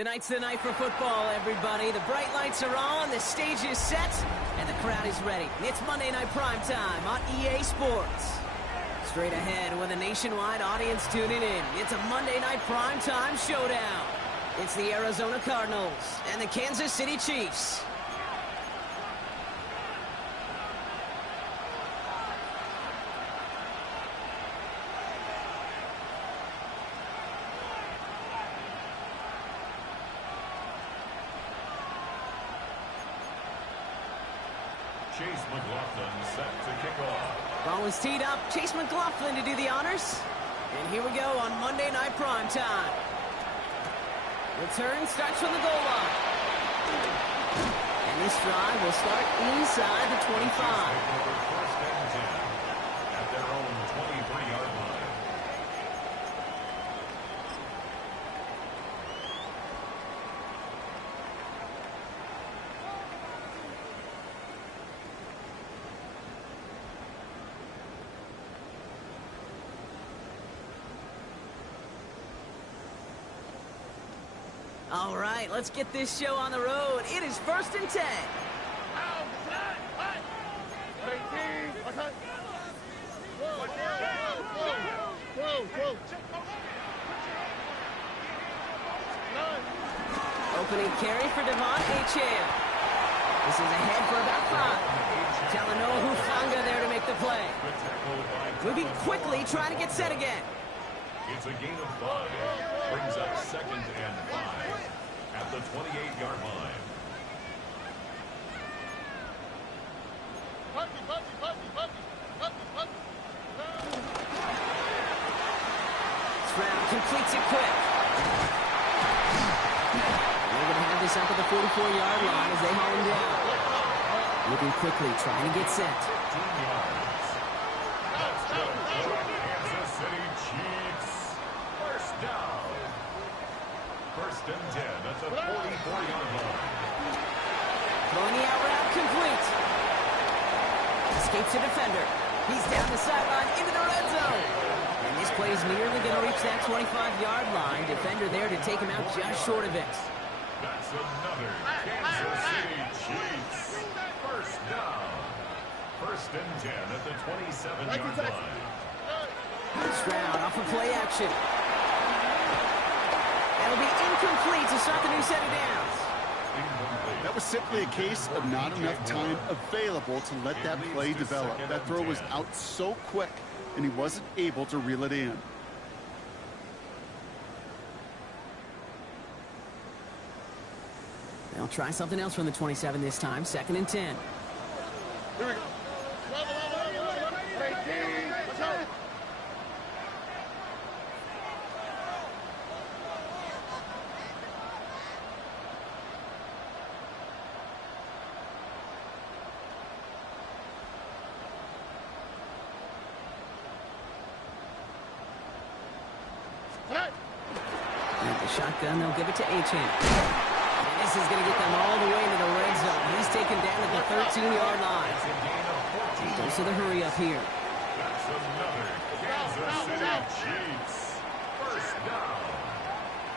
Tonight's the night for football, everybody. The bright lights are on, the stage is set, and the crowd is ready. It's Monday Night Primetime on EA Sports. Straight ahead with a nationwide audience tuning in. It's a Monday Night Primetime showdown. It's the Arizona Cardinals and the Kansas City Chiefs. Chase McLaughlin set to kick off. Ball is teed up. Chase McLaughlin to do the honors. And here we go on Monday Night Primetime. Return starts from the goal line. And this drive will start inside the 25. First and 10 at their own 23-yard line. All right, let's get this show on the road. It is 1st and 10. Opening carry for Devon Achane. This is ahead for about 5. Talanoa Hufanga there to make the play. Moving quickly, trying to get set again. It's a gain of 5. Brings up 2nd and 5 at the 28-yard line. Stroud completes it quick. They're going to have this up at the 44-yard line as they haul him down. Moving quickly, trying to get set. 15 yards. That's good for Kansas City Chiefs. First down. 1st and 10 at the 44-yard line. Throwing the out route complete. Escapes a defender. He's down the sideline into the red zone. And this play is nearly going to reach that 25-yard line. Defender there to take him out just short of it. That's another Kansas City Chiefs. First down. 1st and 10 at the 27-yard line. Stroud off of play action. That'll be incomplete to start the new set of downs. That was simply a case of not enough time available to let that play develop. That throw was out so quick, and he wasn't able to reel it in. They'll try something else from the 27 this time. 2nd and 10. Here we go. Shotgun, they'll give it to Achane. And this is going to get them all the way into the red zone. He's taken down at the 13-yard line. Goes to the hurry up here. That's another Kansas City Chiefs. First down.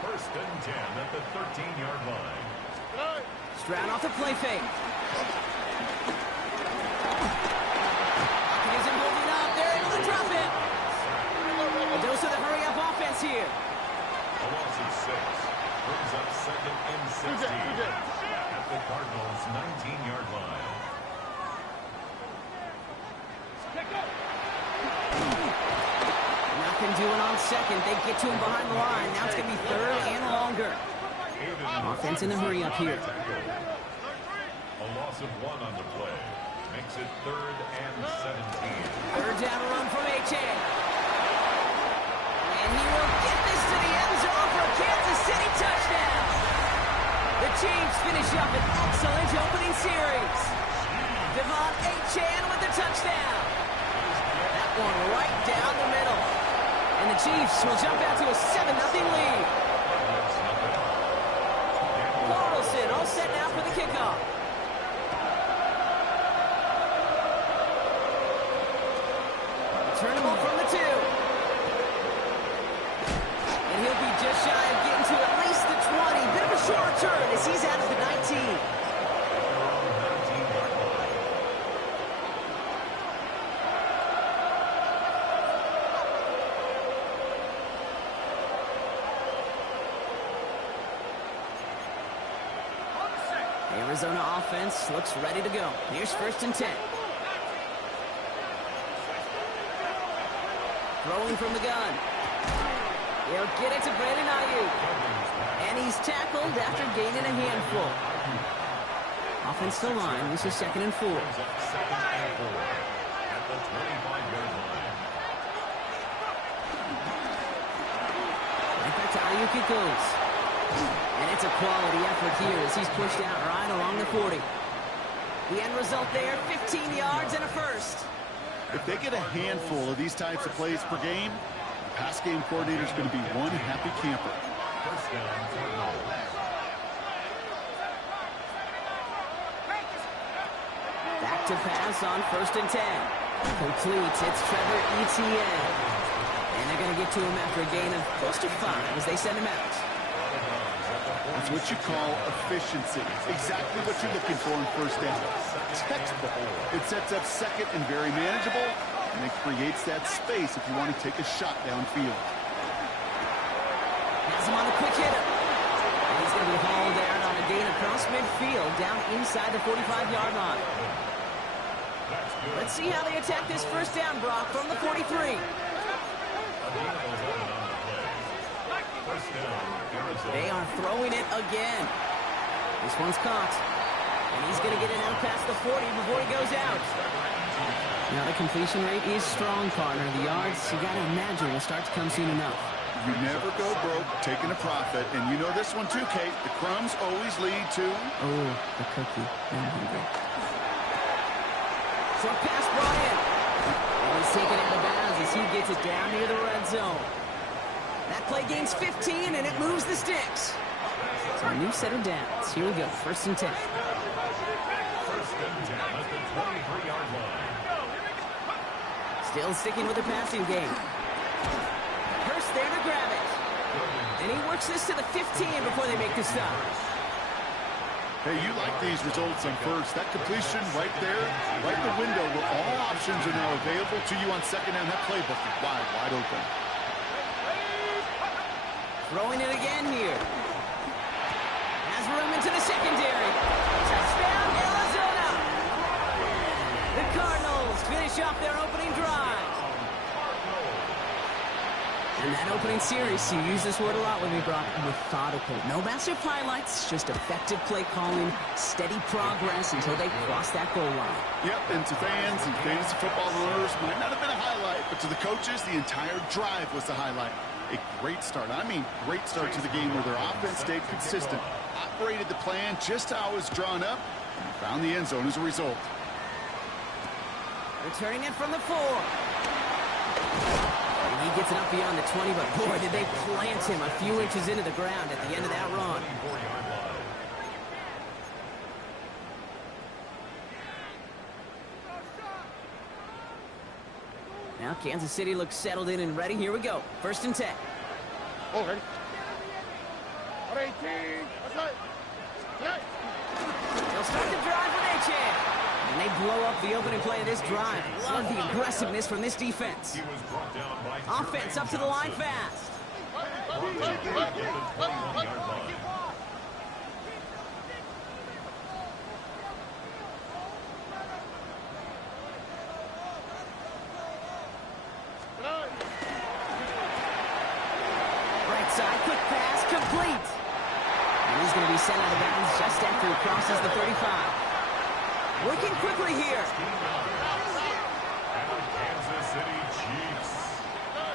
1st and 10 at the 13-yard line. Stroud off the play fake. He isn't holding up. They're able to drop it. A dose of the hurry-up offense here. A loss of 6 brings up 2nd and 16 at the Cardinals' 19-yard line. Nothing doing on 2nd. They get to him behind the line. Now it's going to be 3rd and longer. Offense in the hurry up here. A loss of 1 on the play makes it 3rd and 17. 3rd down run from Achane. And he will get this to the end zone for a Kansas City touchdown. The Chiefs finish up an excellent opening series. Devon Achane with the touchdown. That one right down the middle. And the Chiefs will jump out to a 7-0 lead. Carlson all set now for the kickoff. Returnable from the 2. And he'll be just shy of getting to at least the 20. Bit of a return as he's out of the 19. Arizona offense looks ready to go. Here's 1st and 10. Throwing from the gun. He'll get it to Brandon Ayuk. And he's tackled after gaining a handful. Offensive line, this is 2nd and 4. At the 25-yard line. Right back to Ayuk it goes. And it's a quality effort here as he's pushed out right along the 40. The end result there, 15 yards and a first. If they get a handful of these types of plays per game, the pass game coordinator is going to be one happy camper. First down for goal. Back to pass on 1st and 10. Complete. It's Trevor Etienne. And they're going to get to him after a gain of close to 5 as they send him out. That's what you call efficiency. Exactly what you're looking for in 1st down. Textbook. It sets up 2nd and very manageable, and it creates that space if you want to take a shot downfield. Has him on the quick hitter. And he's going to be hauled there on a gain across midfield down inside the 45-yard line. Let's see how they attack this 1st down, Brock, from the 43. They are throwing it again. This one's caught. And he's going to get it out past the 40 before he goes out. Now the completion rate is strong, partner. The yards, you got to imagine, will start to come soon enough. You never go broke taking a profit. And you know this one too, Kate. The crumbs always lead to... Oh, the cookie. I'm hungry. Short pass brought in. And he's taken out of bounds as he gets it down near the red zone. That play gains 15, and it moves the sticks. So a new set of downs. Here we go, 1st and 10. 1st and 10 at the 23-yard line. Still sticking with the passing game. Hurst there to grab it. And he works this to the 15 before they make the stop. Hey, you like these results on 1st. That completion right there, right in the window where all options are now available to you on 2nd down. That playbook is wide open. Throwing it again here. Has room into the secondary. Touchdown, Arizona! The Cardinals finish off their opening drive. In that opening series, you use this word a lot with me, Brock. Methodical. No massive highlights, just effective play calling, steady progress until they cross that goal line. Yep, and to fans and fantasy football owners, might not have been a highlight, but to the coaches, the entire drive was the highlight. A great start. I mean, great start to the game where their offense stayed consistent, operated the plan just how it was drawn up, and found the end zone as a result. Returning it from the 4. And he gets it up beyond the 20, but boy, did they plant him a few inches into the ground at the end of that run. Now Kansas City looks settled in and ready. Here we go. 1st and 10. Okay. They'll start the drive with Achane. And they blow up the opening play of this drive. Love the aggressiveness from this defense. Offense up to the line fast. Right side, quick pass, complete. And he's going to be sent out of bounds just after he crosses the 35. Working quickly here. Kansas City Chiefs.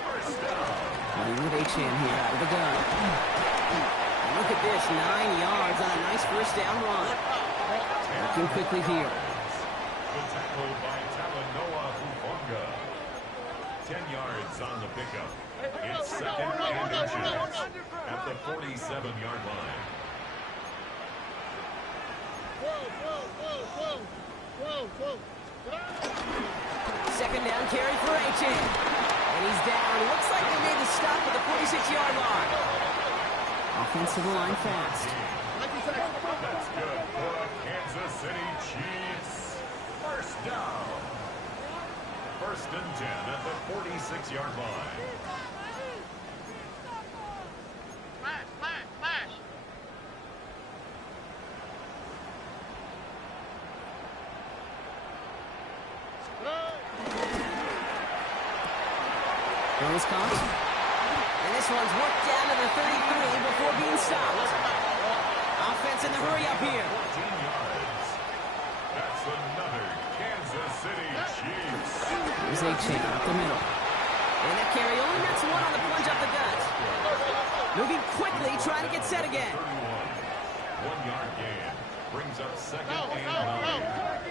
First down. With Achane here out of the gun. And look at this, 9 yards on a nice 1st down run. Working quickly here. The tackle by Talanoa Hufanga. 10 yards on the pickup. It's 2nd and inches at the 47-yard line. Second down carry for Achane. And he's down. Looks like they made the stop at the 46-yard line. Offensive line fast. That's good for the Kansas City Chiefs. First down. First and 10 at the 46-yard line. Throws caught. And this one's worked down to the 33 before being stopped. Offense in the hurry up here. 14 yards. That's another Kansas City Chiefs. Here's A-Chain up the middle. And that carry only gets one on the plunge up the gut. Moving quickly, trying to get set again. 31. 1 yard gain. Brings up second and 9.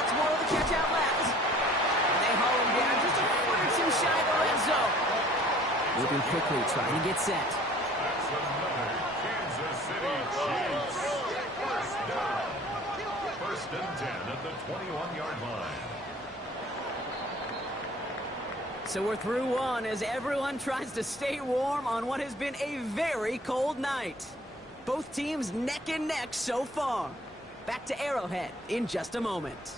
That's more of the catch out left. And they haul him down just a foot or two shy of the red zone. Moving quickly, trying to get set. That's another Kansas City Chiefs. First down. First and 10 at the 21-yard line. So we're through one as everyone tries to stay warm on what has been a very cold night. Both teams neck and neck so far. Back to Arrowhead in just a moment.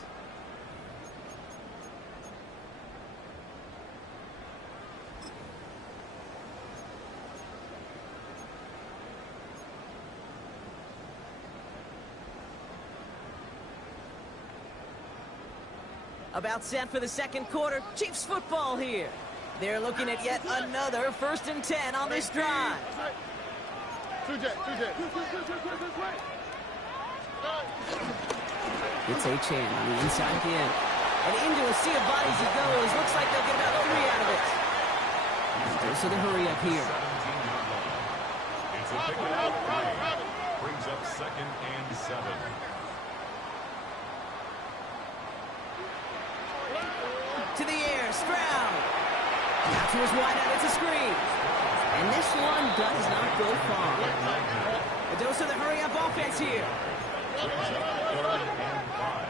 About set for the second quarter. Chiefs football here. They're looking at yet another first and 10 on this drive. It's A-Chain on the inside again. And into a sea of bodies he goes. Looks like they'll get about 3 out of it. There's the hurry up here. 17-yard line. It's a big one. Brings up second and 7. To the air, Stroud. Out to his wideout, it's a screen. And this one does not go far. A dose of the hurry-up offense here. Third and 5.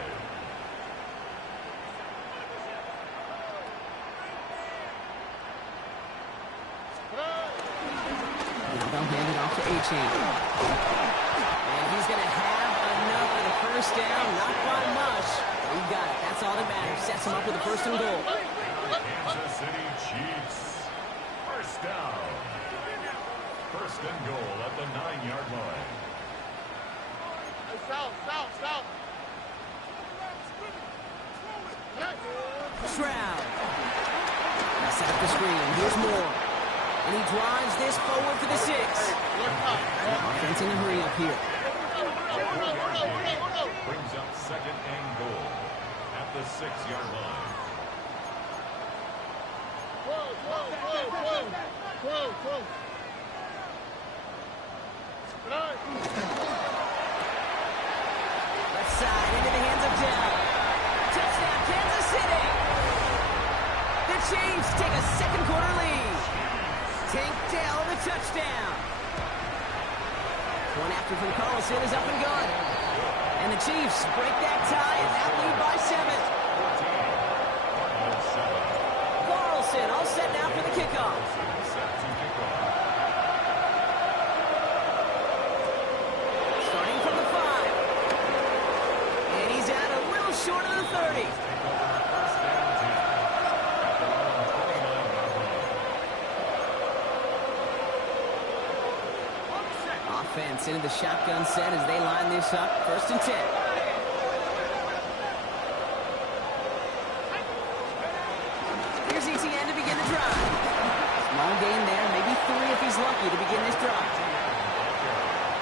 Now they'll hand it off to A-Chain. And he's going to have another first down, not by much. He got it. That's all that matters. Sets him up with a first and goal. Kansas City Chiefs. First down. First and goal at the 9-yard line. Stroud. Now set up the screen. Here's Moore. And he drives this forward for the 6. Offense in a hurry up here. Brings up second and goal at the 6-yard line. Left side into the hands of Dell. Touchdown, Kansas City. The Chiefs take a second quarter lead. Tank Dell the touchdown. One after from Carlson is up and good. And the Chiefs break that tie and now lead by 7. 14. Carlson all set now for the kickoff. Set to kick off. Starting from the 5. And he's out a little short of the 30. First down 10 at the 29-yard line. Offense into the shotgun set as they line this up. First and 10. Here's ETN to begin the drive. Small gain there, maybe 3 if he's lucky to begin this drive.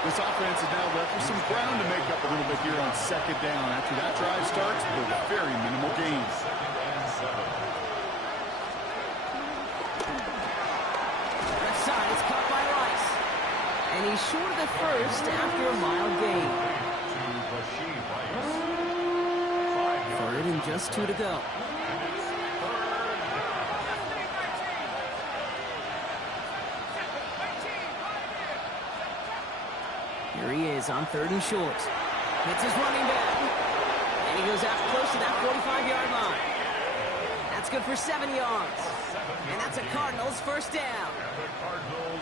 This offense is now left with some ground to make up a little bit here on second down. After that drive starts with very minimal gains. Second and 7. Left side, it's caught by Rice. And he's short of the first after a mild gain. To Rashid Rice. 5 yards. Third and just 2 to go. Here he is on 3rd and short. Hits his running back. And he goes out close to that 45-yard line. That's good for 7 yards. And that's a Cardinals first down.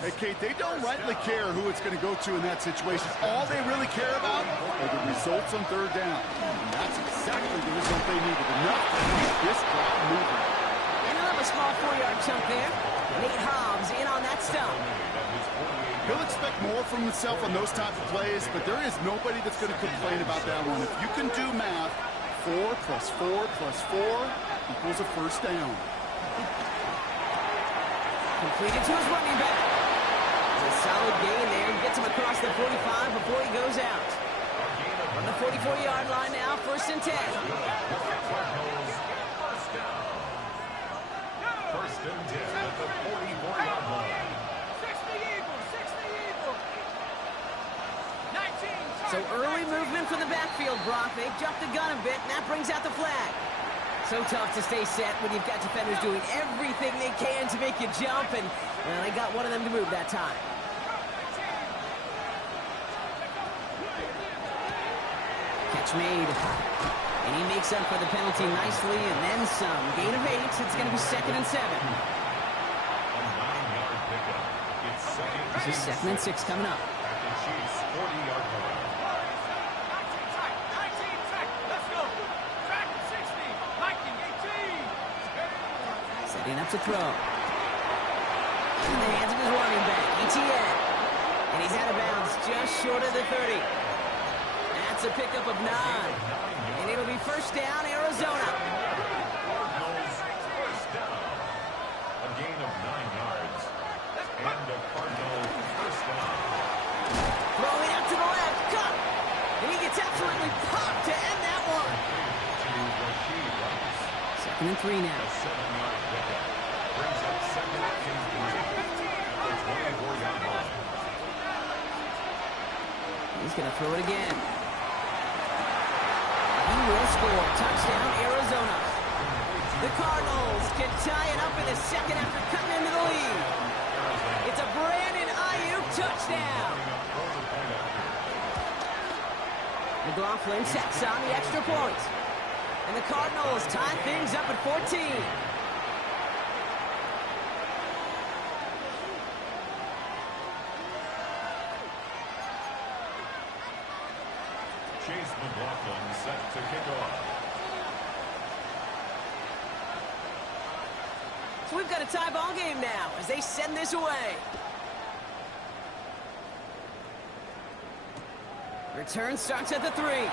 Hey, Kate, they don't rightly care who it's going to go to in that situation. All they really care about are the results on third down. And that's exactly the result they needed. Enough to keep this crowd moving. And he'll have a small 4-yard chunk there. Nate Hobbs in on that stump. He'll expect more from himself on those type of plays, but there is nobody that's going to complain about that one. If you can do math, 4 plus 4 plus 4 equals a first down. Completed to his running back. It's a solid gain there. He gets him across the 45 before he goes out. On the 44-yard line now, 1st and 10. First and 10 at the 44-yard line. So early movement for the backfield, Brock. They jumped the gun a bit, and that brings out the flag. So tough to stay set when you've got defenders doing everything they can to make you jump, and well, they got one of them to move that time. Catch made. And he makes up for the penalty nicely, and then some. Gain of 8. It's going to be 2nd and 7. A 9-yard pickup. It's 2nd. This is 2nd and 6 coming up. At the Chiefs' 40-yard line. Setting up to throw. In the hands of his running back, ETN. And he's out of bounds just short of the 30. That's a pickup of 9. And it'll be first down, Arizona. Cardinals first down. A gain of 9 yards. And a Cardinal first down. Throwing out to the left. Cut. And he gets absolutely popped to end that one. To Rashid Rice. 2nd and 3 now. A 7-yard pickup. Brings up 2nd and 15 at the 24-yard line. He's going to throw it again. He will score. Touchdown, Arizona. The Cardinals can tie it up in the second after cutting into the lead. It's a Brandon Ayuk touchdown. McLaughlin sets on the extra point. And the Cardinals tie things up at 14. Chase McLaughlin set to kick off. So we've got a tie ball game now as they send this away. Return starts at the 3.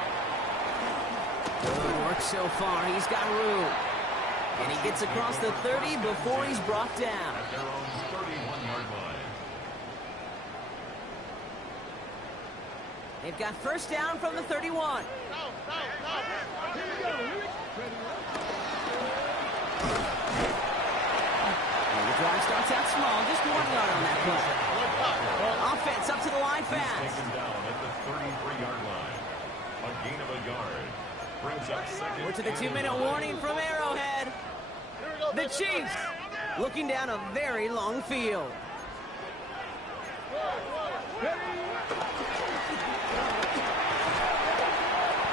Good work so far. He's got room. And he gets across the 30 before he's brought down. At their own 31-yard line. They've got first down from the 31. And the drive starts out small, just 1 yard on that play. Offense up to the line fast. Taken down at the 33-yard line. A gain of a yard. Brings up 2nd. We're to the 2-minute warning from Arrowhead. The Chiefs looking down a very long field.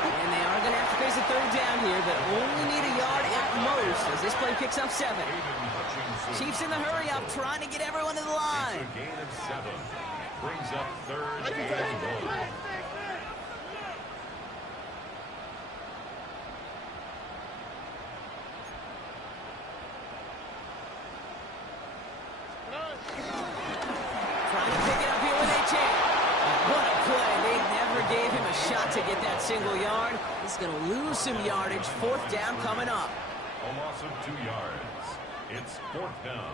And they are going to have to face a 3rd down here, but only need a yard at most as this play picks up 7. Chiefs in the hurry up, trying to get everyone to the line. It's a gain of 7. Brings up 3rd and 1. Trying to pick it up here with A-Chain. What a play. They never gave him a shot to get that single yard. He's going to lose some yardage. 4th down coming up. A loss of 2 yards. It's 4th down.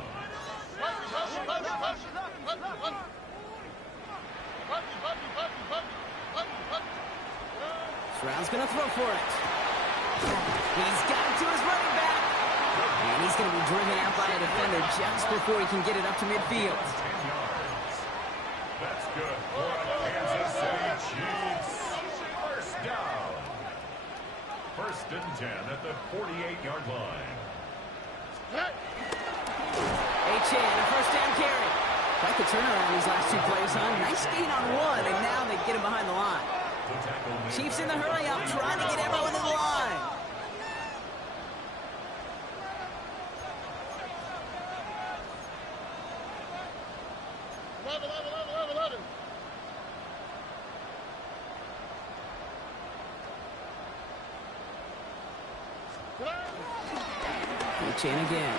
Stroud's going to throw for it. He's got it to his running back. And he's going to be driven out by a defender just before he can get it up to midfield. 10 yards. That's good for the Kansas City Chiefs. First down. 1st and 10 at the 48-yard line. A-Chan, a first down carry. Quite the turnaround these last 2 plays, huh? Nice gain on 1, and now they get him behind the line. Chiefs in the hurry up, trying to get everyone to the line. Chan again.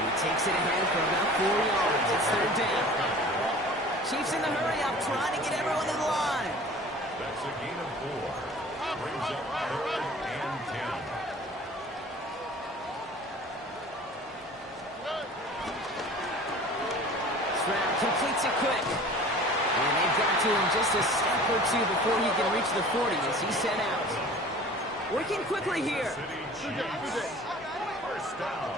He takes it ahead for about 4 yards. It's third down. Chiefs in the hurry up, trying to get everyone to the line. That's a gain of 4. Brings up third and 10. Stroud completes it quick. And they've got to him just a step or two before he can reach the 40 as he's sent out. Working quickly here. First down.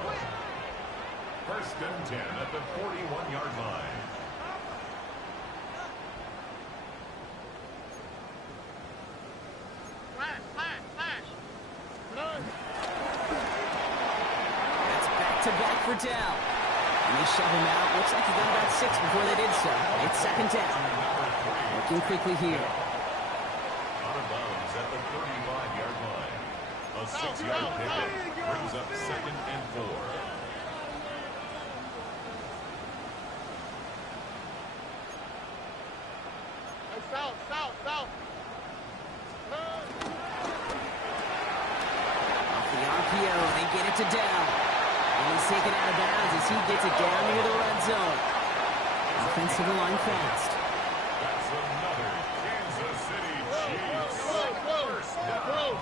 First and 10 at the 41-yard line. That's back-to-back for Dell. And they shove him out. Looks like he got about 6 before they did so. It's second down. Working quickly here. Out of bounds at the 35-yard line. A 6-yard pickup brings up second and 4. South. Off the RPO, they get it to Dell. And he's taken out of bounds as he gets it down near the red zone. Offensive line fast. That's another Kansas City Chiefs. First down.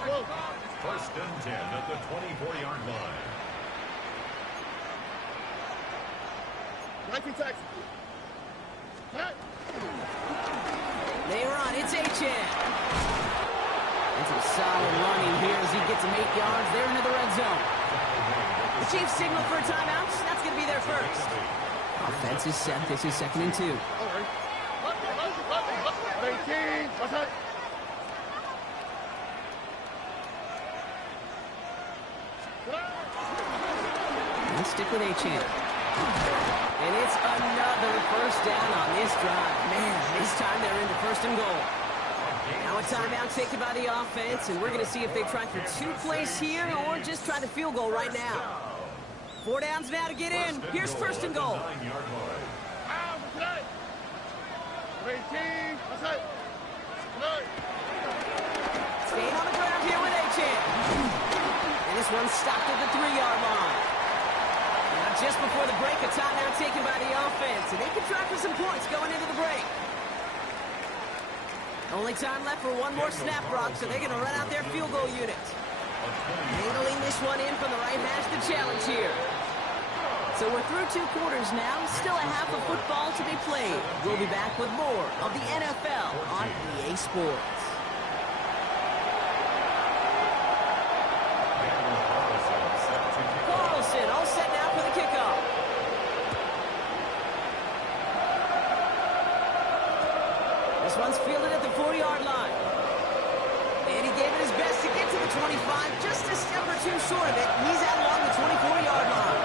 First and 10 at the 24-yard line. They run. It's Achan. And some solid running here as he gets him 8 yards. They're into the red zone. The Chiefs signal for a timeout. That's going to be their first. Offense is set. This is second and 2. Let's stick with Achan. And it's another first down on this drive. Man, this time they're into first and goal. Now a timeout taken by the offense, and we're going to see if they try for 2 plays here or just try the field goal right now. 4 downs now to get in. Here's first and goal. Staying on the ground here with Achan. And this one's stopped at the 3-yard line. Now just before the break, a timeout taken by the offense, and they can try for some points going into the break. Only time left for one more snap, Brock, so they're going to run out their field goal unit. Handling this one in from the right hash, the challenge here. So we're through 2 quarters now, still a half of football to be played. We'll be back with more of the NFL on EA Sports. Carlson all set now for the kickoff. This one's fielded at the 40-yard line. And he gave it his best to get to the 25, just a step or 2 short of it. He's out along the 24-yard line.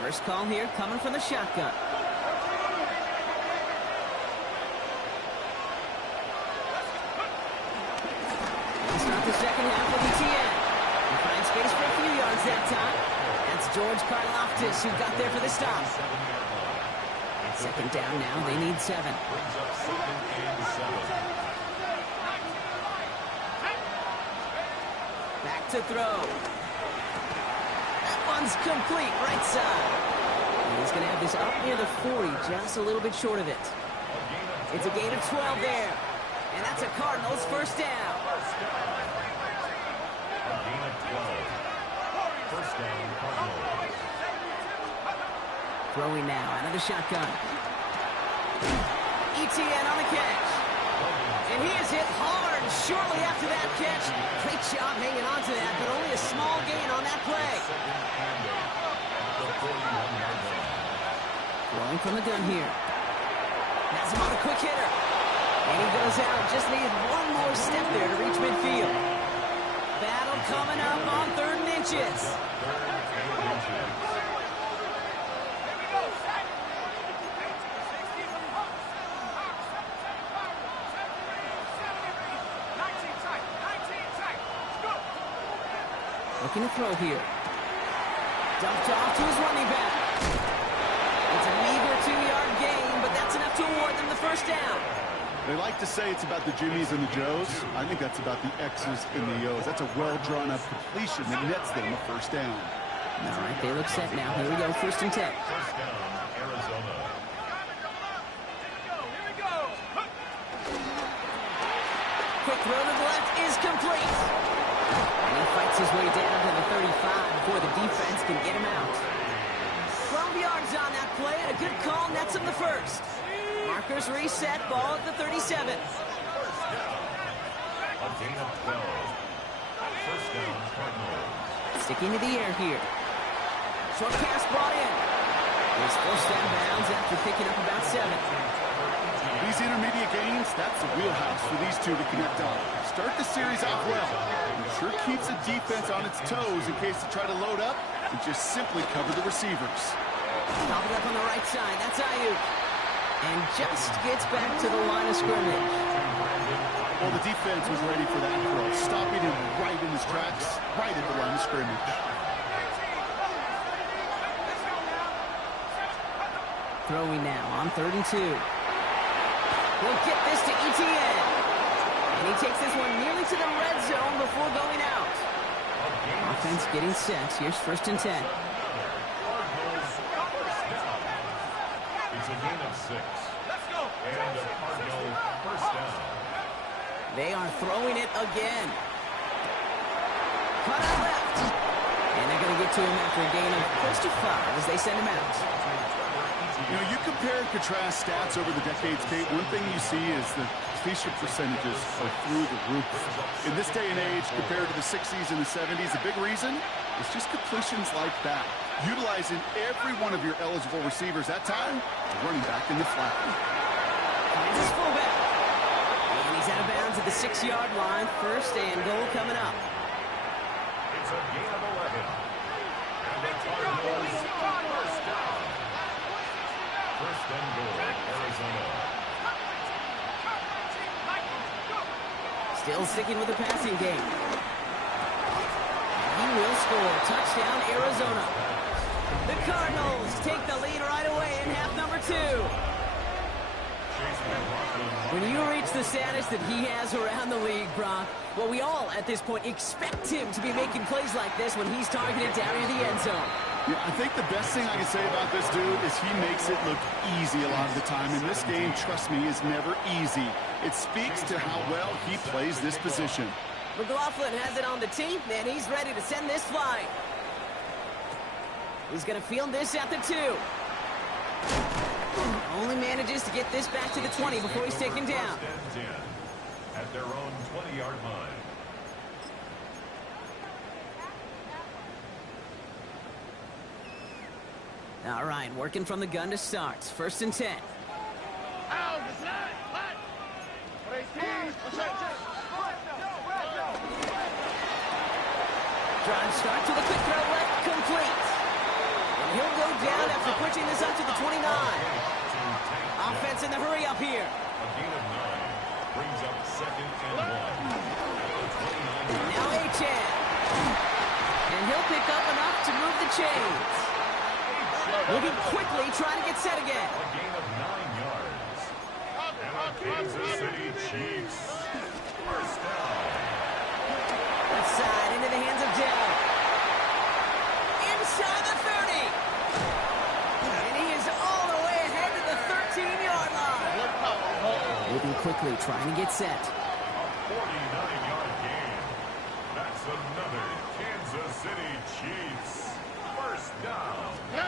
First call here coming from the shotgun. Start the second half with ETN. He finds space for a few yards that time. That's George Karlaftis who got there for the stop. Second down now. They need 7. Brings up second and 7. Back to throw. That one's complete, right side. And he's going to have this up near the 40, just a little bit short of it. It's a gain of 12 there. And that's a Cardinals first down. A gain of 12. First down, Cardinals. Throwing now out of the shotgun. ETN on the catch. And he is hit hard shortly after that catch. Great job hanging on to that, but only a small gain on that play. Throwing from the gun here. Has him on a quick hitter. And he goes out. Just needed one more step there to reach midfield. Battle coming up on 3rd and inches. Looking to throw here. Dumped off to his running back. It's a meager 2-yard gain, but that's enough to award them the first down. They like to say it's about the Jimmies and the Joes. I think that's about the X's and the O's. That's a well-drawn-up completion that nets them a first down. All right, they look set now. Here we go, 1st and 10. First down, Arizona. Quick throw to the left is complete. And he fights his way down to the 35 before the defense can get him out. 12 yards on that play, and a good call nets him the first. Markers reset, ball at the 37. First down. A gain of 12. First down, Cardinals. Sticking to the air here. Short pass brought in. He's forced down bounds after picking up about 7. These intermediate gains, that's the wheelhouse for these two to connect on. Start the series off well. It sure keeps the defense on its toes in case they try to load up and just simply cover the receivers. Gobbled up on the right side. That's Ayuk. And just gets back to the line of scrimmage. Well, the defense was ready for that throw, stopping him right in his tracks, right at the line of scrimmage. Throwing now on 3rd and 2. He'll get this to ETN. And he takes this one nearly to the red zone before going out. Offense getting set. Here's 1st and 10. It's a gain of 6. And a Cardinal first down. They are throwing it again. Cut out left. And they're going to get to him after a gain of close to 5 as they send him out. You know, you compare and contrast stats over the decades, Kate. One thing you see is the completion percentages are through the roof. In this day and age, compared to the 60s and the 70s, the big reason is just completions like that. Utilizing every one of your eligible receivers that time, running back in the flat. Finds his fullback. And he's out of bounds at the 6-yard line. 1st and goal coming up. It's a gain of 11. And the Cardinals first down. First and goal, Arizona. Still sticking with the passing game. He will score. Touchdown, Arizona. The Cardinals take the lead right away in half number 2. When you reach the status that he has around the league, Brock, well, we all at this point expect him to be making plays like this when he's targeted down in the end zone. Yeah, I think the best thing I can say about this dude is he makes it look easy a lot of the time. And this game, trust me, is never easy. It speaks to how well he plays this position. McLaughlin has it on the tee, and he's ready to send this flying. He's going to field this at the 2. Only manages to get this back to the 20 before he's taken down. First and 10 at their own 20-yard line. All right, working from the gun to start. 1st and 10. Drive start to the quick throw left, complete. And he'll go down after pushing this up to the 29. Offense in the hurry up here. A gain of 9 brings up 2nd and 1. Now Achane. And he'll pick up enough to move the chains. Moving quickly, trying to get set again. A gain of 9 yards. And the Kansas City Chiefs first down. Left side into the hands of Dell. Inside the 30. And he is all the way ahead to the 13-yard line. Moving quickly, trying to get set. A 49-yard gain. That's another Kansas City Chiefs first down. A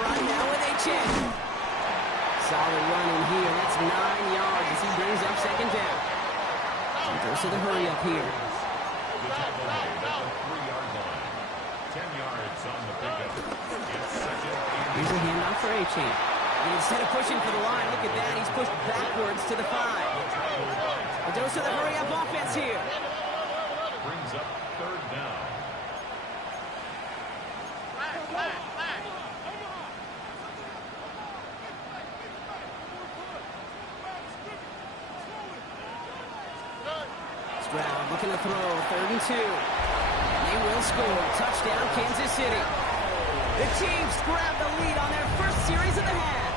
run now with Achane. Solid run in here. That's 9 yards as he brings up 2nd down. He goes to the hurry up here. The tackle made at the 3-yard line. 10 yards on the pickup. It's 2nd and Here's a handoff for Achane. And instead of pushing for the line, look at that. He's pushed backwards to the 5. A dose of the hurry up offense here. brings up 3rd down. Stroud looking to throw, 3rd and 2. And they will score. Touchdown, Kansas City. The Chiefs grab the lead on their first series of the half.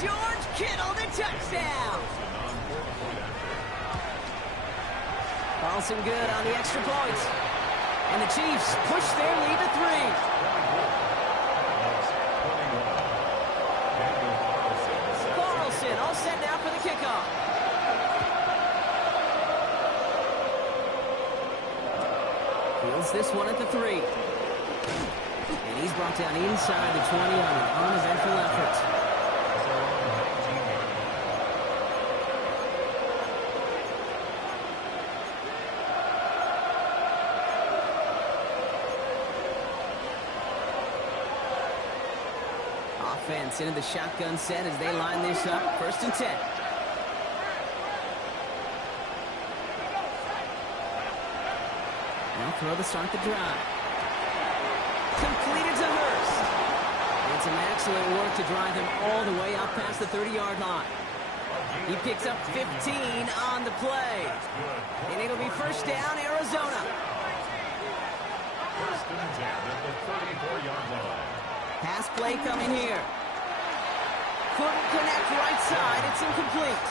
George Kittle, the touchdown. Carlson good on the extra point. And the Chiefs push their lead to 3. Carlson all set now for the kickoff. Fields this one at the 3. And he's brought down inside the 20 on an uneventful effort. Offense into the shotgun set as they line this up. 1st and 10. Now throw to start the drive. Completed to Hurst. And some excellent work to drive him all the way up past the 30-yard line. He picks up 15 on the play. And it'll be 1st down, Arizona. 1st and 10 at the 34-yard line. Pass play coming here. Couldn't connect right side. It's incomplete.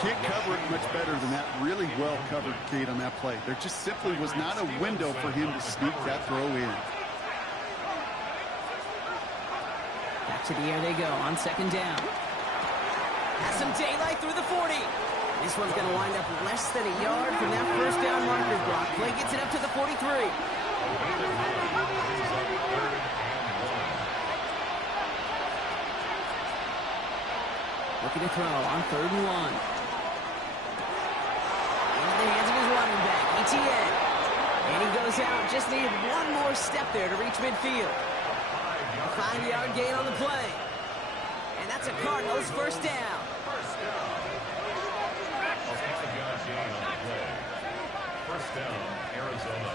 Can't cover it much better than that. Really well covered, Kate, on that play. There just simply was not a window for him to sneak that throw in. Back to the air they go on 2nd down. Has some daylight through the 40. This one's going to wind up less than a yard from that 1st down marker. Block play gets it up to the 43. Looking to throw on 3rd and 1. Into the hands of his running back, ETN. And he goes out. Just needed one more step there to reach midfield. A 5-yard gain on the play. And that's a Cardinals 1st down. A 5-yard gain on the play. 1st down, Arizona.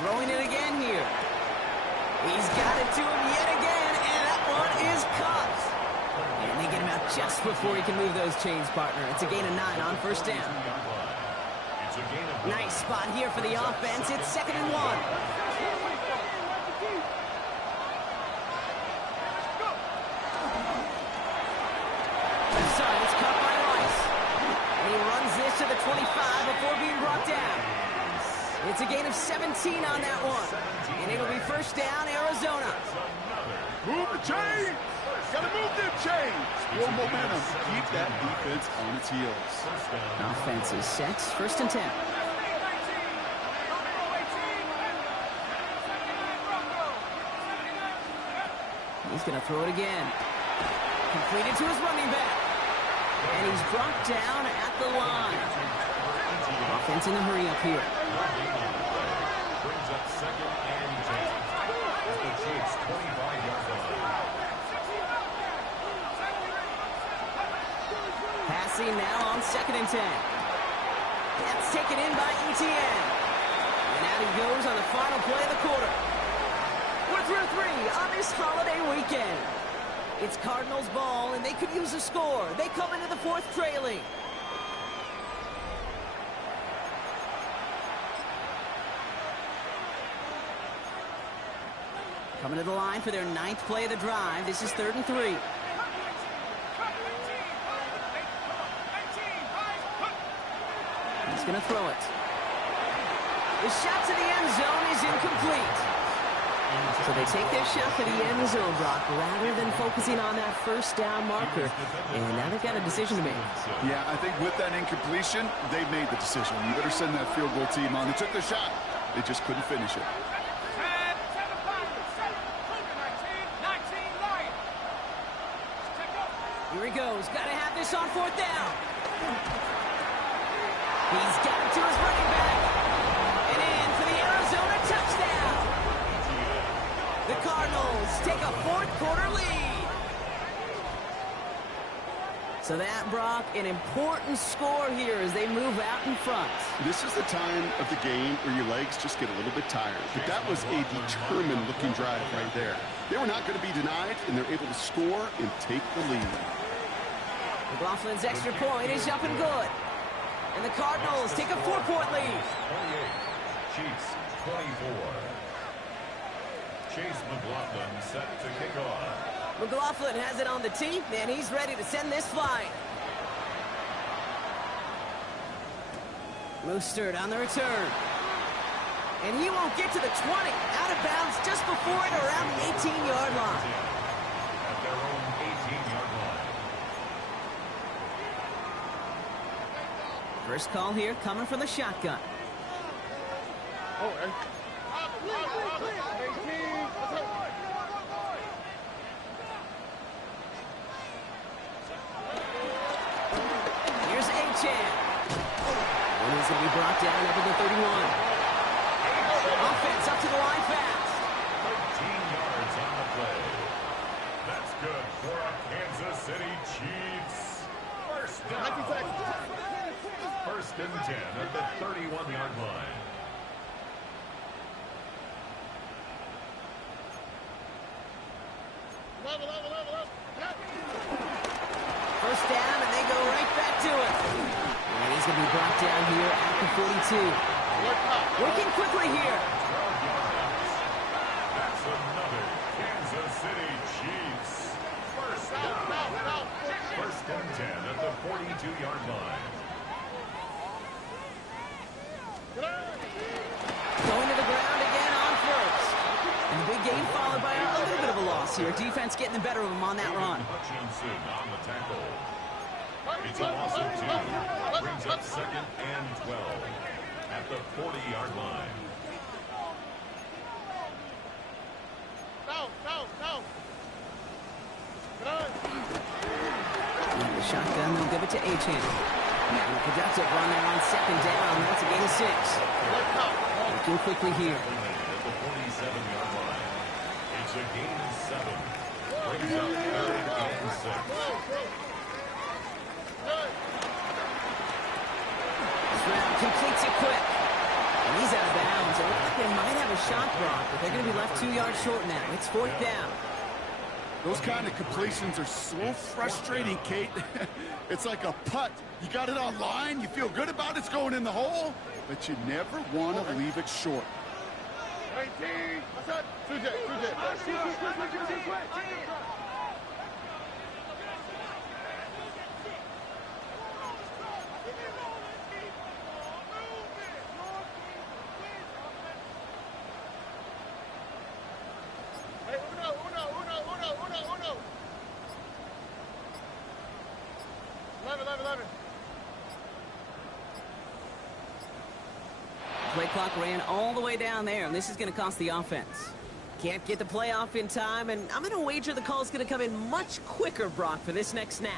Throwing it again here. He's got it to him yet again, and that one is caught. And they get him out just before he can move those chains, partner. It's a gain of 9 on 1st down. Nice spot here for the offense. It's 2nd and 1. Left side, it's caught by Rice. And he runs this to the 25 before being brought down. It's a gain of 17 on that one. And it'll be 1st down, Arizona. Move the chains! Gotta move them chains! More momentum. Keep that defense on its heels. Offense is set. 1st and 10. He's going to throw it again. Completed to his running back. And he's brought down at the line. Offense in a hurry up here. Brings up 2nd and 10. The Chiefs 25-yard line. Passing now on 2nd and 10. That's taken in by ETN. And out he goes on the final play of the quarter. We're through 3 on this holiday weekend. It's Cardinals ball, and they could use a score. They come into the 4th trailing. Coming to the line for their 9th play of the drive. This is 3rd and 3. He's going to throw it. The shot to the end zone is incomplete. So they take their shot for the end zone, Brock, rather than focusing on that 1st down marker. And now they've got a decision to make. Yeah, I think with that incompletion, they've made the decision. You better send that field goal team on. They took the shot. They just couldn't finish it. Here he goes. Got to have this on 4th down. He's got it to his running back. And in for the Arizona touchdown. The Cardinals take a 4th quarter lead. So that, Brock, an important score here as they move out in front. This is the time of the game where your legs just get a little bit tired. But that was a determined-looking drive right there. They were not going to be denied, and they're able to score and take the lead. McLaughlin's extra point is up and good. And the Cardinals take a 4-point lead. 28, Chiefs 24. Chase McLaughlin set to kick off. McLaughlin has it on the tee, and he's ready to send this flying. Mostert on the return. And he won't get to the 20. Out of bounds just before it, around the 18-yard line. At their own 18-yard line. First call here coming from the shotgun. Here's A-Chan. And he's going to be brought down up at the 31. Offense up to the line fast. 13 yards on the play. That's good for a Kansas City Chiefs. First down. First and 10 at the 31-yard line. First down, and they go right back to it. And he's going to be brought down here at the 42. Working quickly here. 12 yards. That's another Kansas City Chiefs. First down. First and 10 at the 42-yard line. Going to the ground again on first. And the big gain followed by a little bit of a loss here. Defense getting the better of him on that run. Hutchinson on the tackle. It's a loss of 2. Brings up second and 12 at the 40-yard line. And the shotgun, they'll give it to A-Chan. And a productive run there on second down. That's a gain of 6. Working quickly here. At the 47-yard line. It's a gain of 7. Brings up third and 6. This round completes it quick. And he's out of bounds. It looks like they might have a shot block, but they're going to be left 2 yards short now. It's fourth down. Those kind of completions are so frustrating, Kate. It's like a putt. You got it on line, you feel good about it's going in the hole, but you never want to leave it short. 19. What's that? 2J. Uno. 11. Play clock ran all the way down there, and this is going to cost the offense. Can't get the play off in time, and I'm going to wager the call is going to come in much quicker, Brock, for this next snap.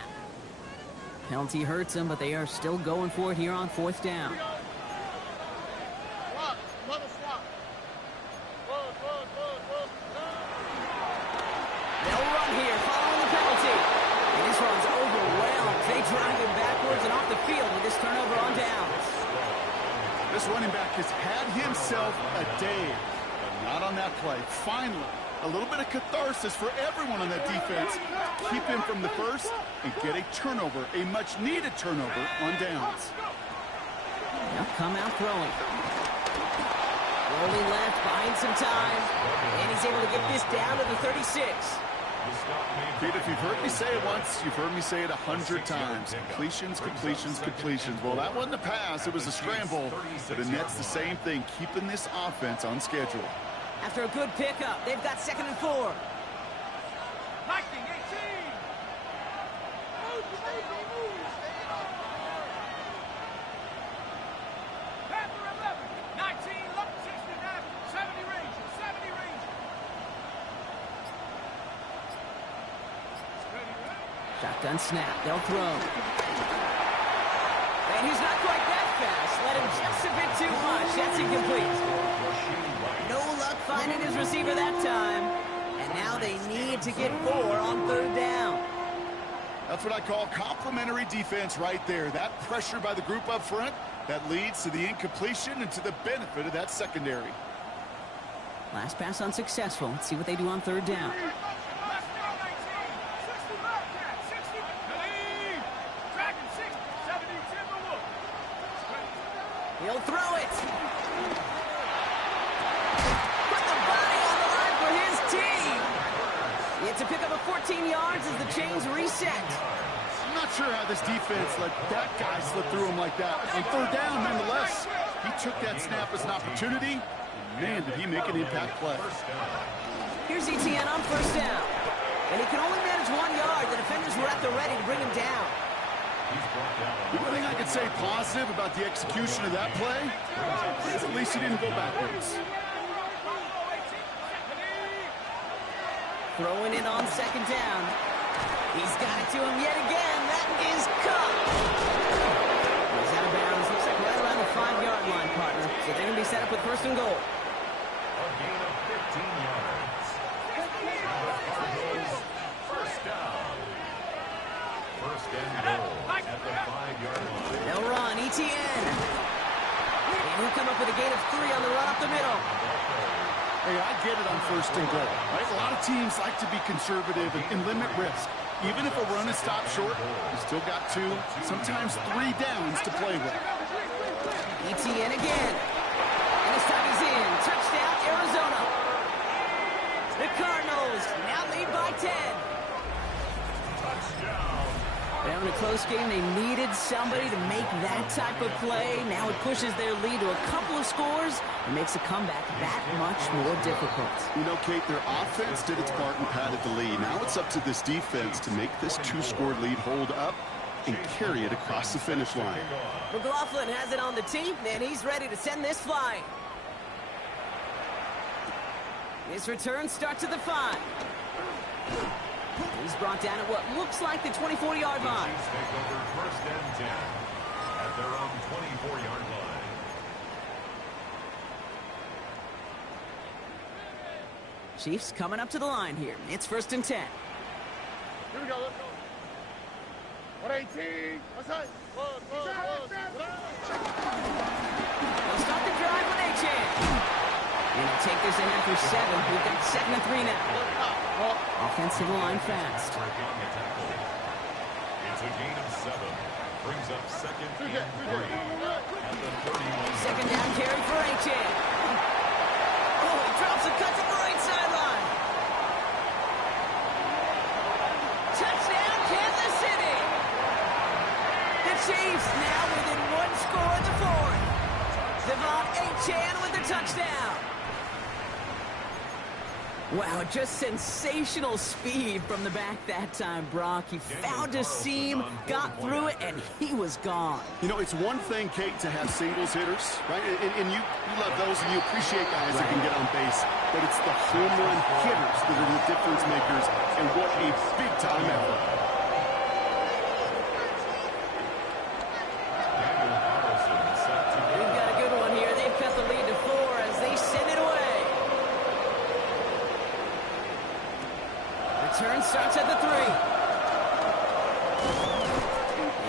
Penalty hurts them, but they are still going for it here on fourth down. They'll run here following the penalty. And this one's overwhelmed. They drive him backwards and off the field with this turnover on downs. This running back has had himself a day, but not on that play. Finally, a little bit of catharsis for everyone on that defense. Keep him from the first and get a turnover, a much-needed turnover on downs. Now come out throwing. Rolling left, buying some time. And he's able to get this down to the 36. Pete, if you've heard me say it once, you've heard me say it 100 times. Completions. Well, that wasn't a pass. It was a scramble. But it nets the same thing, keeping this offense on schedule. After a good pickup, they've got 2nd and 4. 19-18. Panther 11. 19, 69, 70 range. Shotgun snap. They'll throw. And he's not quite that fast. Let him just a bit too much. That's incomplete. No luck finding his receiver that time. And now they need to get 4 on 3rd down. That's what I call complimentary defense right there. That pressure by the group up front, that leads to the incompletion and to the benefit of that secondary. Last pass unsuccessful. Let's see what they do on 3rd down. He'll throw it. Put the body on the line for his team. It's a pickup of 14 yards as the chains reset. I'm not sure how this defense let that guy slip through him like that. On third down, nonetheless, he took that snap as an opportunity. Man, did he make an impact play. Here's ETN on first down. And he can only manage 1 yard. The defenders were at the ready to bring him down. The only thing I could say positive about the execution of that play is at least he didn't go backwards. Throwing it on second down. He's got it to him yet again. That is caught. He's out of bounds. Looks like right around the 5-yard line, partner. So they're going to be set up with first and goal. A gain of 15 yards. First down. First and goal at the 5-yard line. They'll run. ETN. And he'll come up with a gain of 3 on the run up the middle. Hey, I get it on first and goal, right? A lot of teams like to be conservative and limit risk. Even if a run is stopped short, you still got 2, sometimes 3 downs to play with. ETN again. And this time he's in. Touchdown, Arizona. The Cardinals now lead by 10. Touchdown. Now in a close game, they needed somebody to make that type of play. Now it pushes their lead to a couple of scores and makes a comeback that much more difficult. You know, Kate, their offense did its part and padded the lead. Now it's up to this defense to make this 2-score lead hold up and carry it across the finish line. McLaughlin has it on the tee, and he's ready to send this flying. His return starts at the 5. He's brought down at what looks like the 24-yard line. Chiefs take over first and 10 at their own 24-yard line. Chiefs coming up to the line here. It's first and 10. Here we go, let's go. 118. Outside. They'll start the drive with Achan. And he'll take this ahead for 7. We've got 2nd and 3 now. Offensive line fast. It's a gain of 7. Brings up 2nd and 3 at the 31. Second down carry for Achan. Oh, he drops a cut to the right sideline. Touchdown, Kansas City. The Chiefs now within 1 score in the 4th. Devon Achan with the touchdown. Wow, just sensational speed from the back that time, Brock. He found a seam, got through it, and he was gone. You know, it's one thing, Kate, to have singles hitters, right? And you love those, and you appreciate guys that can get on base. But it's the home run hitters that are the difference makers, and what a big-time effort. We've got a good one here. They've cut the lead to 4 as they send it away. Return starts at the 3.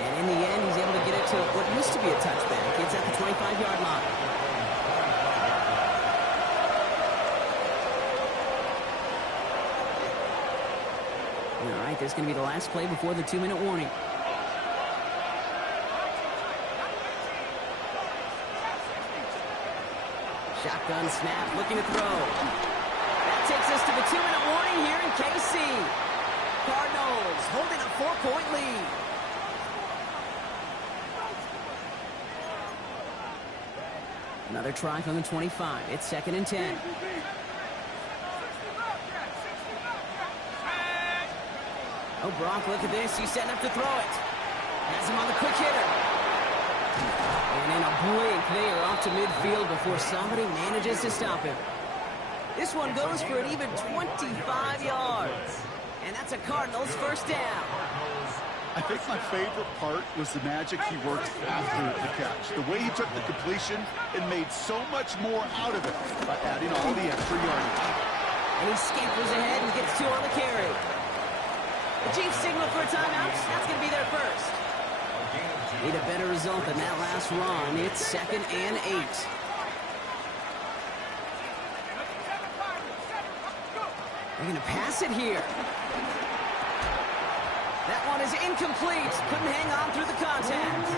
And in the end, he's able to get it to what used to be a touchback. It's at the 25-yard line. All right, this is going to be the last play before the 2-minute warning. Shotgun snap, looking to throw. That takes us to the 2-minute warning here in KC. Cardinals holding a 4-point lead. Another try from the 25. It's 2nd and 10. Oh, Brock, look at this. He's setting up to throw it. Has him on the quick hitter. And in a blink, they are off to midfield before somebody manages to stop him. This one goes for an even 25 yards. And that's a Cardinals first down. I think my favorite part was the magic he worked after the catch. The way he took the completion and made so much more out of it by adding all the extra yardage. And he scampers ahead and gets 2 on the carry. The Chiefs signal for a timeout. That's going to be their first. Need a better result than that last run. It's 2nd and 8. They're going to pass it here. That one is incomplete. Couldn't hang on through the contact.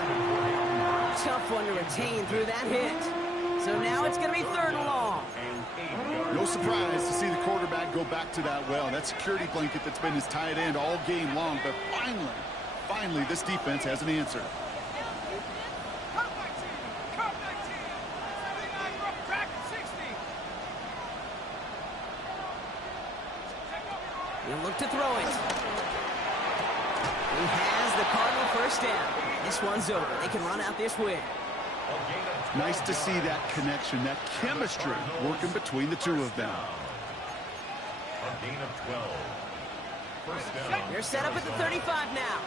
tough one to retain through that hit. So now it's going to be 3rd and long. No surprise to see the quarterback go back to that well. That security blanket that's been his tight end all game long. But finally, this defense has an answer. He'll look to throw it. He has the Cardinal first down. This one's over. They can run out this win. Nice to see that connection, that chemistry working between the two of them. A gain of 12. First down. They're set up at the 35 now.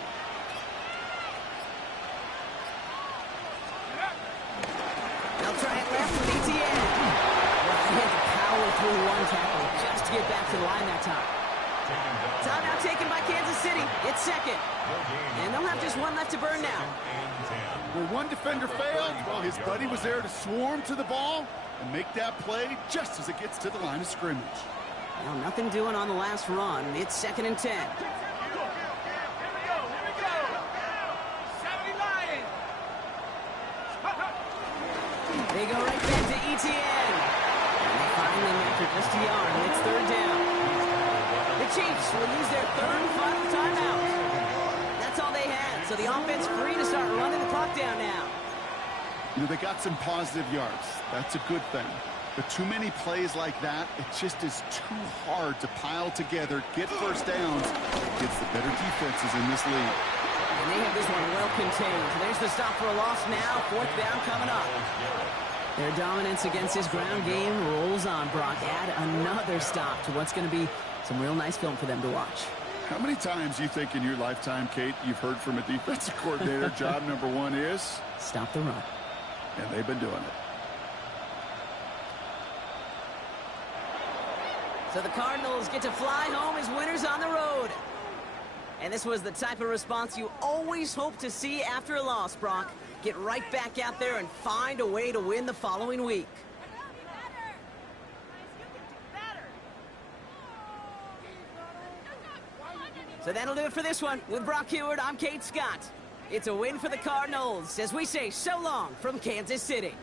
They'll try it left with ETN. Well, he had to power through one tackle just to get back to the line that time. Timeout taken by Kansas City. It's 2nd. And they'll have just one left to burn now. Where one defender failed, well, his buddy was there to swarm to the ball and make that play just as it gets to the line of scrimmage. Well, nothing doing on the last run. It's 2nd and 10. They go right back to ETN. And they find them after just a yard, and it's 3rd down. The Chiefs will use their 3rd and final timeout. That's all they had, so the offense free to start running the clock down now. You know, they got some positive yards. That's a good thing. But too many plays like that, it just is too hard to pile together, get first downs against the better defenses in this league. And they have this one well contained. There's the stop for a loss now. 4th down coming up. Their dominance against this ground game rolls on, Brock. Add another stop to what's going to be some real nice film for them to watch. How many times do you think in your lifetime, Kate, you've heard from a defensive coordinator, job number 1 is? Stop the run. And they've been doing it. So the Cardinals get to fly home as winners on the road. And this was the type of response you always hope to see after a loss, Brock. Get right back out there and find a way to win the following week. So that'll do it for this one. With Brock Heward, I'm Kate Scott. It's a win for the Cardinals as we say so long from Kansas City.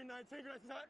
Green 19, green attack.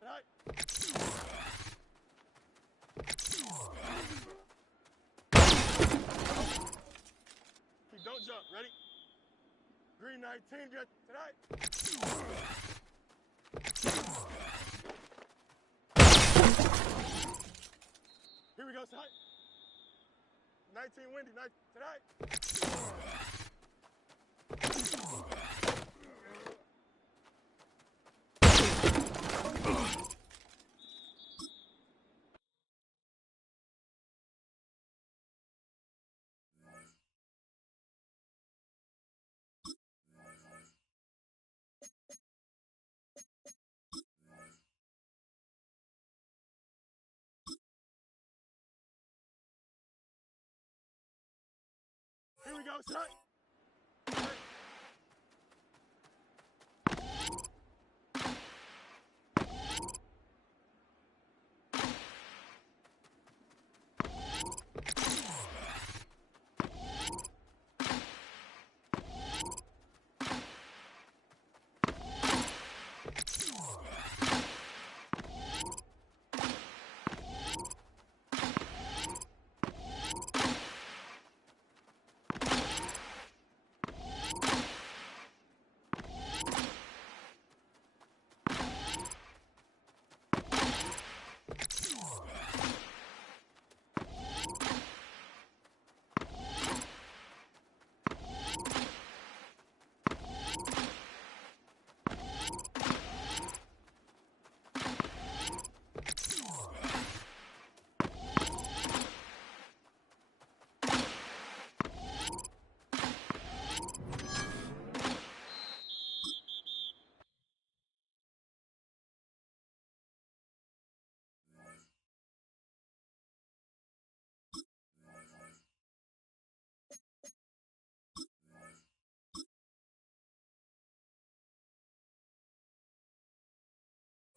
Tonight. Don't jump. Ready? Green 19, good. Tonight. Here we go, tonight. 19 windy, night tonight. Here we go, tonight.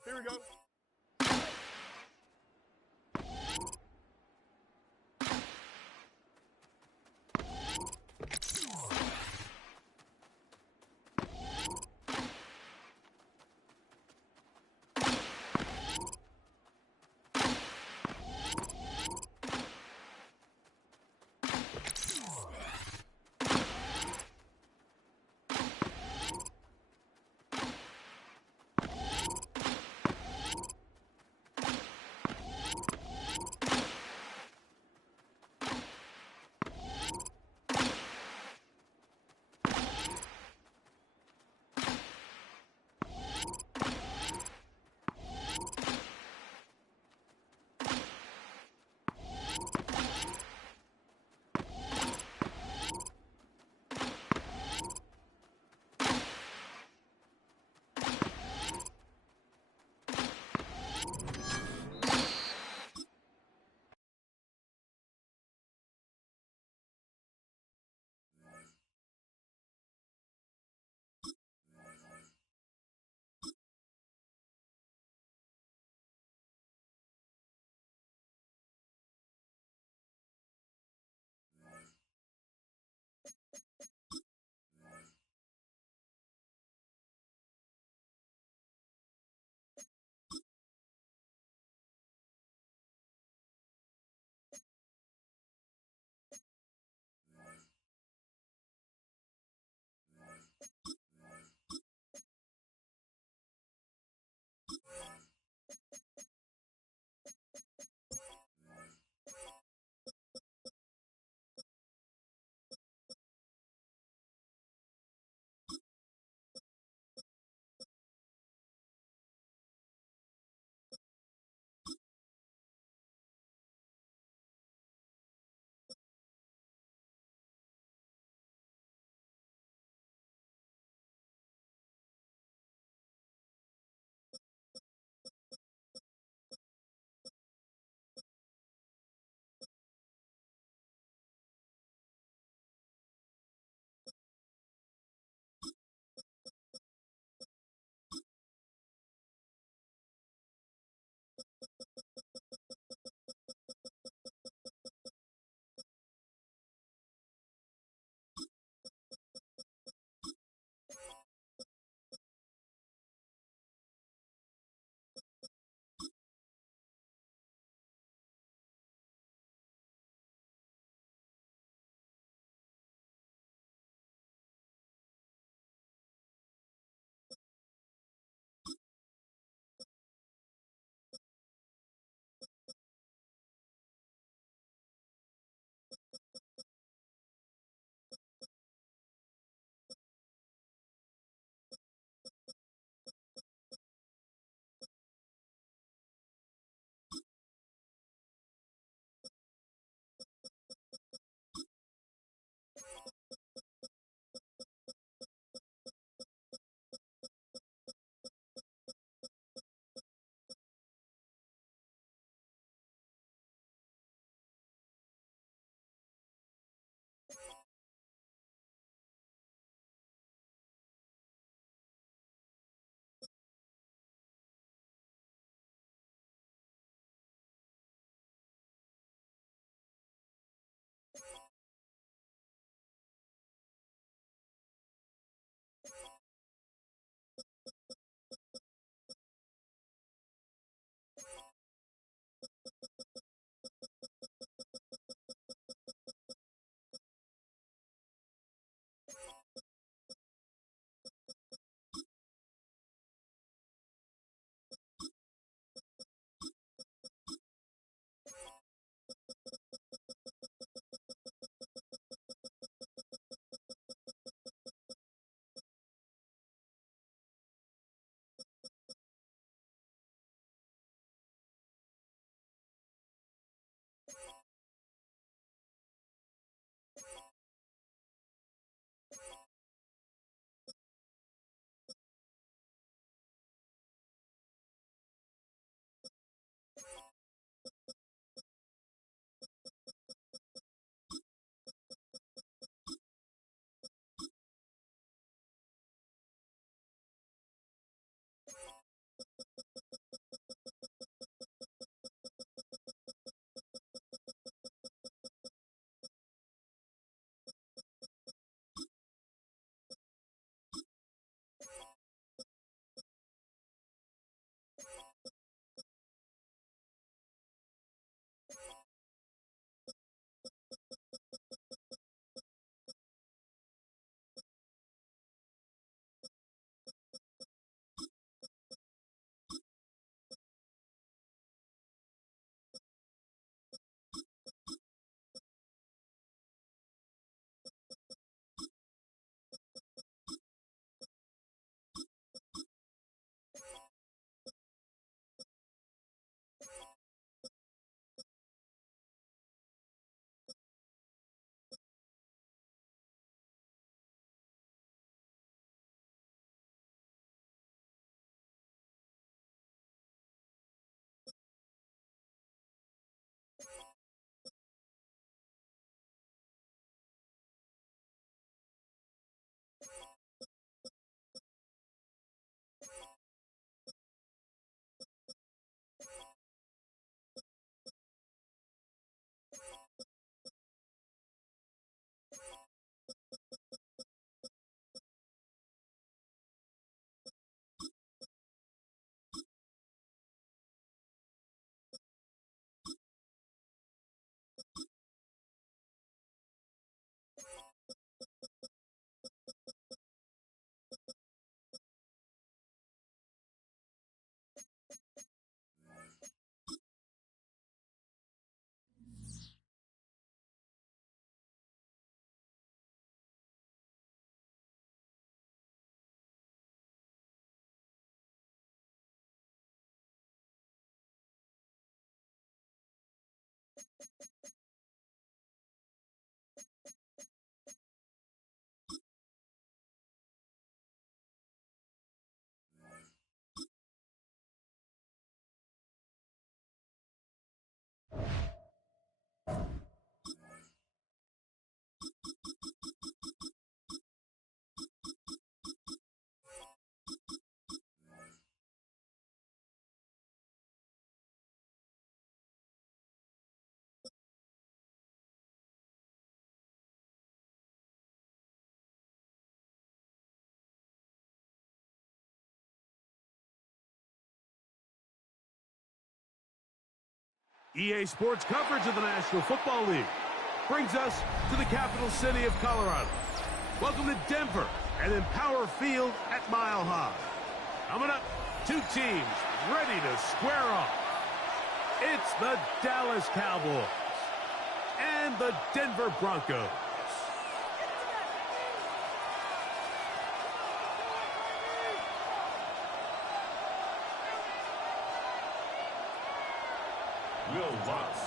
Here we go. EA Sports coverage of the National Football League brings us to the capital city of Colorado. Welcome to Denver and Empower Field at Mile High. Coming up, two teams ready to square off. It's the Dallas Cowboys and the Denver Broncos.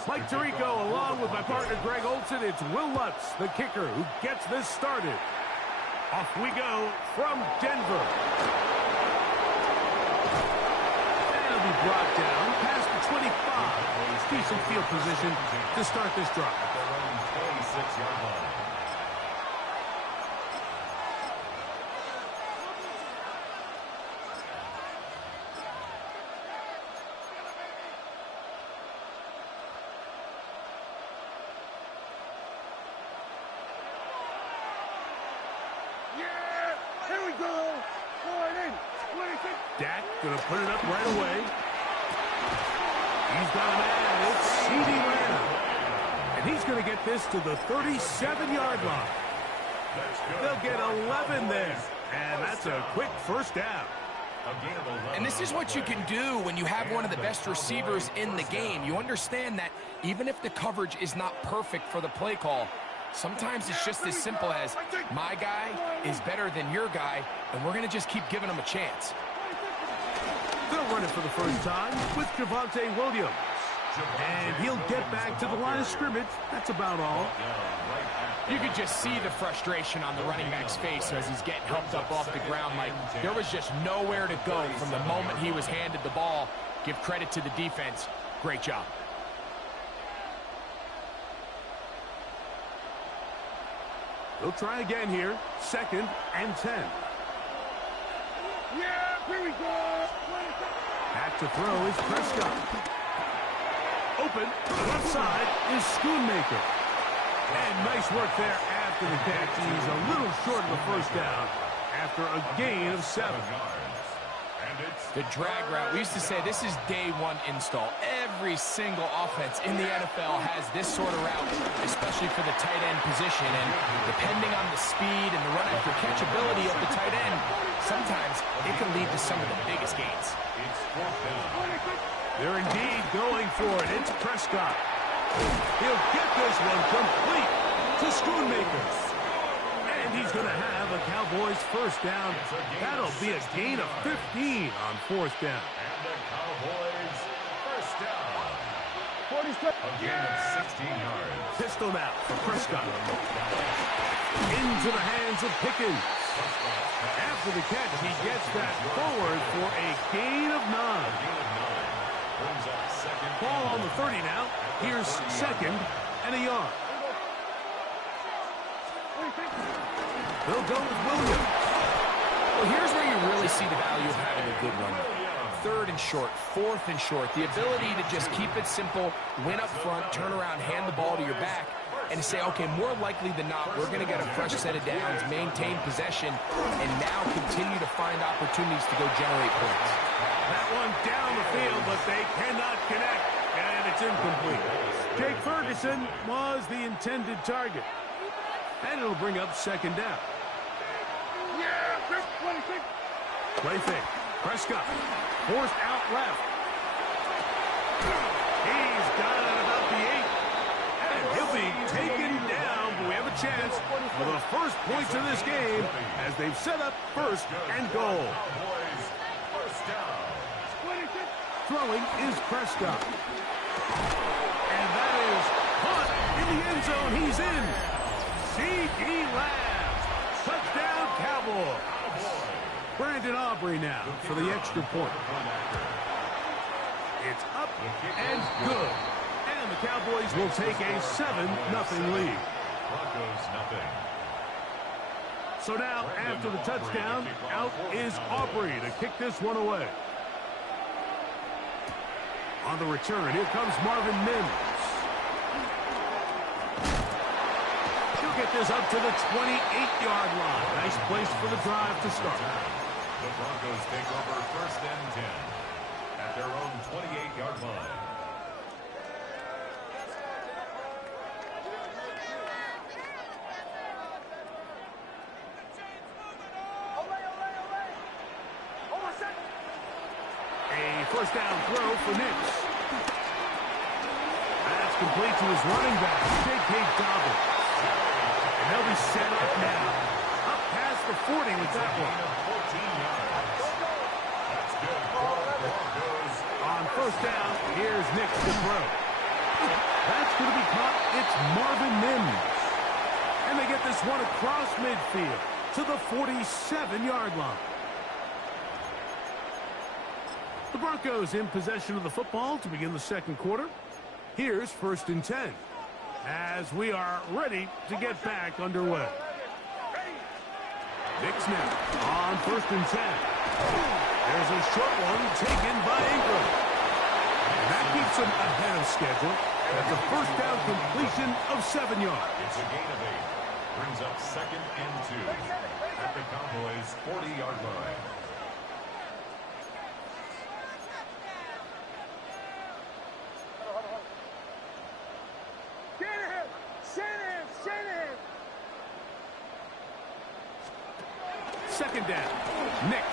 Mike Tirico along with my partner Greg Olson. It's Will Lutz, the kicker, who gets this started. Off we go from Denver. And it'll be brought down past the 25. Decent field position to start this drive. At their own 26-yard line. Dak gonna put it up right away. He's got a man. It's C.D. Lamb. And he's gonna get this to the 37-yard line. They'll get 11 there. And that's a quick first down. And this is what you can do when you have one of the best receivers in the game. You understand that even if the coverage is not perfect for the play call, sometimes it's just as simple as my guy is better than your guy, and we're going to just keep giving him a chance. They'll run it for the first time with Javonte Williams. And he'll get back to the line of scrimmage. That's about all. You could just see the frustration on the running back's face as he's getting helped up off the ground. Like, there was just nowhere to go from the moment he was handed the ball. Give credit to the defense. Great job. They'll try again here. 2nd and 10. Yeah, here we go. Back to throw is Prescott. Open to the left side is Schoonmaker. And nice work there after the catch. He's a little short of the first down after a gain of 7. The drag route, we used to say this is day one install. Every single offense in the NFL has this sort of route, especially for the tight end position. And depending on the speed and the run after catch ability of the tight end, sometimes it can lead to some of the biggest gains. They're indeed going for it. It's Prescott. He'll get this one complete to Schoonmaker. And he's going to have a Cowboys first down. That'll be a gain of 15 on 4th down. And the Cowboys first down. A gain of 16 yards. Pistol now for Prescott. Into the hands of Pickens. After the catch, he gets that forward for a gain of 9. Ball on the 30 now. Here's 2nd and a yard. They'll go with Williams. Well, here's where you really see the value of having a good run. 3rd and short, 4th and short. The ability to just keep it simple, win up front, turn around, hand the ball to your back, and say, okay, more likely than not, we're going to get a fresh set of downs, maintain possession, and now continue to find opportunities to go generate points. That one down the field, but they cannot connect, and it's incomplete. Jake Ferguson was the intended target. And it'll bring up 2nd down. Play fake. Prescott forced out left. He's got it at about the 8. And he'll be taken down. But we have a chance for the first points of this game as they've set up 1st and goal. Throwing is Prescott. And that is caught in the end zone. He's in. C.D. Lamb. Touchdown, Cowboys. Brandon Aubrey now for the extra point. It's up and good. And the Cowboys will take a 7-0 lead. So now, after the touchdown, out is Aubrey to kick this one away. On the return, here comes Marvin Mims. He'll get this up to the 28-yard line. Nice place for the drive to start. The Broncos take over 1st and 10 at their own 28-yard line. A first down throw for Nix. That's complete to his running back, J.K. Dobbins. And they'll be set up now. Up past the 40 with that one. 14 yards. That's good for the Broncos. On first down, here's Nick to throw. That's going to be caught. It's Marvin Mims. And they get this one across midfield to the 47-yard line. The Broncos in possession of the football to begin the second quarter. Here's 1st and 10 as we are ready to get back underway. Nick's now on 1st and 10. There's a short one taken by Ingram. And that keeps him ahead of schedule. That's a first down completion of 7 yards. It's a gain of 8. Brings up 2nd and 2 at the Cowboys' 40-yard line. Second down. Nix.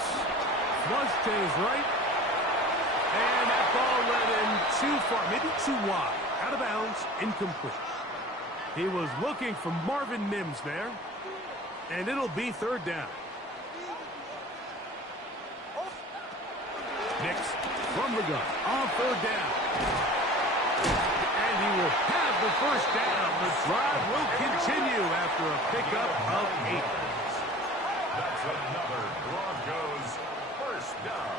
Flush to his right. And that ball led him too far, maybe too wide. Out of bounds, incomplete. He was looking for Marvin Mims there. And it'll be 3rd down. Nix from the gun on 3rd down. And he will have the first down. The drive will continue after a pickup of 8. That's another Broncos first down.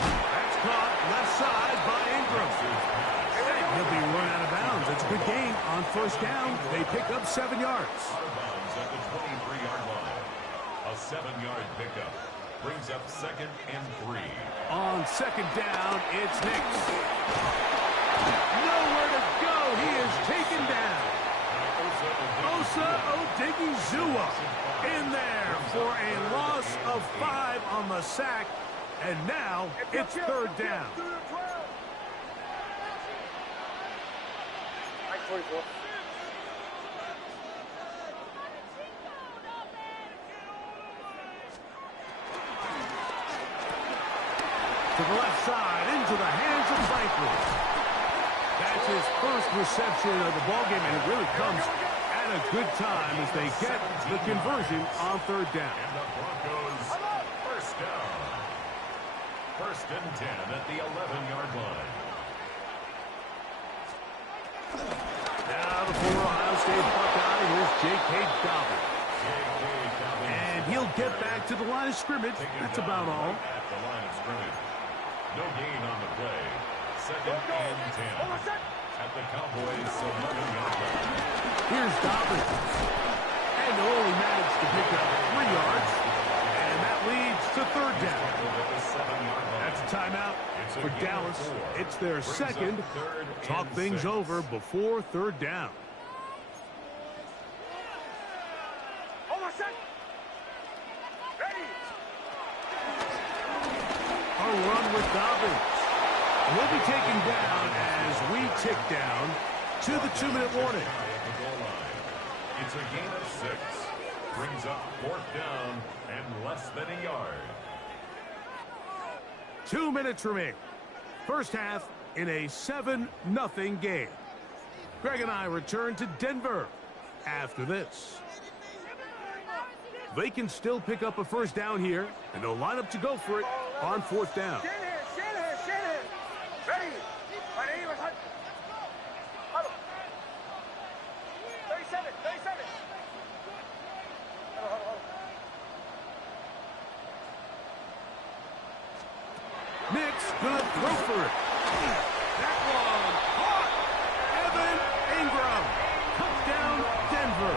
That's caught left side by Ingram. And he'll be run out of bounds. It's a good gain on first down. They pick up 7 yards. Out of bounds at the 23-yard line. A 7-yard pickup brings up 2nd and 3. On 2nd down, it's Nix. Nowhere to go. He is taken down. Osa Odigizua in there for a loss of 5 on the sack. And now it's 3rd down. To the left side, into the hands of Franklin. That's his first reception of the ballgame, and it really comes at a good time as they get the conversion on 3rd down. And the Broncos first down. 1st and 10 at the 11-yard line. Now the former Ohio State Buckeye, here's J.K. Dobbins. And he'll get back to the line of scrimmage. That's about all. At the line of scrimmage. No gain on the play. 2nd and 10 at the Cowboys' 11-yard line. Here's Dobbins. And they'll only manage to pick up 3 yards. And that leads to 3rd down. That's a timeout for Dallas. It's their second. Talk things over before 3rd down. A run with Dobbins. Will be taken down as we tick down to the 2-minute warning. It's a gain of 6. Brings up 4th down and less than a yard. 2 minutes remain. First half in a 7-0 game. Greg and I return to Denver after this. They can still pick up a first down here, and they'll line up to go for it on 4th down. Ready. Nick's gonna throw for it. That one caught. Evan Ingram. Touchdown, Denver.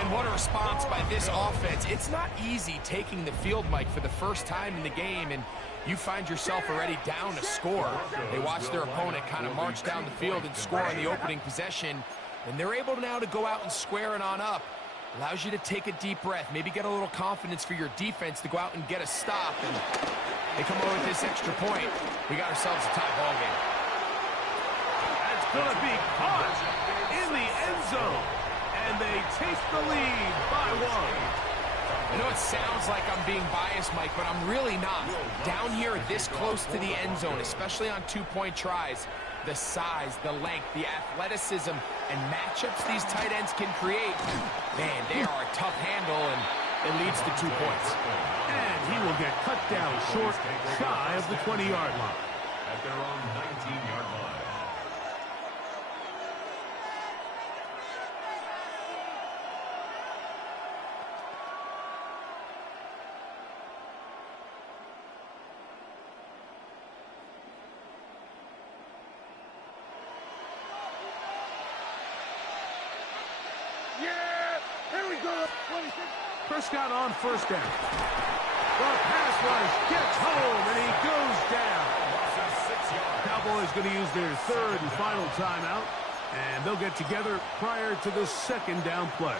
And what a response by this offense. It's not easy taking the field, Mike, for the first time in the game, and you find yourself already down a score. They watch their opponent kind of march down the field and score on the opening possession, and they're able now to go out and square it on up. Allows you to take a deep breath, maybe get a little confidence for your defense to go out and get a stop, and they come away with this extra point. We got ourselves a tie ball game. That's going to be caught in the end zone, and they take the lead by 1. I know it sounds like I'm being biased, Mike, but I'm really not. Down here this close to the end zone, especially on two-point tries, the size, the length, the athleticism, and matchups these tight ends can create, man, they are a tough handle, and it leads to 2 points. And he will get cut down short, shy of the 20-yard line. At their own 19-yard line. Yeah! Here we go! Prescott on first down. The pass rush gets home, and he goes down. Cowboys going to use their third and final timeout, and they'll get together prior to the second down play.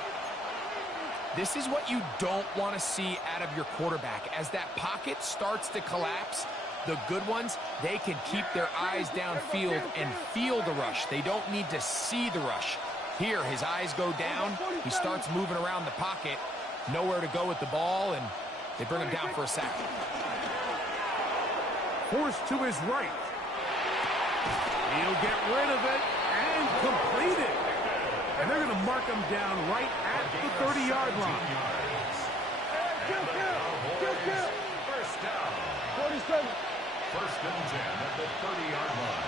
This is what you don't want to see out of your quarterback. As that pocket starts to collapse, the good ones, they can keep their eyes downfield and feel the rush. They don't need to see the rush. Here, his eyes go down. He starts moving around the pocket. Nowhere to go with the ball, and they bring him down for a sack. Forced to his right. He'll get rid of it and complete it. And they're going to mark him down right at the 30-yard line. Kill. First down. 47. First and 10 at the 30-yard line.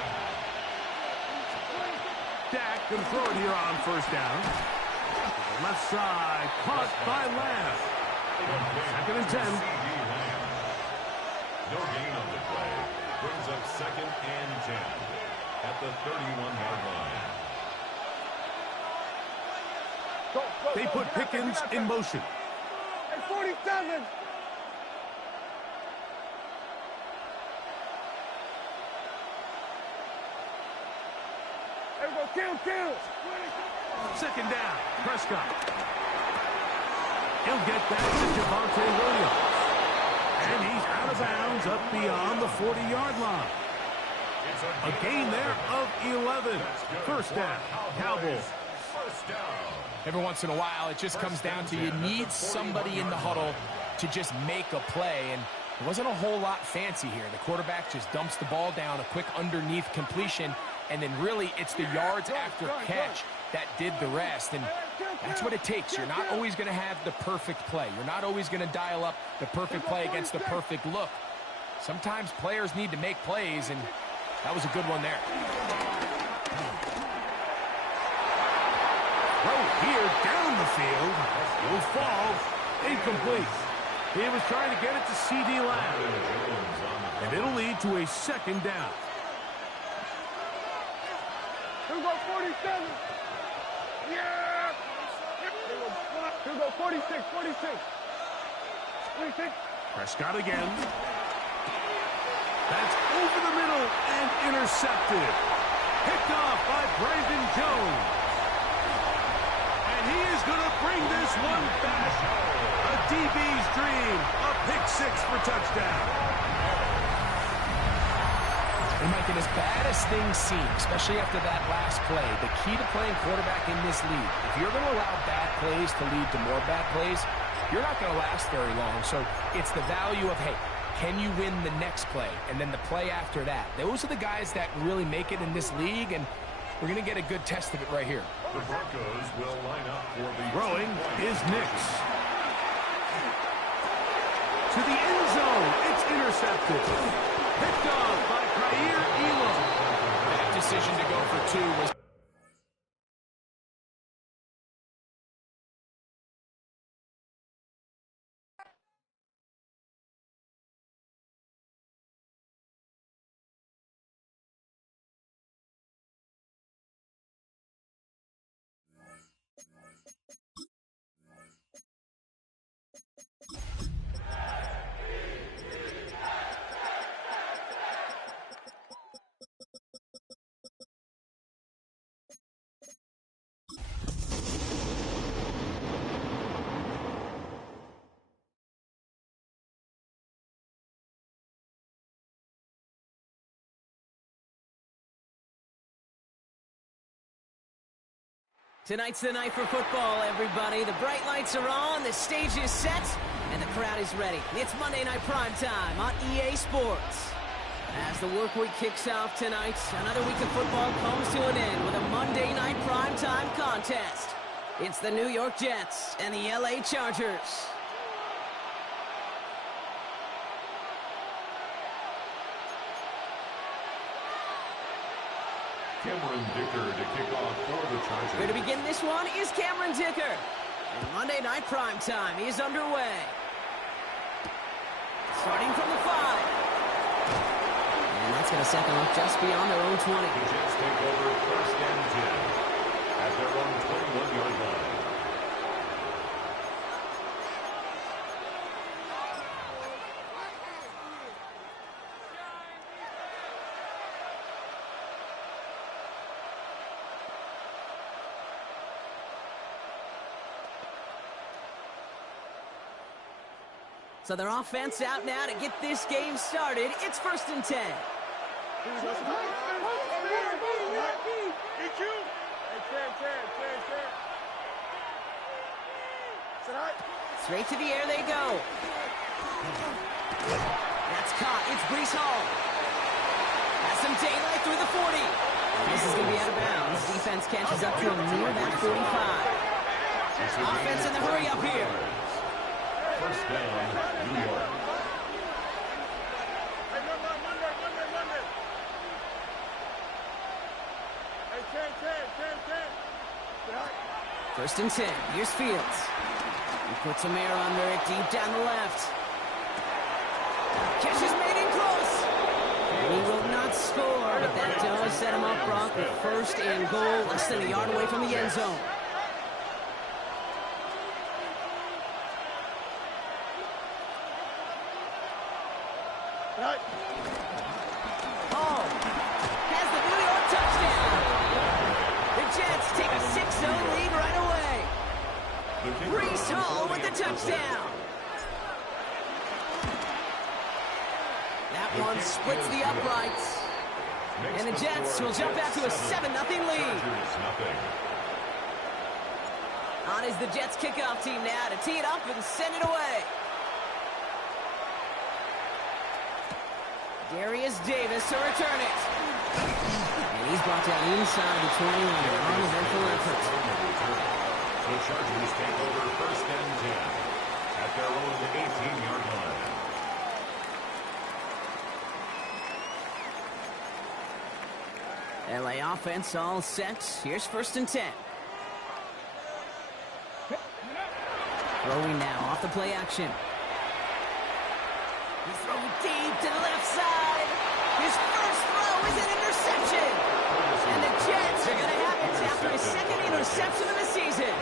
Dak going to throw it here on first down. Left side, caught by Lamb. Second and 10. No gain on the play. Brings up second and 10 at the 31-yard line. They put Pickens in motion. And 47. There we go, kill. Second down, Prescott. He'll get that to Javonte Williams. And he's out of bounds up beyond the 40-yard line. A gain there of 11. First down, Cowboys. First down. Every once in a while, it just comes down to you need somebody in the huddle to just make a play, and it wasn't a whole lot fancy here. The quarterback just dumps the ball down, a quick underneath completion, and then really it's the yards after catch that did the rest, and that's what it takes. You're not always going to have the perfect play. You're not always going to dial up the perfect play against the perfect look. Sometimes players need to make plays, and that was a good one there. Right here, down the field, will fall, incomplete. He was trying to get it to C.D. Lamb, and it'll lead to a second down. Here we go, 47. Yeah! Here we go, 46. 26. Prescott again. That's over the middle and intercepted. Picked off by Brandon Jones. And he is going to bring this one back. A DB's dream. A pick six for touchdown. And Mike, and as bad as things seem, especially after that last play, the key to playing quarterback in this league, if you're going to allow bad plays to lead to more bad plays, you're not going to last very long. So it's the value of, hey, can you win the next play? And then the play after that. Those are the guys that really make it in this league, and we're going to get a good test of it right here. The Broncos will line up for the throwing is Nix. To the end zone. It's intercepted. Picked off by Kaiir Elam. That decision to go for two was Tonight's the night for football, everybody. The bright lights are on, the stage is set, and the crowd is ready. It's Monday Night Primetime on EA Sports. As the work week kicks off tonight, another week of football comes to an end with a Monday Night Primetime contest. It's the New York Jets and the LA Chargers. Cameron Dicker to kick off for the Chargers. Here to begin this one is Cameron Dicker. And Monday Night Primetime is underway. Starting from the 5. And that's going to set them up just beyond their own 20. The Jets take over first and 10 at their own 21-yard line. So their offense out now to get this game started. It's first and 10. Straight to the air they go. That's caught. It's Breece Hall. Has some daylight through the 40. And this is going to be out of bounds. Defense catches up to him near that 45. Offense in the hurry up here. First down, New York. First and 10. Here's Fields. He puts some air under it deep down the left. Catch is made in close. And he will not score, but that does set him up, Brock, with first and goal, less than a yard away from the end zone. Hall has the New York touchdown. The Jets take a 6-0 lead right away. Breece Hall with the touchdown. That one splits the uprights. And the Jets will jump out to a 7-0 lead. On is the Jets kickoff team now to tee it up and send it away. Darius Davis to return it. And he's brought down inside the 20 on an uneventful effort. The Chargers take over first and 10 at their own 18-yard line. LA offense all set. Here's first and 10. Throwing now off the play action. He's throwing deep to the left side. His first throw is an interception. And the Jets are going to have it after his second interception of the season.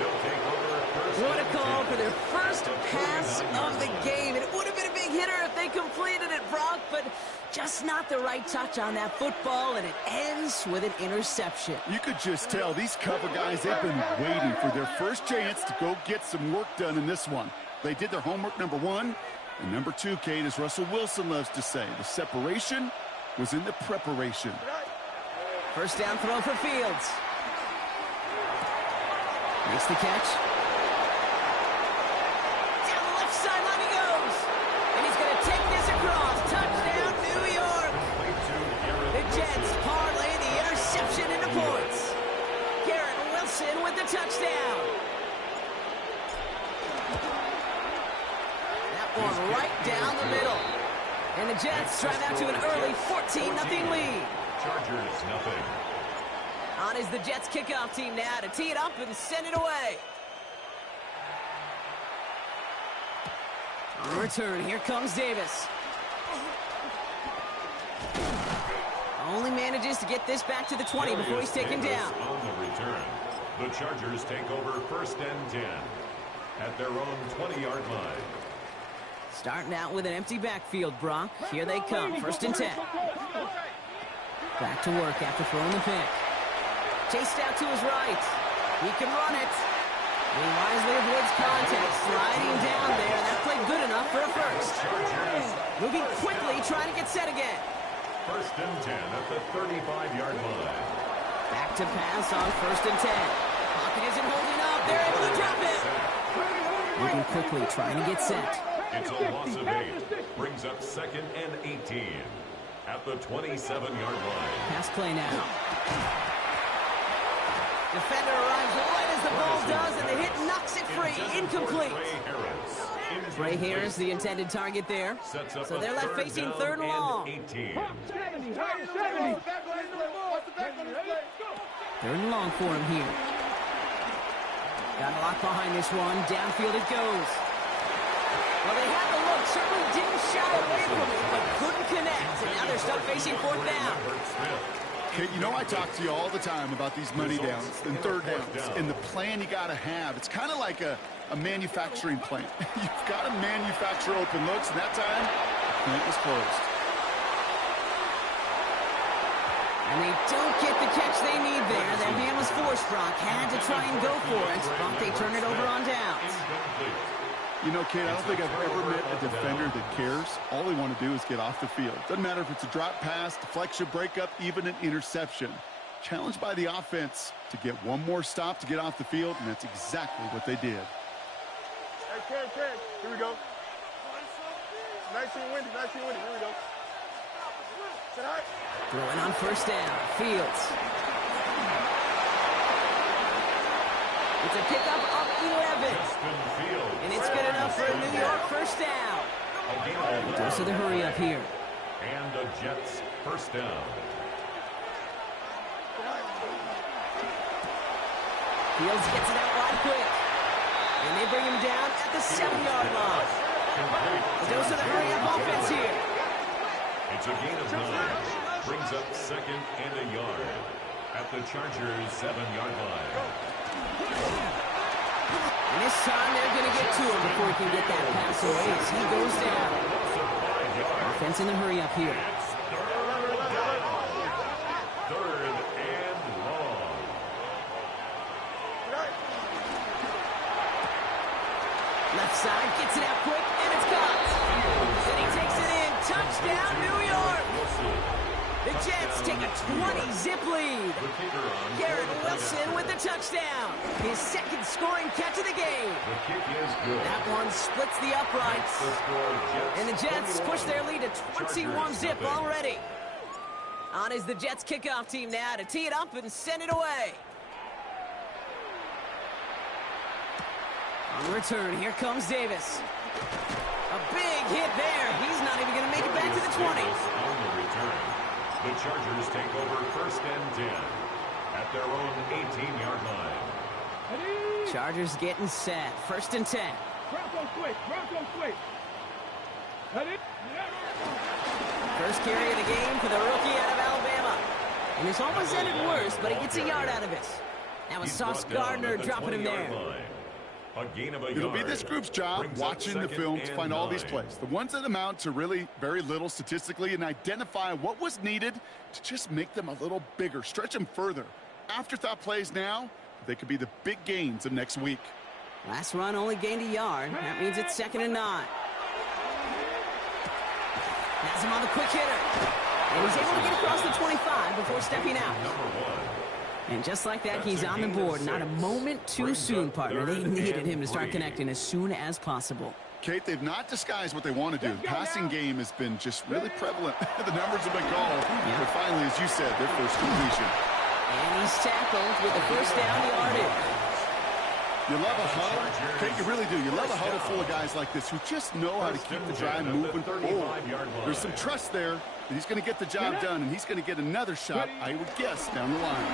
What a call for their first pass of the game. And it would have been a big hitter if they completed it, Brock, but just not the right touch on that football, and it ends with an interception. You could just tell these cover guys, they've been waiting for their first chance to go get some work done in this one. They did their homework, number one. And number two, Kate, as Russell Wilson loves to say, the separation was in the preparation. First down throw for Fields. Makes the catch. Down the left sideline he goes. And he's going to take this across. Touchdown, New York. The Jets parlay the interception into points. Garrett Wilson with the touchdown. One right down the middle. And the Jets drive out to an early 14-0 lead. Chargers, nothing. On is the Jets kickoff team now to tee it up and send it away. On return, here comes Davis. Only manages to get this back to the 20 before he's taken down. On the return, the Chargers take over first and 10 at their own 20-yard line. Starting out with an empty backfield, Brock. Here they come, first and 10. Back to work after throwing the pick. Chased out to his right. He can run it. He wisely avoids contact, sliding down there. That played good enough for a first. Moving quickly, trying to get set again. First and 10 at the 35-yard line. Back to pass on first and 10. Pocket isn't holding up. They're able to drop it. Moving quickly, trying to get set. It's a loss of 8. Brings up 2nd and 18 at the 27-yard line. Pass play now. Defender arrives right as the ball does, and the hit knocks it free. Incomplete. Bray Harris, the intended target there. So they're left facing 3rd and long. 18. 3rd and long for him here. Got a lock behind this one. Downfield it goes. Well, they had the look. Certainly didn't shy away from it, but couldn't connect. And now they're stuck facing 4th down. Okay, you know I talk to you all the time about these money downs and 3rd downs and the plan you got to have. It's kind of like a manufacturing plant. You've got to manufacture open looks, and that time, the plant was closed. And they don't get the catch they need there. That man was forced, Brock. Had to try and go for it, but they turn it over on downs. You know, Kate, I don't think I've ever met a defender that cares. All they want to do is get off the field. Doesn't matter if it's a drop pass, deflection, breakup, even an interception. Challenged by the offense to get one more stop to get off the field, and that's exactly what they did. Hey, Ken, here we go. 19 windy, here we go. Throwing on 1st down. Fields. It's a pickup of 11. And it's good enough for a New York 1st down. Goes to the hurry up here. And the Jets 1st down. Fields gets it out wide quick. And they bring him down at the 7-yard line. Goes to the hurry up offense here. It's a gain of 9. Brings up 2nd and a yard at the Chargers 7-yard line. And this time they're going to get to him before he can get that pass away as he goes down. Offense in the hurry up here. 3rd and long. Left side gets it out quick, and it's caught. And he takes it in. Touchdown, New York. The Jets take a 20-zip lead. Garrett Wilson with the touchdown. His 2nd scoring catch of the game. The kick is good. That one splits the uprights. And the Jets push their lead to 21-zip already. On is the Jets kickoff team now to tee it up and send it away. On the return, here comes Davis. A big hit there. He's not even going to make it back to the 20. On the return, the Chargers take over 1st and 10 at their own 18-yard line. Chargers getting set. 1st and 10. Bronco quick. First carry of the game for the rookie out of Alabama. And it's almost ended worse, but he gets a yard out of it. That was Sauce Gardner dropping him there. A gain of a It'll be yard. this group's job watching the film to find all these plays. The ones that amount to really very little statistically, and identify what was needed to just make them a little bigger, stretch them further. Afterthought plays now, they could be the big gains of next week. Last run only gained a yard. That means it's 2nd and 9. Has him on the quick hitter. And he's able to get across the 25 before stepping out. And just like that, he's on the board. Not a moment too soon, partner. They needed him to start connecting as soon as possible. Kate, they've not disguised what they want to do. The passing game has been just really prevalent. The numbers have been called. Yeah. But finally, as you said, their first completion. And he's tackled with the 1st down yardage. You love a huddle. Kate, you really do. You love a huddle full of guys like this who just know how to keep the drive moving forward. There's some trust there that he's going to get the job done, and he's going to get another shot, I would guess, down the line.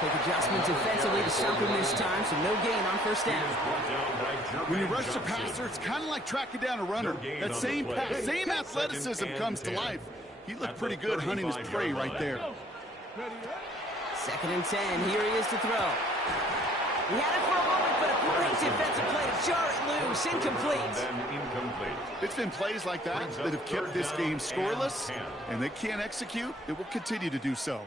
Quick adjustment defensively to stop him this time, so no gain on 1st down. When you rush the passer, it's kind of like tracking down a runner. That same pass, same athleticism comes to life. He looked pretty good hunting his prey right there. 2nd and 10. Here he is to throw. He had it for a moment, but a great defensive play to jar it loose. Incomplete. It's been plays like that that have kept this game scoreless, and they can't execute. It will continue to do so.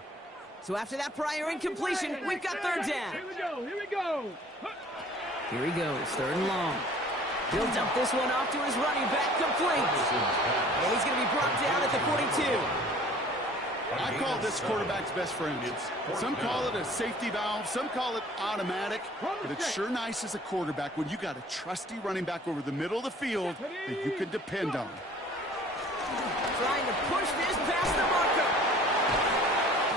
So after that prior incompletion, we've got 3rd down. Here we go. Here he goes, 3rd and long. He'll dump this one off to his running back, complete. And he's going to be brought down at the 42. I call this quarterback's best friend. Some call it a safety valve, some call it automatic, but it's sure nice as a quarterback when you got a trusty running back over the middle of the field that you can depend on. Trying to push this past the marker.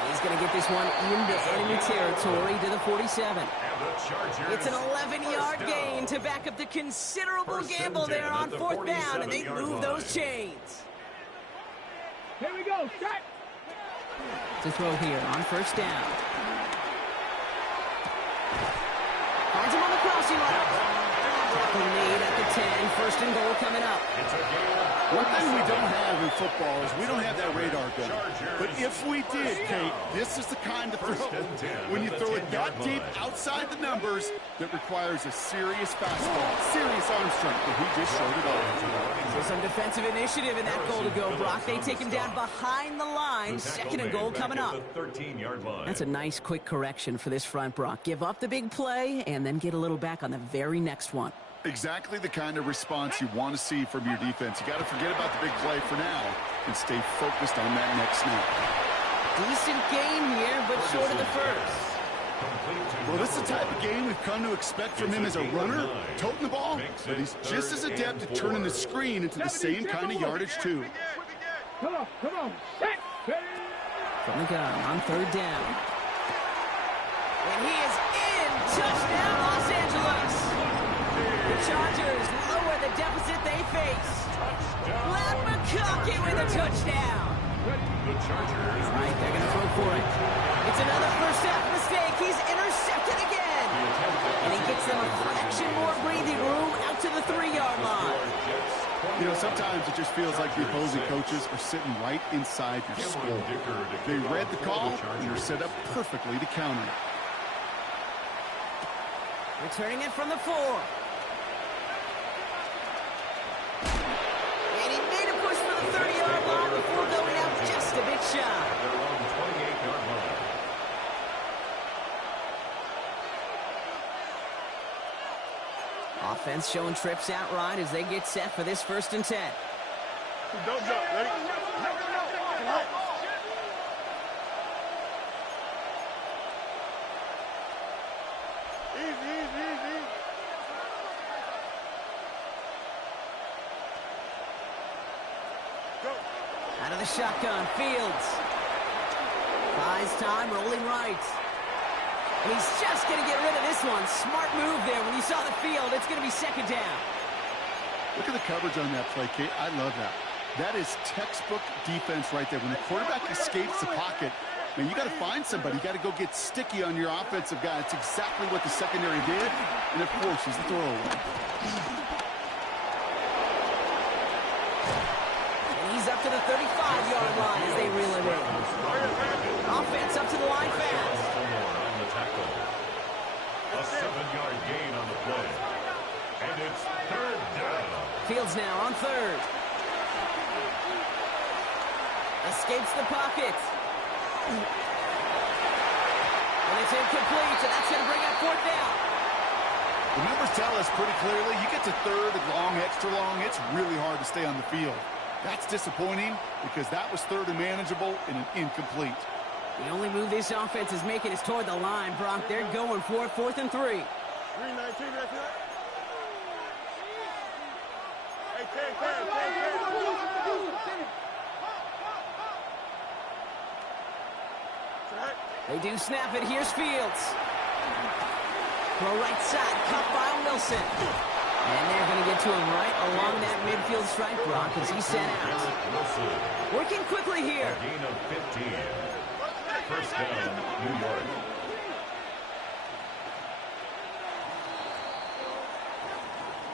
He's going to get this one into enemy territory to the 47. It's an 11-yard gain to back up the considerable gamble there on 4th down, and they move those chains. Here we go. Set. To throw here on 1st down. Finds him on the crossing route. Tackle made at the 10. 1st and goal coming up. One thing we don't have in football is we don't have that radar gun. But if we did, Kate, this is the kind of throw, when you throw it that deep outside the numbers, that requires a serious fastball, serious arm strength, but he just showed it off. So some defensive initiative in that goal to go, Brock. They take him down behind the line. 2nd and goal coming up. That's a nice quick correction for this front, Brock. Give up the big play and then get a little back on the very next one. Exactly the kind of response you want to see from your defense. You got to forget about the big play for now and stay focused on that next snap. Decent gain here, but short of the 1st. Well, this is the type of game we've come to expect from him as a runner, toting the ball, but he's just as adept at turning the screen into the same kind of yardage, too. Come on. Set. From the gun on 3rd down. And he is in. Touchdown, Los Angeles. The Chargers lower the deficit they face. Glad McConkey with a touchdown. The Chargers. All right, they're going to throw for it. It's another first half mistake. He's intercepted again. And he gets them a fraction more breathing room out to the 3-yard line. You know, sometimes it just feels like the opposing coaches are sitting right inside your skull. They read the call and are set up perfectly to counter it. Returning it from the 4. And he made a push for the 30-yard line before going out just a bit shy. Their own 28-yard line. Offense showing trips out right as they get set for this 1st and 10. Don't jump. Ready? Easy. Go. Out of the shotgun, Fields. Buys time, rolling right. And he's just going to get rid of this one. Smart move there. When you saw the field, it's going to be 2nd down. Look at the coverage on that play, Kate. I love that. That is textbook defense right there. When the quarterback escapes the pocket, man, you got to find somebody. You got to go get sticky on your offensive guy. It's exactly what the secondary did, and it forces the throwaway. And he's up to the 35-yard line as they reel him in. Offense up to the line fast. On the tackle. A 7-yard gain on the play. And it's 3rd down. Fields now on 3rd. Escapes the pocket. And it's incomplete, so that's going to bring up 4th down. The numbers tell us pretty clearly, you get to 3rd and long, extra long, it's really hard to stay on the field. That's disappointing because that was 3rd and manageable and an incomplete. The only move this offense is making is toward the line, Brock. They're going for it, 4th and 3. 3-19, that's it. Hey, 10. They do snap it. Here's Fields. Throw right side, caught by Wilson. And they're going to get to him right along that midfield stripe, Brock, as he's sent out. Working quickly here. A gain of 15. 1st down, New York.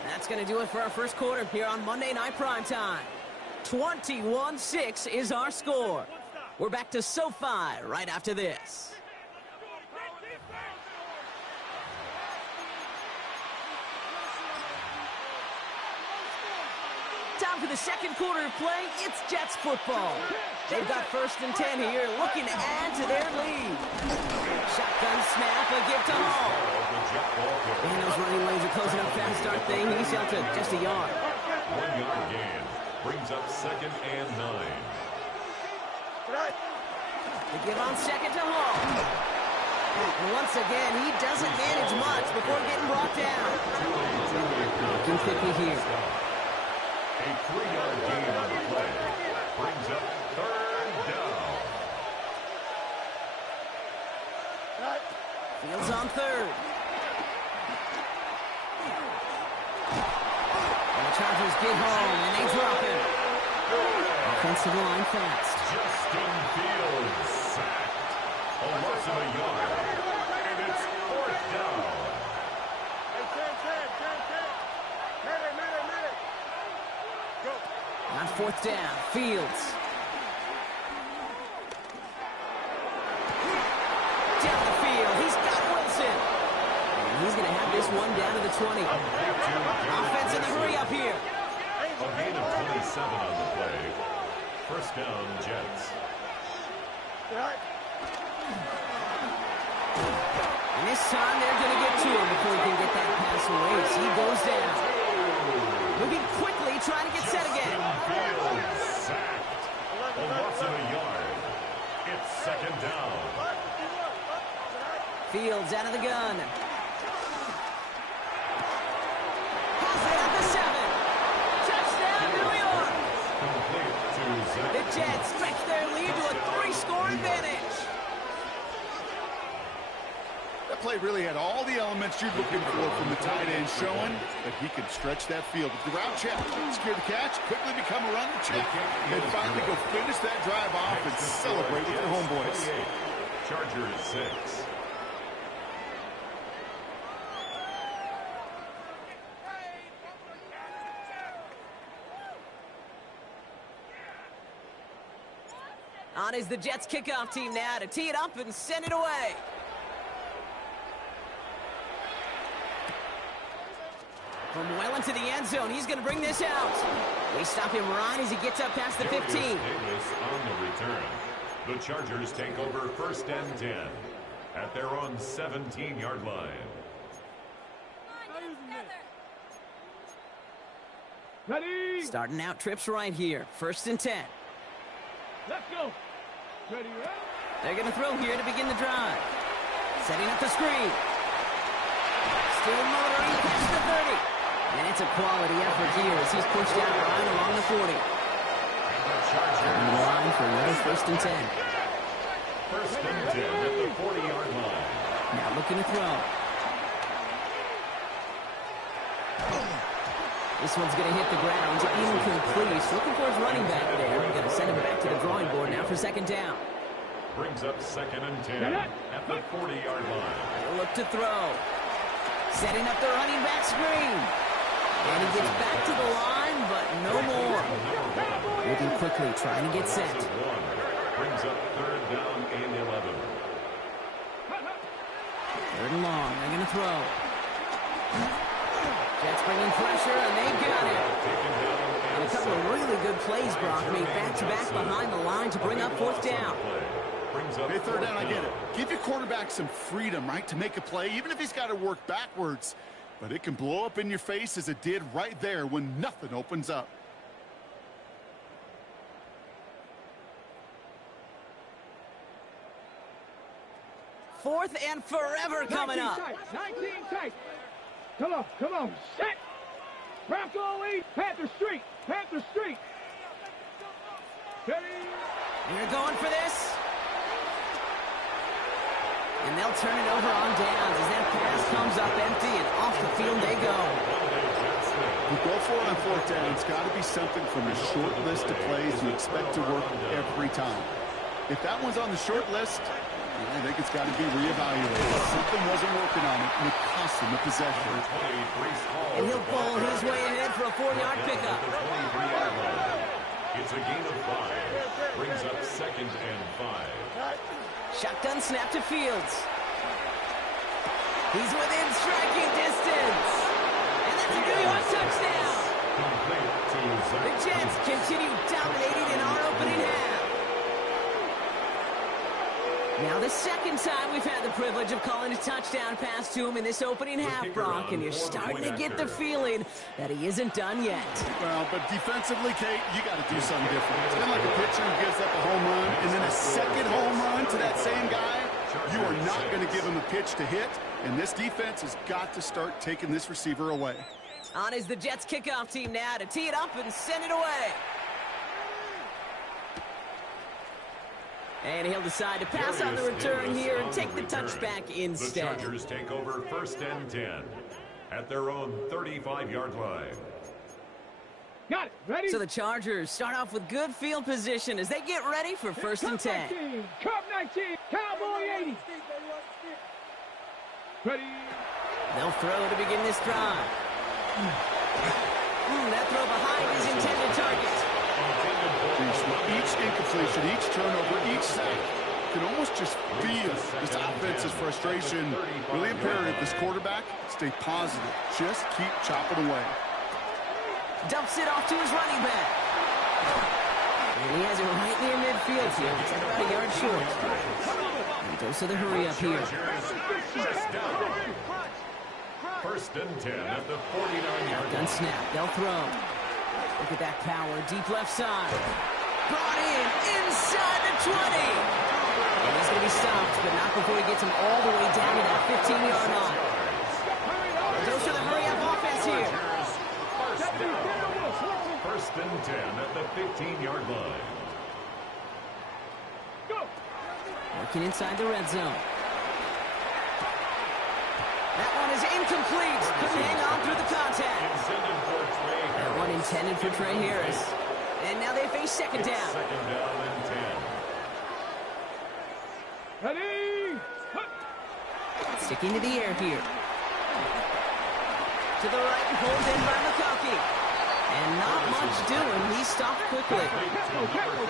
That's going to do it for our 1st quarter here on Monday Night Primetime. 21-6 is our score. We're back to SoFi right after this. Time for the 2nd quarter of play. It's Jets football. They've got 1st and 10 here, looking to add to their lead. Shotgun snap, a gift to Hall. And those running lanes are closing up fast, aren't they? He's held to just a yard. 1-yard gain brings up 2nd and 9. The give on second to Hall. And once again, he doesn't manage much before getting brought down. Looking picky here. A 3-yard gain on the play brings up third down. Fields on third. And the Chargers get home, and they drop him. Offensive line fast. Justin Fields sacked. A loss of a yard. And it's fourth down. On fourth down, Fields. Down the field, he's got Wilson. And he's going to have this one down to the 20. Offense in the hurry up here. A gain of 27 on the play. First down, Jets. And this time they're going to get to him before he can get that pass away. So he goes down. Moving quickly, trying to get set again. Fields sacked. A loss of a yard. It's second down. Fields out of the gun. Has it at the 7. Touchdown, New York. Complete to Zach. The Jets stretch their lead to a 3-score advantage. That play really had all the elements you're looking for from the tight end, showing that he can stretch that field. With the route check, secure the catch, quickly become a running check, and finally go finish that drive off and celebrate with your homeboys. Chargers 6. On is the Jets kickoff team now to tee it up and send it away. From well into the end zone, he's going to bring this out. They stop him right as he gets up past the 15. Davis on the return. The Chargers take over first and 10 at their own 17-yard line. Ready? Starting out trips right here. First and 10. Let's go. Ready, They're going to throw here to begin the drive. Setting up the screen. Still motoring past the 30. And it's a quality effort here as he's pushed out right along the 40. On the line for another first and 10. First and 10 at the 40-yard line. Now looking to throw. This one's going to hit the ground. Incomplete. He's looking for his running back there. We're going to send him back to the drawing board now for second down. Brings up second and 10 at the 40-yard line. They'll look to throw. Setting up the running back screen. And he gets back to the line, but no more. Moving quickly, trying to get set. Brings up third down and 11. Third and long. They're going to throw. Jets bringing pressure, and they got it. And a couple of really good plays, Brock, made back-to-back behind the line to bring up fourth down. Hey, third down, I get it. Give your quarterback some freedom, right, to make a play, even if he's got to work backwards. But it can blow up in your face as it did right there when nothing opens up. Fourth and forever coming up. 19 tight. Come on, set. Bronco lead, Panther Street. Ready? They're going for this. And they'll turn it over on downs as that pass comes up empty and off the field they go. You go for it on fourth down, it's got to be something from a short list of plays you expect to work every time. If that one's on the short list, I think it's got to be reevaluated. Something wasn't working on it, and it cost him the possession. And he'll bowl his way ahead for a 4-yard pickup. It's a gain of 5. Brings up second and 5. Shotgun snap to Fields. He's within striking distance. And that's a New York touchdown. The Jets continue dominating in our opening half. Now the second time we've had the privilege of calling a touchdown pass to him in this opening half, Brock, and you're starting to get the feeling that he isn't done yet. Well, but defensively, Kate, you got to do something different. It's been like a pitcher who gives up a home run, and then a second home run to that same guy. You are not going to give him a pitch to hit, and this defense has got to start taking this receiver away. On is the Jets kickoff team now to tee it up and send it away. And he'll decide to pass on the return here and take the touchback instead. The Chargers take over 1st and 10 at their own 35-yard line. Got it. Ready? So the Chargers start off with good field position as they get ready for 1st and 10. 19, Cup 19, Cowboy 80. Ready? They'll throw to begin this drive. That throw behind his intended target. Each incompletion, each turnover, each sack, you can almost just feel this offense's frustration. Really imperative this quarterback stay positive. Just keep chopping away. Dumps it off to his running back. And he has it right near midfield here. It's about a yard short. And goes to the hurry up here. 1st and 10 at the 49-yard Gun line. snap. They'll throw. Look at that power. Deep left side. Brought in inside the 20. And he's going to be stopped, but not before he gets him all the way down to that 15-yard line. Goes to the hurry-up offense here. 1st and 10 at the 15-yard line. Working inside the red zone. That one is incomplete. Couldn't hang on through the contact. That one intended for Trey Harris. And now they face 2nd down. 2nd down and 10. Ready? Sticking to the air here. To the right and pulled in by McConkey. And not much doing. He stopped quickly.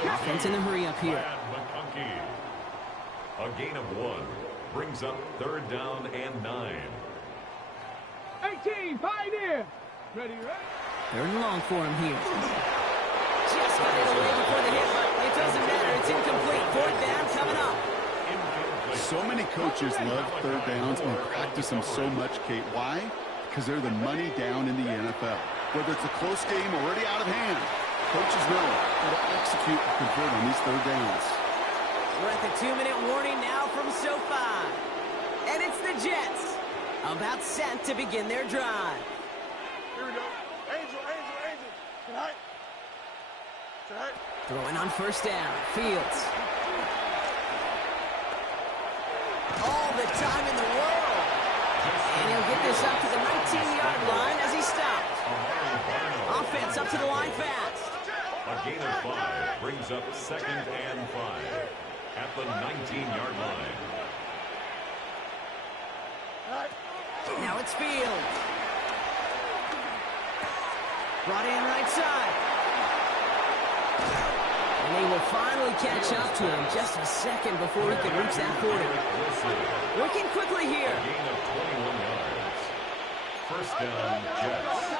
Offense in the hurry up here. McConkey. A gain of 1 brings up 3rd down and 9. 18, Pioneer. Ready, ready? 3rd and long for him here. Just got it away before the hit, but it doesn't matter. It's incomplete. 4th down coming up. So many coaches love 3rd downs and practice them so much, Kate. Why? Because they're the money down in the NFL. Whether it's a close game already out of hand, coaches know how to execute and convert on these 3rd downs. We're at the 2-minute warning now from SoFi. And it's the Jets about set to begin their drive. Here we go. Angel. Tonight. Throwing on 1st down. Fields. All the time in the world. And he'll get this up to the 19-yard line as he stopped. Offense up to the line fast. A gain of 5 brings up 2nd and 5 at the 19-yard line. Now it's Fields. Brought in right side. And they will finally catch up to him just a second before he can reach that 40. Working quickly here. A gain of 21 yards. 1st down, Jets.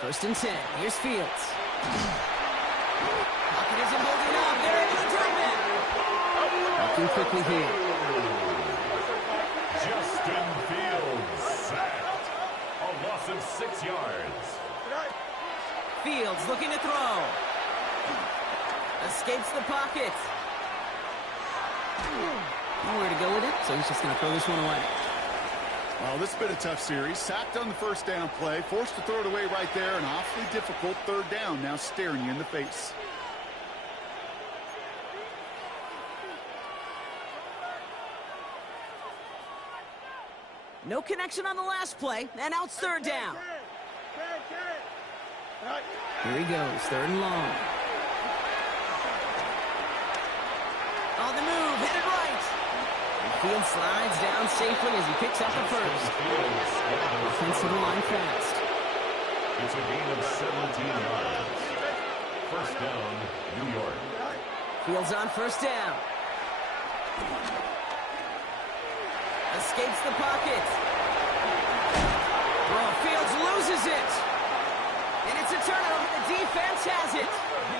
First and 10. Here's Fields. Pocket isn't holding up. They're able to drop it. Working quickly here. Justin Fields sacked. A loss of 6 yards. Fields looking to throw. Escapes the pocket. Nowhere to go with it, so he's just going to throw this one away. Well, this has been a tough series. Sacked on the 1st down play, forced to throw it away right there. An awfully difficult 3rd down now staring you in the face. No connection on the last play, and now it's 3rd down. Here he goes, 3rd and long. On the move, headed right. And Fields slides down safely as he picks up the 1st. Offense to the line fast. It's a gain of 17 yards. 1st down, New York. Fields on 1st down. Escapes the pocket. Well, Fields loses it. And it's a turnover. The defense Fields has it.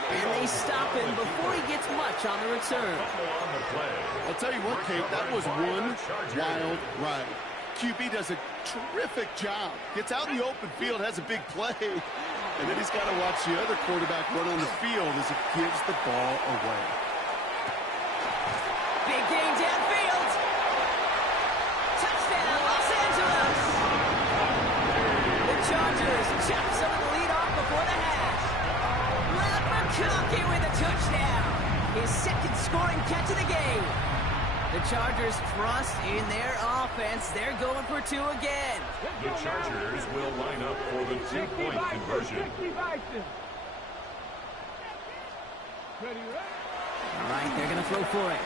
And they stop him before he gets much on the return. I'll tell you what, Kate, that was one wild ride. QB does a terrific job. Gets out in the open field, has a big play. And then he's got to watch the other quarterback run on the field as he gives the ball away. Big gain downfield. Touchdown, Los Angeles. The Chargers chop some of the lead off before the half. Matt McConkey with a touchdown. His second scoring catch of the game. The Chargers trust in their offense. They're going for two again. The Chargers will line up for the two-point conversion. All right, they're going to throw for it.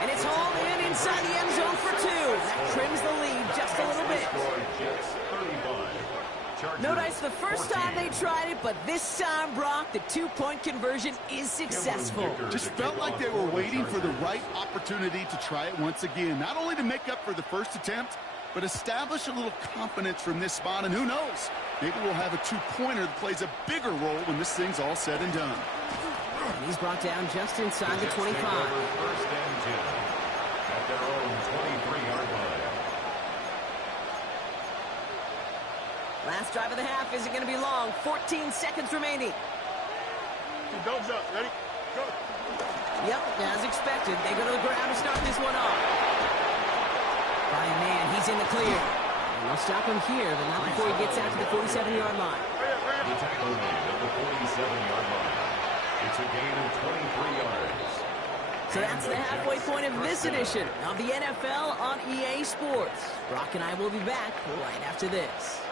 And it's hauled in inside the end zone for two. That trims the lead just a little bit. Notice the first time they tried it, but this time, Brock, the two-point conversion is successful. Just felt like they were waiting for the right opportunity to try it once again. Not only to make up for the first attempt, but establish a little confidence from this spot. And who knows, maybe we'll have a two-pointer that plays a bigger role when this thing's all said and done. And he's brought down just inside the 25. First and 10 at their own 23-yard line. Last drive of the half isn't going to be long. 14 seconds remaining. Don't jump. Ready? Go. Yep, as expected. They go to the ground to start this one off. By a man, he's in the clear. And they'll stop him here, but not before he gets out to the 47-yard line. The tackle made at the 47-yard line. It's a gain of 23 yards. So that's the halfway point of this edition of the NFL on EA Sports. Brock and I will be back right after this.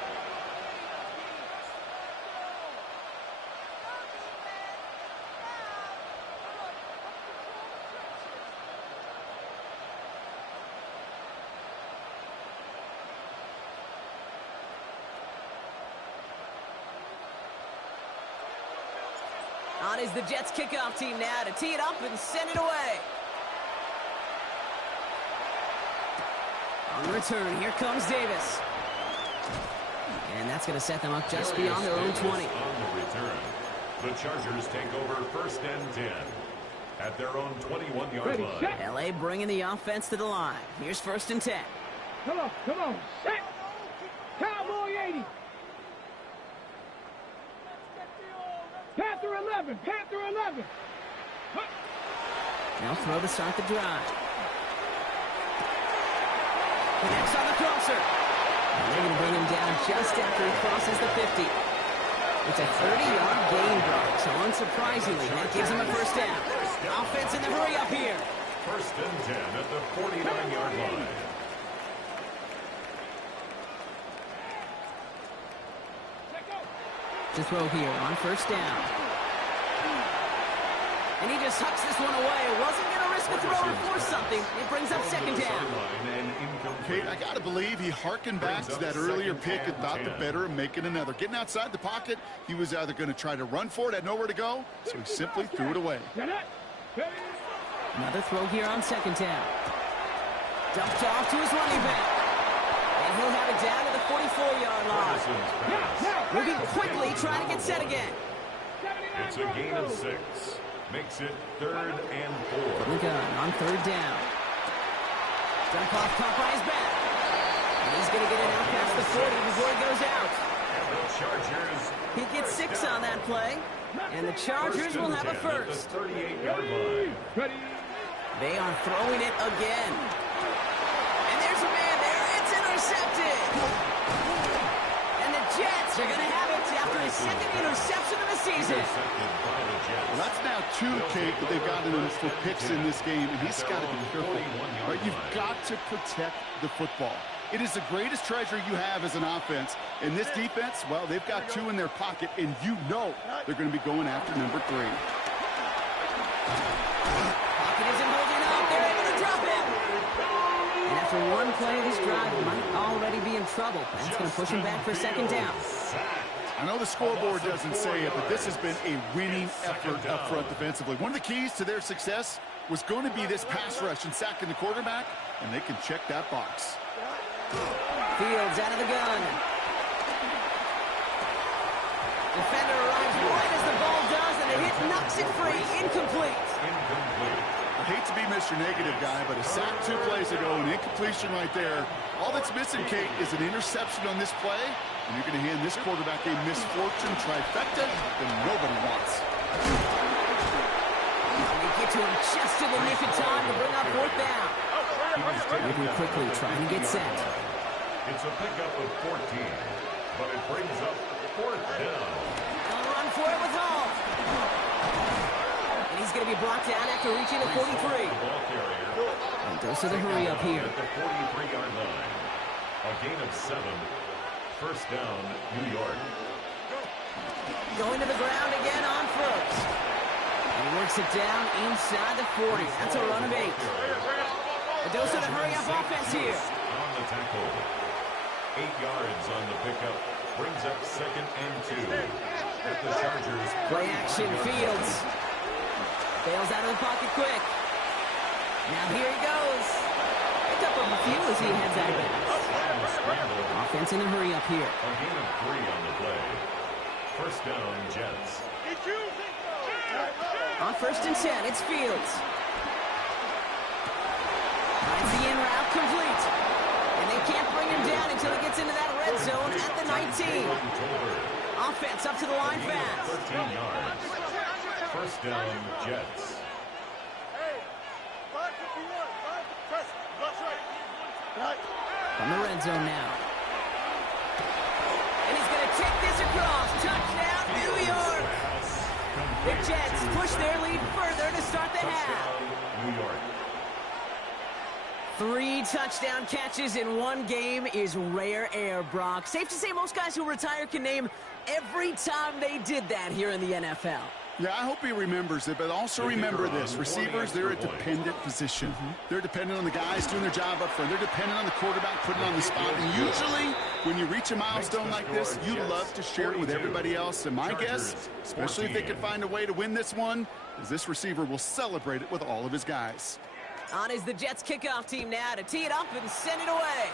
On is the Jets kickoff team now to tee it up and send it away. On the return, here comes Davis. And that's going to set them up just beyond their own 20. On the return, the Chargers take over first and 10 at their own 21-yard line. LA bringing the offense to the line. Here's first and 10. Come on, set. Cowboy 80. Panther 11, Panther 11. Now throw to start the drive. Connects on the crosser. And they're going to bring him down just after he crosses the 50. It's a 30-yard gain, Brock. So unsurprisingly, that gives him a first down. Offense in the hurry up here. First and 10 at the 49-yard line. To throw here on first down. And he just hucks this one away. Wasn't going to risk a throw or force something. It brings up second down. Kate, I got to believe he hearkened back to that earlier pick and thought the better of making another. Getting outside the pocket, he was either going to try to run for it, had nowhere to go, so he simply threw it away. Another throw here on second down. Dumped off to his running back. And he'll have it down to the 44-yard line. Moving quickly, trying to get set again. It's a gain of 6. Makes it 3rd and 4. From the gun on third down. Dump off caught by his back. And he's going to get it out past the 40 before he goes out. And the Chargers. He gets 6 on that play. And the Chargers will have a first. 38-yard line. They are throwing it again. And there's a man there. It's intercepted. And the Jets are going to have it after his second interception of the season. Well, that's now 2, Kate, that they've gotten him for picks in this game, and he's got to be careful. Right? You've got to protect the football. It is the greatest treasure you have as an offense. And this defense, well, they've got 2 in their pocket, and you know they're going to be going after number 3. Pocket isn't holding up. They're able to drop him. And after one play of this drive, he might already be in trouble. That's going to push him back for second down. I know the scoreboard doesn't say it, but this has been a winning effort up front defensively. One of the keys to their success was going to be this pass rush and sacking the quarterback, and they can check that box. Fields out of the gun. Defender arrives right as the ball incomplete. I hate to be Mr. Negative guy, but a sack 2 plays ago, an incompletion right there. All that's missing, Kate, is an interception on this play, and you're going to hand this quarterback a misfortune trifecta that nobody wants. They get to him just in the nick of time to bring up 4th down. Moving quickly, trying to get set. It's a pickup of 14, but it brings up 4th down. They'll run for it with Hall. And he's going to be brought down after reaching the 43. And Dosa the hurry up here. At the 43-yard line. A gain of 7. 1st down, New York. Going to the ground again on first. And he works it down inside the 40. That's a run of 8. Dosa the hurry up offense here. On the tackle. 8 yards on the pickup. Brings up 2nd and 2. At the Chargers. Play action, Fields. Bails out of the pocket quick. Now here he goes. Picked up a few as he heads out of it. Offense in a hurry up here. A gain of 3 on the play. 1st down, Jets. On 1st and 10, it's Fields. Finds the in route complete. And they can't bring him down until he gets into that red zone at the 19. Offense up to the line fast. 13 yards. 1st down, Jets. From the red zone now. And he's going to take this across. Touchdown, New York. The Jets push their lead further to start the half. New York. 3 touchdown catches in one game is rare air, Brock. Safe to say most guys who retire can name every time they did that here in the NFL. Yeah, I hope he remembers it, but also remember this. Receivers, they're a dependent position. They're dependent on the guys doing their job up front. They're dependent on the quarterback putting on the spot. And usually, when you reach a milestone like this, you love to share it with everybody else. And my guess, especially if they can find a way to win this one, is this receiver will celebrate it with all of his guys. On is the Jets kickoff team now to tee it up and send it away.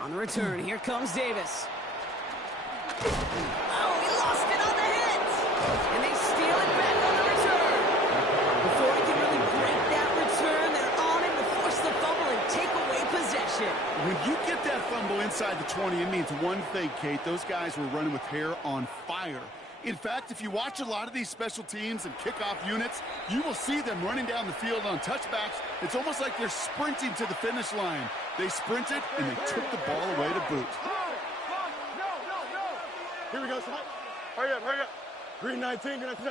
On the return, here comes Davis. Oh, he lost it on the hit. And they steal it back on the return. Before he can really break that return, they're on him to force the fumble and take away possession. When you get that fumble inside the 20, it means one thing, Kate. Those guys were running with hair on fire. In fact, if you watch a lot of these special teams and kickoff units, you will see them running down the field on touchbacks. It's almost like they're sprinting to the finish line. They sprinted, and they took the ball away to boot. Here we go, son. Hurry up, hurry up. Green 19, green 19.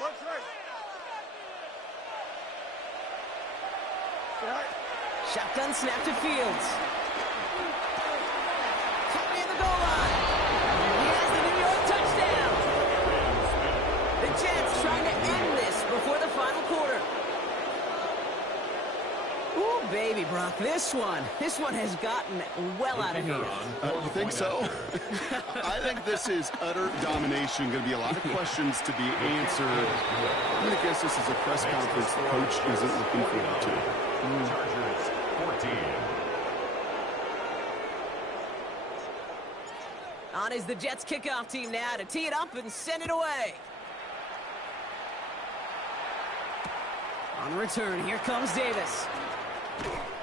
Box right. Shotgun snap to Fields. Coming in the goal line. He has the New York touchdown. The Jets trying to end this before the final quarter. Ooh, baby, Brock, this one has gotten well out of hand. You think so? I think this is utter domination. Going to be a lot of questions to be answered. I'm going to guess this is a press conference the coach isn't looking forward to. Chargers 14. On is the Jets kickoff team now to tee it up and send it away. On the return, here comes Davis.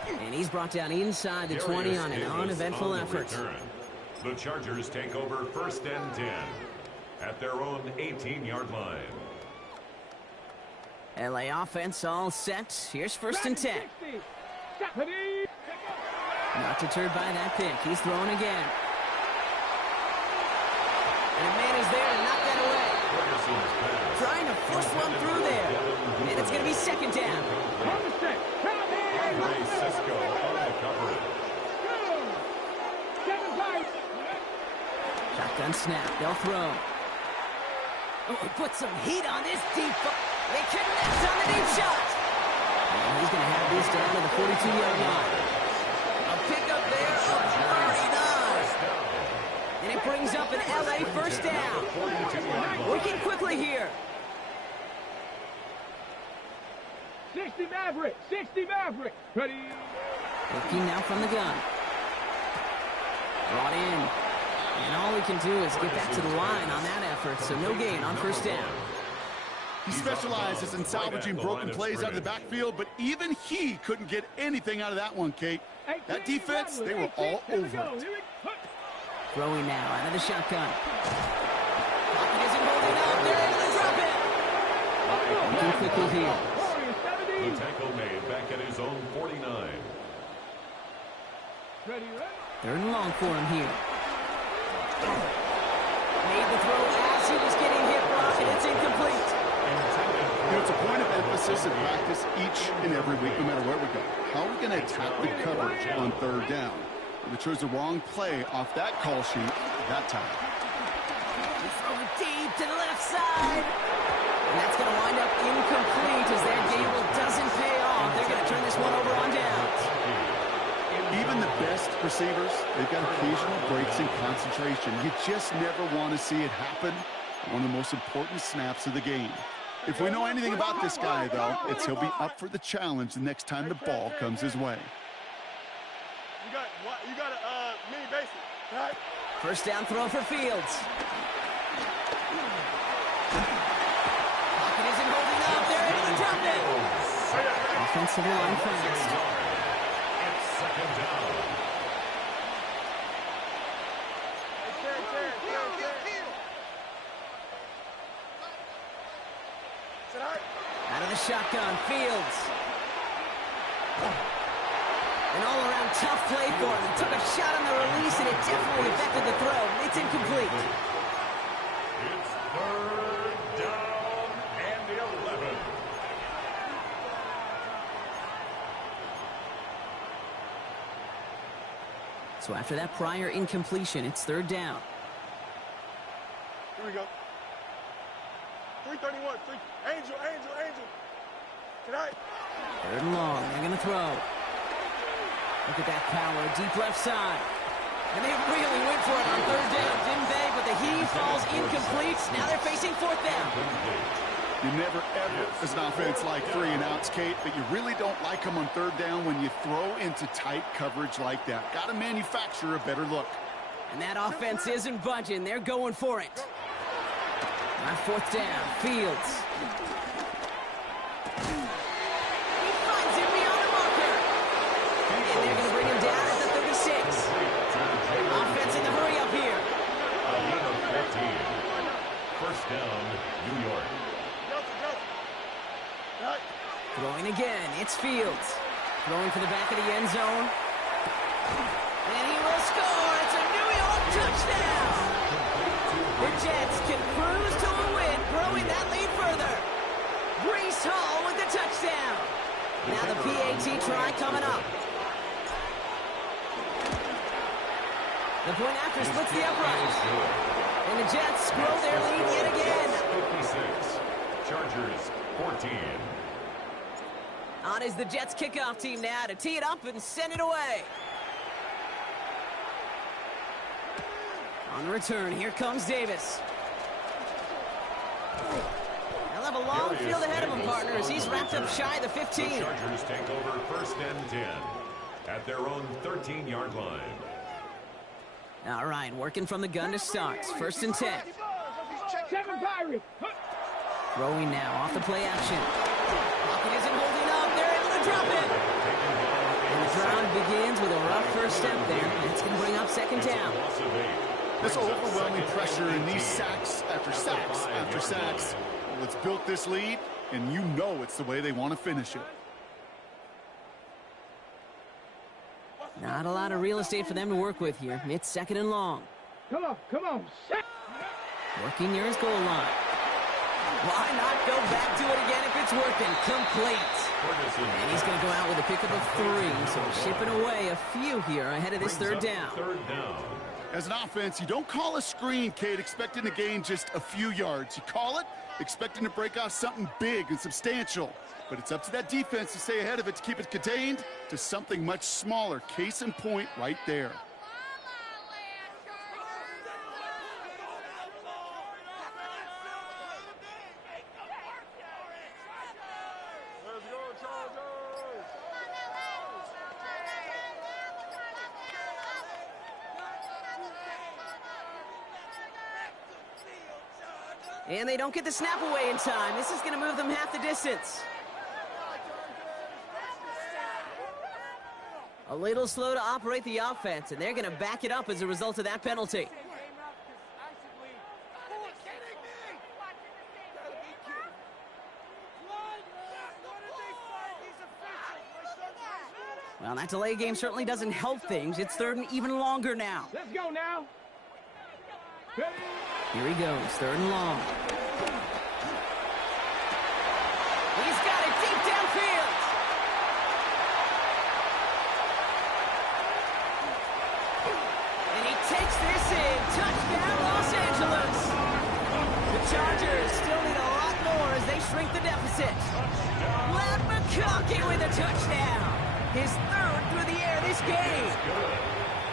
And he's brought down inside the 20 on an uneventful effort. The Chargers take over 1st and 10 at their own 18-yard line. LA offense all set. Here's 1st and 10. Not deterred by that pick. He's throwing again. And a man is there to knock that away. Trying to force one through there. And it's going to be 2nd down. Cisco on the coverage. Shotgun snap. They'll throw. Oh, he put some heat on this deep. They connect on the deep shot. And he's going to have this down to the 42-yard line. A pickup there of 39. And it brings up an LA 1st down. Working quickly here. 60 Maverick, 60 Maverick. Ready. Looking now from the gun. Brought in. And all we can do is get back to the line on that effort, so no gain on 1st down. He specializes in salvaging broken plays out of the backfield, but even he couldn't get anything out of that one, Kate. That defense, they were all over it. Throwing now out of the shotgun. Pocket isn't holding up. They're able to drop it. Looking quickly here. The tackle made back at his own 49. Third and long for him here. Made the throw as he was getting hit, Brock, and it's incomplete. It's a point of emphasis in practice each and every week, no matter where we go. How are we going to attack the coverage on third down? We chose the wrong play off that call sheet that time. Throw it deep to the left side. And that's going to wind up incomplete as their gamble doesn't pay off. They're going to turn this one over on downs. Even the best receivers, they've got occasional breaks in concentration. You just never want to see it happen. One of the most important snaps of the game. If we know anything about this guy, though, it's he'll be up for the challenge the next time the ball comes his way. You got a mini basic, right? First down throw for Fields. Pocket isn't holding up. They're able to drop it. Offensive line fast. It's second down. Out of the shotgun, Fields. An all-around tough play for him. He took a shot on the release, and it definitely affected the throw. It's incomplete. It's third down and 11. So after that prior incompletion, it's third down. Here we go. 331. Angel. Tonight. Third and long. They're going to throw. Look at that power. Deep left side. And they really went for it on third down, didn't they? But the heave falls incomplete. Now they're facing fourth down. You never, ever, as an offense, like 3 and outs, Kate, but you really don't like them on third down when you throw into tight coverage like that. Got to manufacture a better look. And that offense isn't budging. They're going for it. On fourth down, Fields. He finds him beyond the marker. And they're going to bring him down at the 36. Offense in the hurry up here. Number 14. First down, New York. Throwing again, it's Fields. Throwing for the back of the end zone. And he will score. It's a New York touchdown. The Jets can cruise to a win, growing that lead further. Breece Hall with the touchdown. Now the PAT try coming up. The point after splits the upright. And the Jets grow their lead yet again. 56. Chargers 14. On is the Jets kickoff team now to tee it up and send it away. On the return, here comes Davis. They'll have a long field ahead of him, partners. He's wrapped up shy of the 15. The Chargers take over first and 10 at their own 13-yard line. All right, working from the gun to start. First and 10. Throwing now off the play action. Pocket isn't holding up. They're able to drop it. And the drive begins with a rough first step there. It's going to bring up second down. This overwhelming pressure in these sacks after sacks after sacks. Well, it's built this lead, and you know it's the way they want to finish it. Not a lot of real estate for them to work with here. It's second and long. Come on. Set. Working near his goal line. Why not go back to it again if it's working? Complete. And he's going to go out with a pickup of 3, so shipping away a few here ahead of this third down. As an offense, you don't call a screen, Kate, expecting to gain just a few yards. You call it expecting to break off something big and substantial. But it's up to that defense to stay ahead of it, to keep it contained to something much smaller. Case in point right there. And they don't get the snap away in time. This is going to move them half the distance. A little slow to operate the offense, and they're going to back it up as a result of that penalty. Well, that delay game certainly doesn't help things. It's third and even longer now. Let's go now. Here he goes, third and long. He's got it deep downfield. And he takes this in. Touchdown, Los Angeles. The Chargers still need a lot more as they shrink the deficit. Led McConkey with a touchdown. His third through the air this game.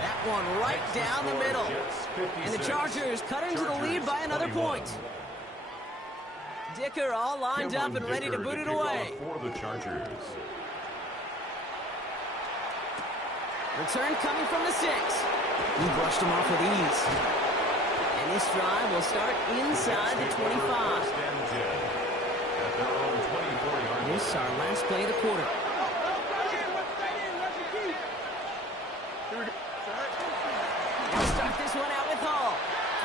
That one right down the middle. And the Chargers cut into the lead by another point. Dicker all lined up and ready to boot it away. For the Chargers. Return coming from the 6. He brushed him off with ease. And this drive will start inside the 25. This is our last play of the quarter. He'll start this one out with Hall.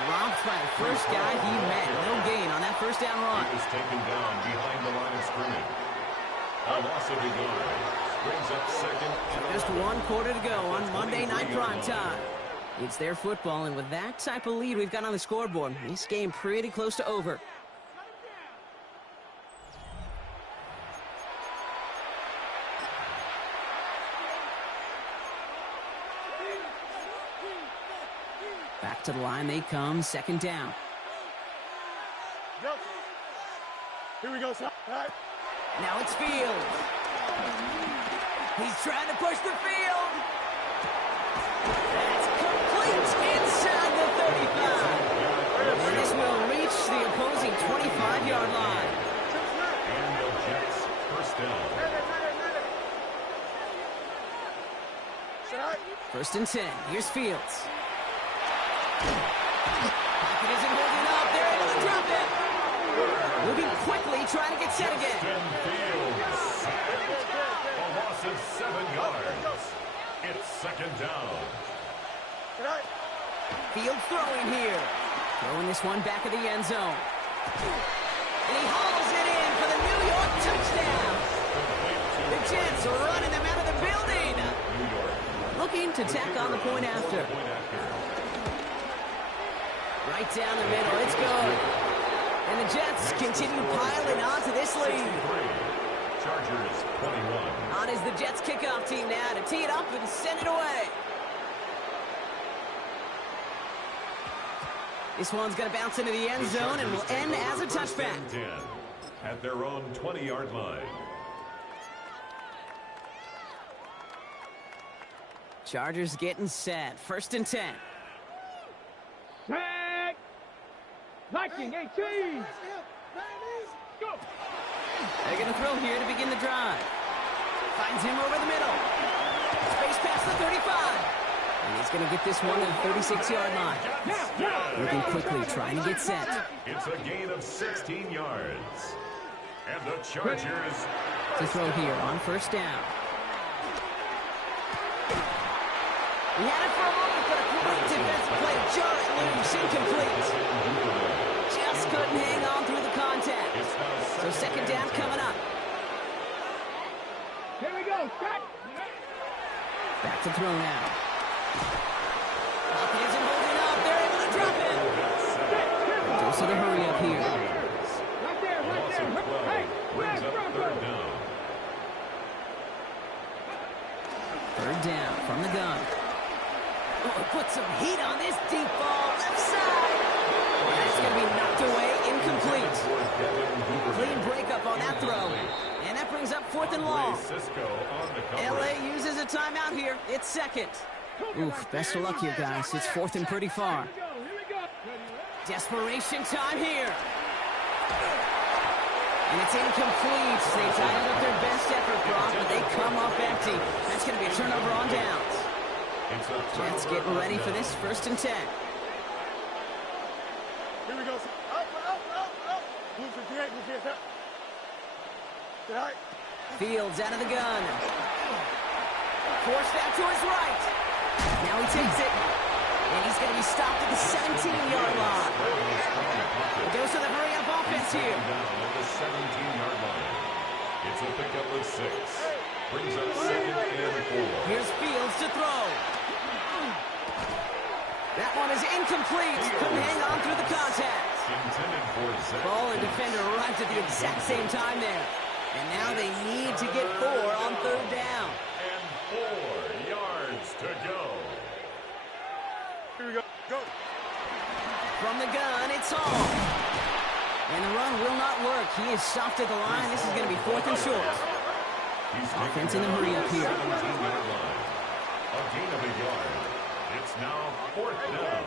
Dropped by the first guy he met. No gain on that first down run. He was taken down behind the line of scrimmage. A loss of a yard. Brings up second. Just 1 quarter to go on Monday Night Primetime. It's their football, and with that type of lead we've got on the scoreboard, this game pretty close to over. Back to the line they come, second down. Go. Here we go, son. All right. Now it's Fields. He's trying to push the field. That's complete inside the 35. And this will reach the opposing 25-yard line. And the Jets first down. First and 10. Here's Fields. Pocket isn't holding up. They're able to drop it. Moving quickly, trying to get set again. Fields sacked. A loss of 7 yards. It's second down. Fields throwing here. Throwing this one back of the end zone. And he hauls it in for the New York touchdown. The Jets are running them out of the building. Looking to tack on the point after. Right down the middle. It's good. And the Jets continue piling onto this lead. Chargers 21. On is the Jets kickoff team now to tee it up and send it away. This one's going to bounce into the end zone and will end as a touchback. At their own 20-yard line. Chargers getting set. First and 10. Tag. Viking 18. Go. They're going to throw here to begin the drive. Finds him over the middle. Space past the 35. And he's going to get this one to the 36-yard line. Looking quickly, trying to get set. It's a gain of 16 yards. And the Chargers To throw here on first down. He had it for a moment, but a great defensive play. Jar it loose, incomplete. Just couldn't hang on through the contact. So second down coming up. Here we go. Cut. Back to throw now. Pocket isn't holding up. They're able to drop it. Dose of the hurry up here. Right there, right there. Hey, brings up third down. Third down from the gun. Oh, put some heat on this deep ball. Left side. And it's going to be knocked away. Incomplete. Clean breakup on that throw. And that brings up fourth and long. LA uses a timeout here. It's second. Oof, best of luck here, guys. It's fourth and pretty far. Desperation time here. And it's incomplete. They tied up their best effort, Brock, but they come up empty. That's going to be a turnover on downs. Jets getting ready for this first and 10. Here we go. Up. Fields out of the gun. Forced out to his right. Now he takes it. And he's going to be stopped at the 17-yard line. It goes to the hurry-up offense here. Down at the 17-yard line. It's a pickup of 6. Brings up 2nd and 4. Here's Fields to throw. That one is incomplete. Couldn't hang on through the contact. Intended for Zach. Ball and defender arrived at the exact same time there. And now they need to get 4 on 3rd down. And 4 yards to go. Here we go. Go. From the gun, it's Hall. And the run will not work. He is stopped at the line. This is going to be 4th and short. Offense in the hurry-up here. 17-yard line. A gain of a yard. It's now 4th down.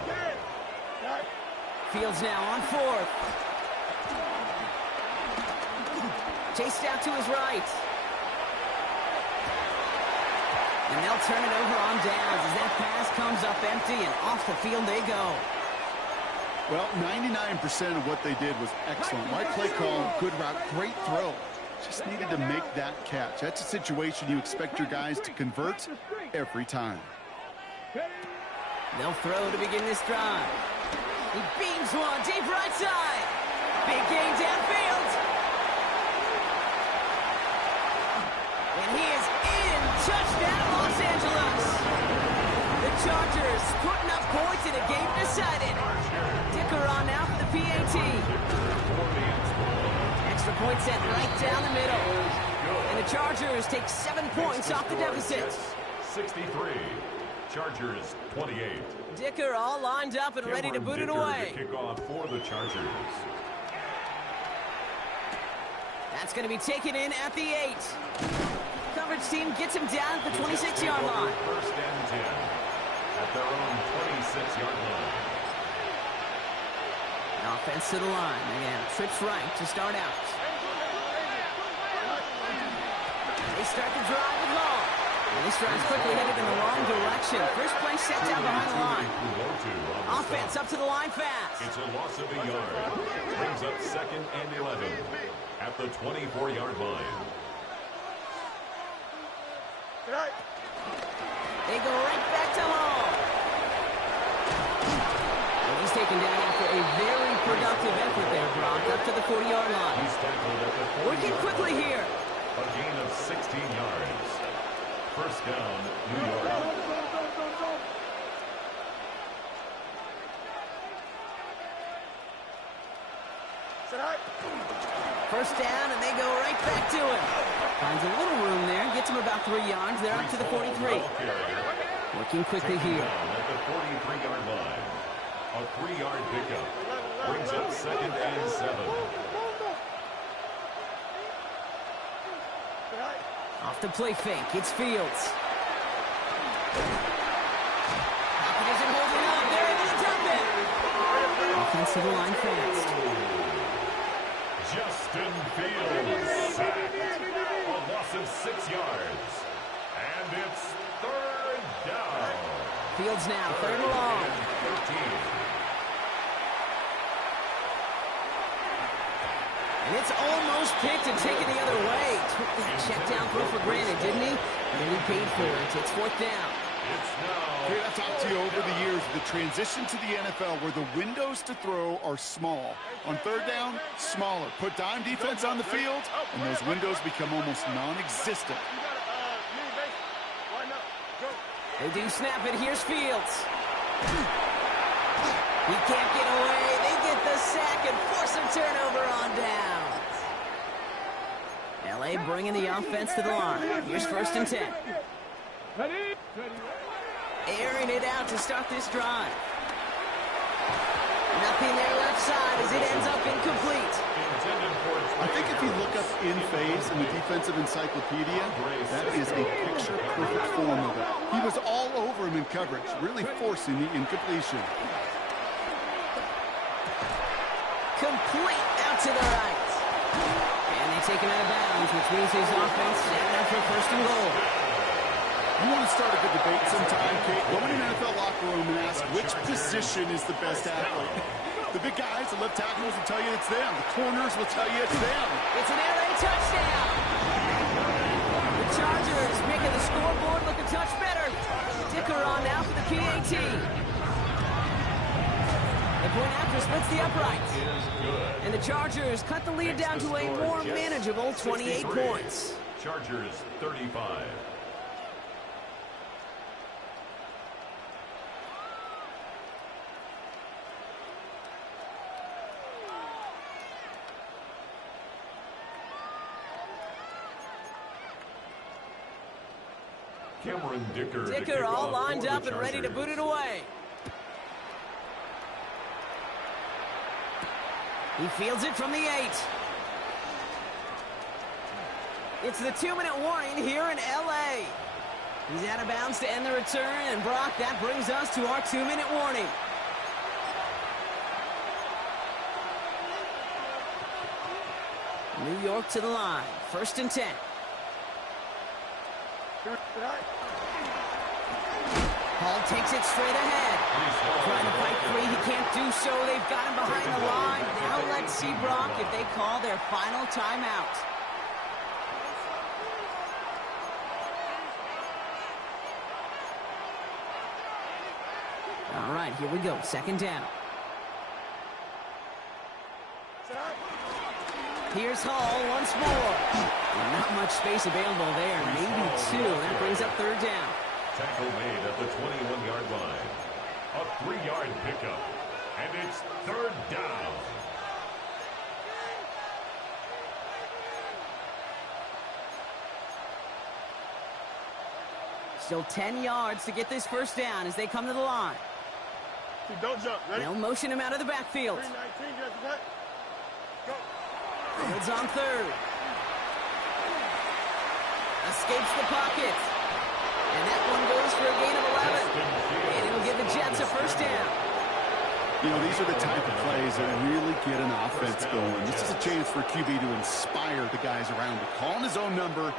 Fields now on 4th. Chased out to his right. And they'll turn it over on downs as that pass comes up empty and off the field they go. Well, 99% of what they did was excellent. Right play call, good route, great throw. Just needed to make that catch. That's a situation you expect your guys to convert every time. They'll throw to begin this drive. He beams one deep right side. Big gain downfield. And he is in. Touchdown, Los Angeles. The Chargers putting up points in a game decided. Dicker on now for the PAT. Extra point set right down the middle. And the Chargers take 7 points off the deficit. 63. Chargers 28. Dicker all lined up and ready to boot it away. Kick off for the Chargers. That's going to be taken in at the 8. Coverage team gets him down at the 26-yard line. 1st and 10 at their own 26-yard line. Offense to the line. Again, trips right to start out. They start the drive with Long. And this drive's quickly headed in the wrong direction. First play set down behind the line. Offense up to the line fast. It's a loss of a yard. Brings up 2nd and 11 at the 24-yard line. They go right back to Hall. And he's taken down after a very productive effort there, Brock, up to the 40-yard line. He's tackled at the 40-yard Working quickly line. here. A gain of 16 yards. 1st down, New York. First down, and they go right back to him. Finds a little room there, gets him about 3 yards. They're up to the 43. Working quickly here. At the 43-yard line. A 3-yard pickup. Brings up 2nd and 7. Off the play fake, it's Fields. Pocket isn't holding up. They're able to dump it. Offensive line fast. Justin Fields sacked. A loss of 6 yards. And it's 3rd down. Fields now, 3rd and long. 13. And it's almost picked and taken the other way. Took that check down throw for granted, didn't he? And he paid for it. It's 4th down. It's now. Here, I've talked to you over the years, the transition to the NFL where the windows to throw are small. On 3rd down, smaller. Put dime defense on the field, and those windows become almost non-existent. They do snap it. Here's Fields. He can't get away. They get the sack and force a turnover on downs. L.A. bringing the offense to the line. Here's 1st and 10. Airing it out to start this drive. Nothing there left side as it ends up incomplete. I think if you look up in phase in the defensive encyclopedia, that is a picture-perfect form of it. He was all over him in coverage, really forcing the incompletion. Complete out to the right. And they take him out of bounds, which means his offense down after 1st and goal. You want to start a good debate sometime, Kate? Go in an NFL locker room and ask which position is the best athlete. The big guys, the left tackles will tell you it's them. The corners will tell you it's them. It's an air raid touchdown. The Chargers making the scoreboard look a touch better. Dicker on now for the PAT. The point after splits the uprights. And the Chargers cut the lead down to a more manageable 28 points. Chargers 35. Cameron Dicker. Dicker all lined up and ready to boot it away. He fields it from the 8. It's the 2-minute warning here in L.A. He's out of bounds to end the return, and Brock, that brings us to our 2-minute warning. New York to the line, 1st and 10. Hall takes it straight ahead. Trying to fight free, he can't do so. They've got him behind the line. Now let's see, Brock, if they call their final timeout. All right, here we go. 2nd down. Here's Hall once more. Not much space available there. Maybe 2. That brings up 3rd down. Tackle made at the 21-yard line. A 3-yard pickup. And it's 3rd down. Still 10 yards to get this 1st down as they come to the line. Don't jump. Ready? They'll motion him out of the backfield. 319, just cut. Go. Fields on 3rd. Escapes the pocket. And that one goes for a gain of 11. And it'll give the Jets a 1st down. You know, these are the type of plays that really get an offense going. This is a chance for QB to inspire the guys around him. Calling his own number,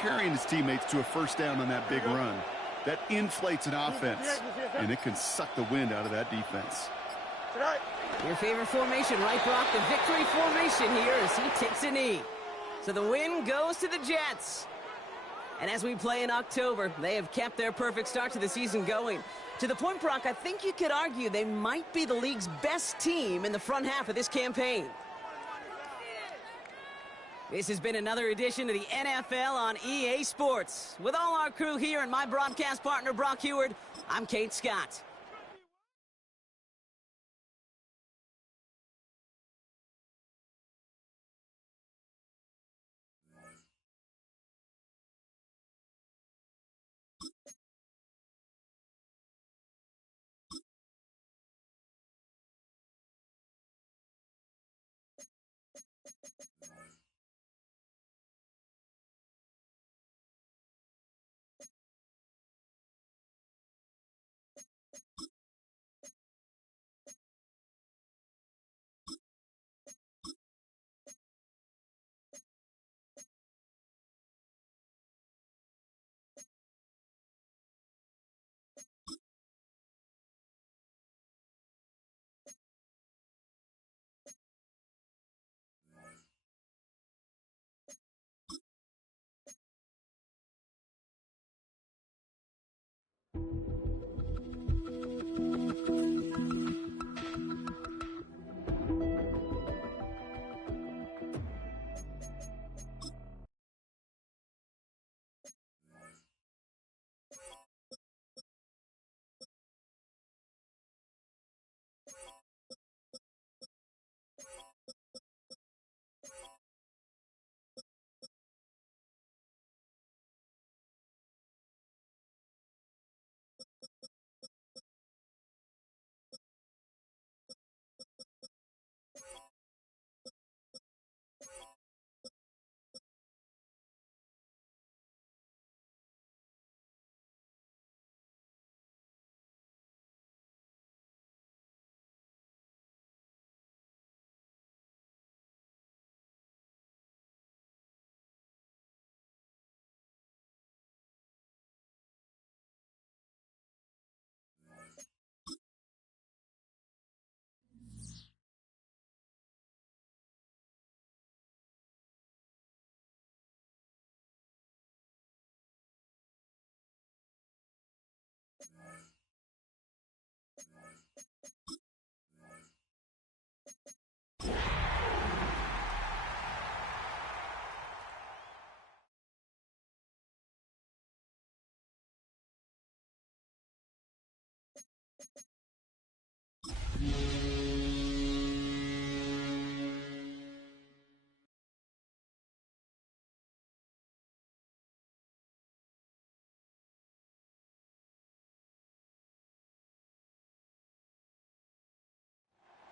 carrying his teammates to a 1st down on that big run. That inflates an offense, and it can suck the wind out of that defense. Your favorite formation, right, Brock? The victory formation here as he takes a knee. So the win goes to the Jets. And as we play in October, they have kept their perfect start to the season going. To the point, Brock, I think you could argue they might be the league's best team in the front half of this campaign. This has been another edition of the NFL on EA Sports. With all our crew here and my broadcast partner, Brock Heward, I'm Kate Scott.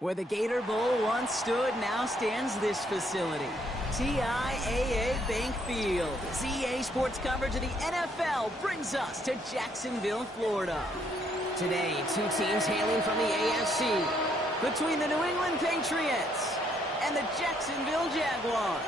Where the Gator Bowl once stood, now stands this facility. TIAA Bank Field. EA Sports coverage of the NFL brings us to Jacksonville, Florida. Today, two teams hailing from the AFC. Between the New England Patriots and the Jacksonville Jaguars.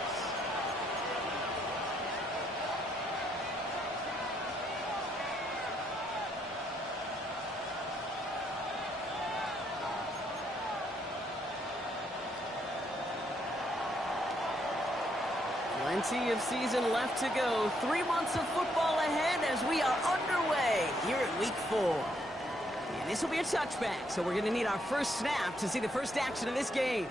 Plenty of season left to go. 3 months of football ahead as we are underway here at Week 4. And this will be a touchback, so we're going to need our first snap to see the first action of this game.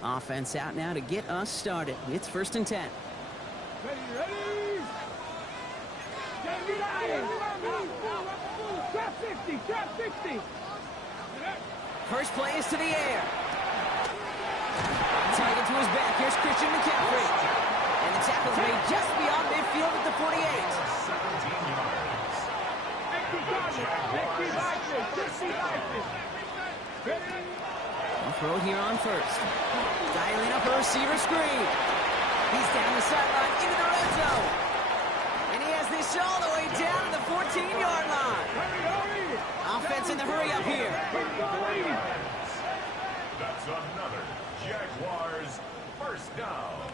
Offense out now to get us started. It's 1st and 10. Ready, ready! Trap 60, trap 60! First play is to the air. Target to his back. Here's Christian McCaffrey. And the tackle's made just beyond midfield at the 48. 17 yards. I'll throw it here on first. Dialing up a receiver screen. He's down the sideline into the red zone. And he has this all the way down to the 14-yard line. Offense in the hurry up here. That's another Jaguars first down.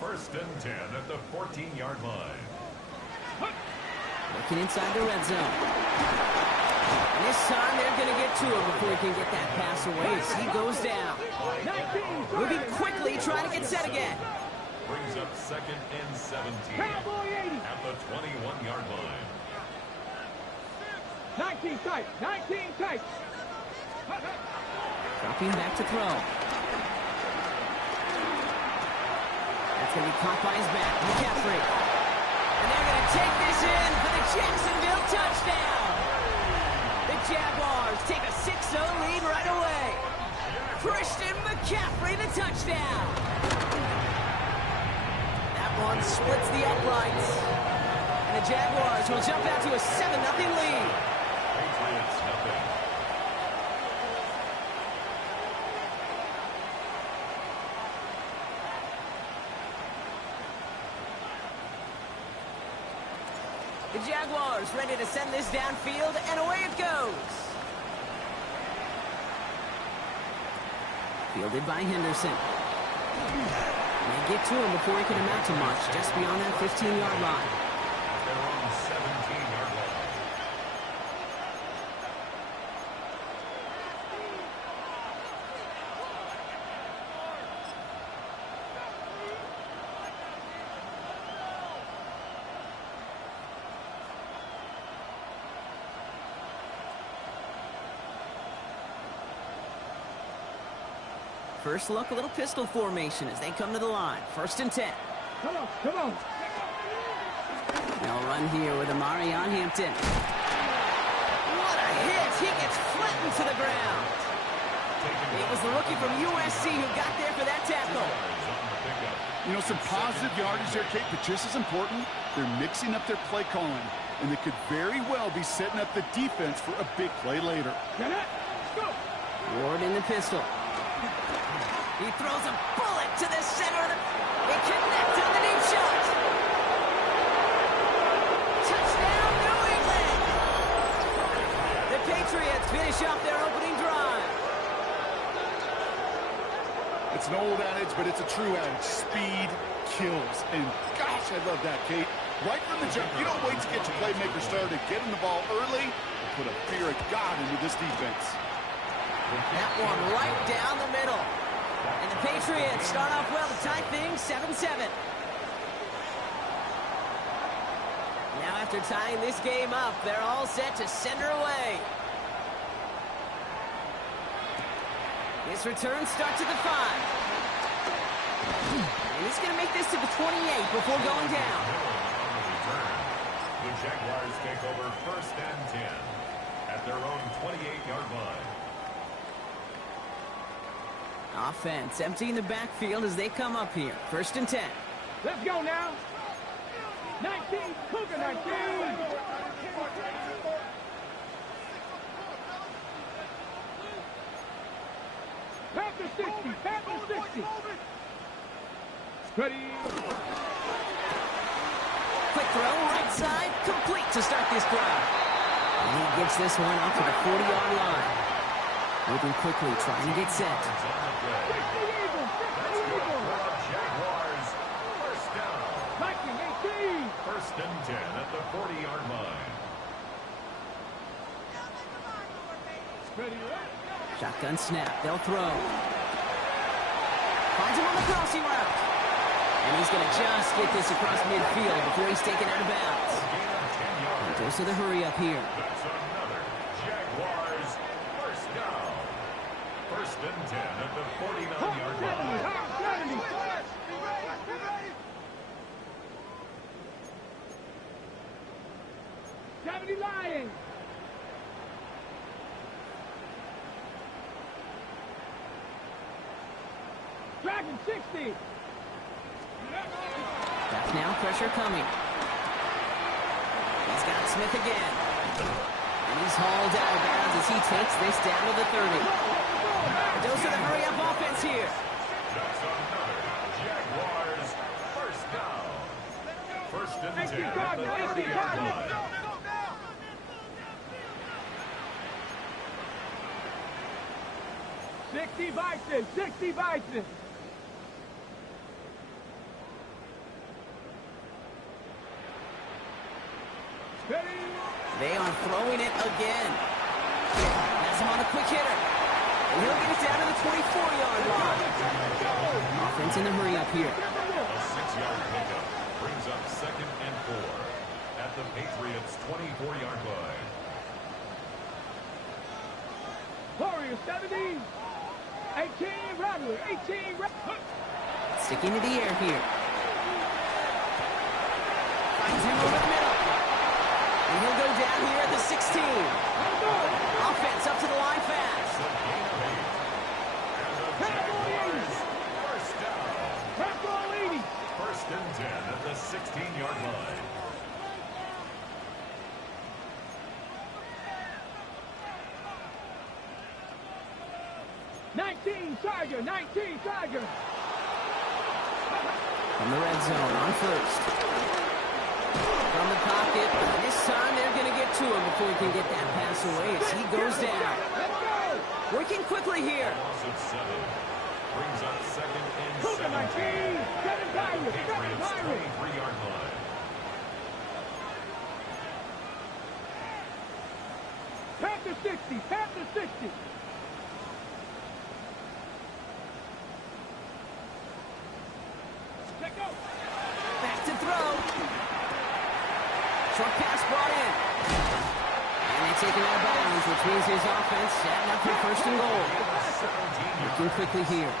1st and 10 at the 14-yard line. Looking inside the red zone. And this time they're going to get to him before he can get that pass away as he goes down. Moving quickly, trying to get set again. Brings up 2nd and 17 at the 21-yard line. 19 tight, 19 tight. Dropping back to throw. That's going to be caught by his back. McCaffrey. And they're going to take this in for the Jacksonville touchdown. The Jaguars take a 6-0 lead right away. Christian McCaffrey, the touchdown. That one splits the uprights. And the Jaguars will jump out to a 7-0 lead. Patriots nothing. The Jaguars ready to send this downfield, and away it goes. Fielded by Henderson. They get to him before he can amount to much, just beyond that 15-yard line. They're on the 17-yard line. First look, a little pistol formation as they come to the line. 1st and 10. Come on, come on. They'll run here with Amari on Hampton. What a hit! He gets flattened to the ground. It was the rookie from USC who got there for that tackle. You know, some positive yardage there, Kate, but just as important, they're mixing up their play calling, and they could very well be setting up the defense for a big play later. Get it. Go. Ward in the pistol. He throws a bullet to the center of the... It connects on the deep shot. Touchdown, New England! The Patriots finish off their opening drive. It's an old adage, but it's a true adage. Speed kills. And gosh, I love that, Kate. Right from the jump, you don't wait to get your playmaker started. Get him the ball early and put a fear of God into this defense. That one right down the middle. And the Patriots start off well to tie things 7-7. Now after tying this game up, they're all set to send her away. This return starts at the 5. And he's going to make this to the 28 before going down. The Jaguars take over 1st and 10 at their own 28-yard line. Offense emptying the backfield as they come up here. 1st and 10. Let's go now. 19, Cougar 19. Panther 60, Panther 60. Ready. Quick throw, right side, complete to start this drive. And he gets this one out to the 40-yard line. Moving quickly, trying to get set. Jaguars, 1st down. 19, 18. 1st and 10 at the 40-yard line. Ready. Shotgun snap, they'll throw. Finds him on the crossing route. And he's going to just get this across midfield before he's taken out of bounds. He goes to the hurry up here. That's another Jaguars 1st down. 1st and 10 at the 49-yard line. 70 Lions. Dragon 60. That's now pressure coming. He's got Smith again. And he's hauled out of bounds as he takes this down to the 30. Dose of the hurry-up offense here. That's another Jaguars 1st down. 1st and 10 at the 30-yard line. Bison, 60 Bison. They are throwing it again. Has him on a quick hitter. And he'll get it down to the 24-yard line. Offense in the hurry up here. A 6-yard pickup brings up 2nd and 4 at the Patriots' 24-yard line. Warriors 70. 18 Rattler, 18 Rattler. Sticking to the air here. Finds him over the middle. And he'll go down here at the 16. Offense up to the line fast. The gain of 8. And the Jaguars 1st down. 1st and 10 at the 16-yard line. Tiger, 19 Tiger. From the red zone on 1st. From the pocket. This time they're going to get to him before he can get that pass away as he goes down. Working quickly here. Loss of 7 brings up 2nd and 17. 7 Tigers, 7 Patriots' Tigers. 23-yard line. Panther 60, Panther 60. Back to throw. Short pass brought in. And they take him out of bounds, which means his offense setting up for 1st and goal. Looking quickly here.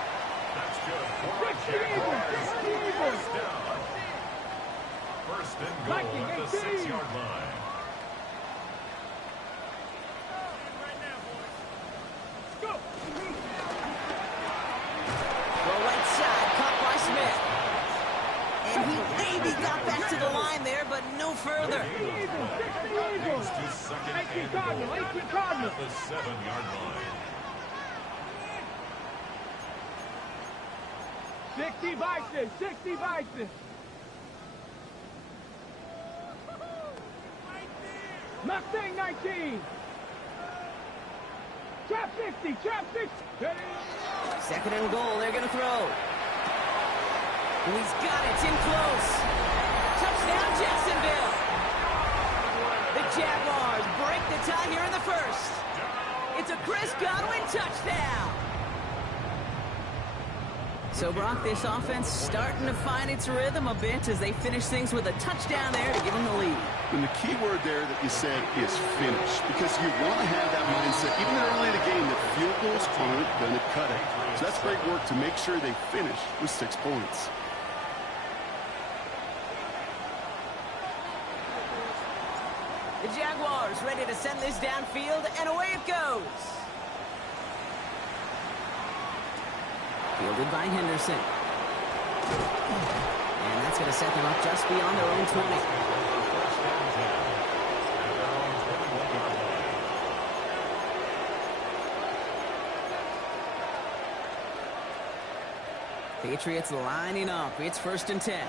That's good for the Jaguars. 1st down. 1st and goal at the 6-yard line. Well, right side, caught by Smith. And he maybe got back to the line there, but no further. Moves to 2nd and goal at the 7-yard line. 60 Bison, 60 Bison. Mustang 19. Trap 60, trap 60. 2nd and goal, they're going to throw. And he's got it, it's in close. Touchdown, Jacksonville. The Jaguars break the tie here in the 1st. It's a Chris Godwin touchdown. So, Brock, this offense starting to find its rhythm a bit as they finish things with a touchdown there to give them the lead. And the key word there that you said is finish, because you want to have that mindset, even early in the game, that field goals aren't going to cut it. So that's great work to make sure they finish with 6 points. Jaguars ready to send this downfield, and away it goes. Fielded by Henderson. And that's going to set them up just beyond their own 20. Patriots lining up. It's 1st and 10.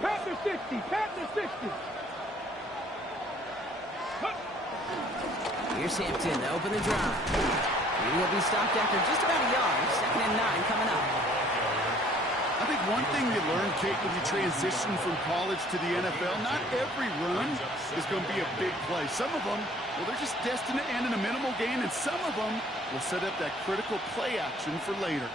Pat the 60. Pat the 60. Here's Hampton to open the drive. Maybe he'll be stopped after just about a yard. 2nd and 9 coming up. I think one thing you learn, Kate, when you transition from college to the NFL, not every run is going to be a big play. Some of them, well, they're just destined to end in a minimal gain, and some of them will set up that critical play action for later.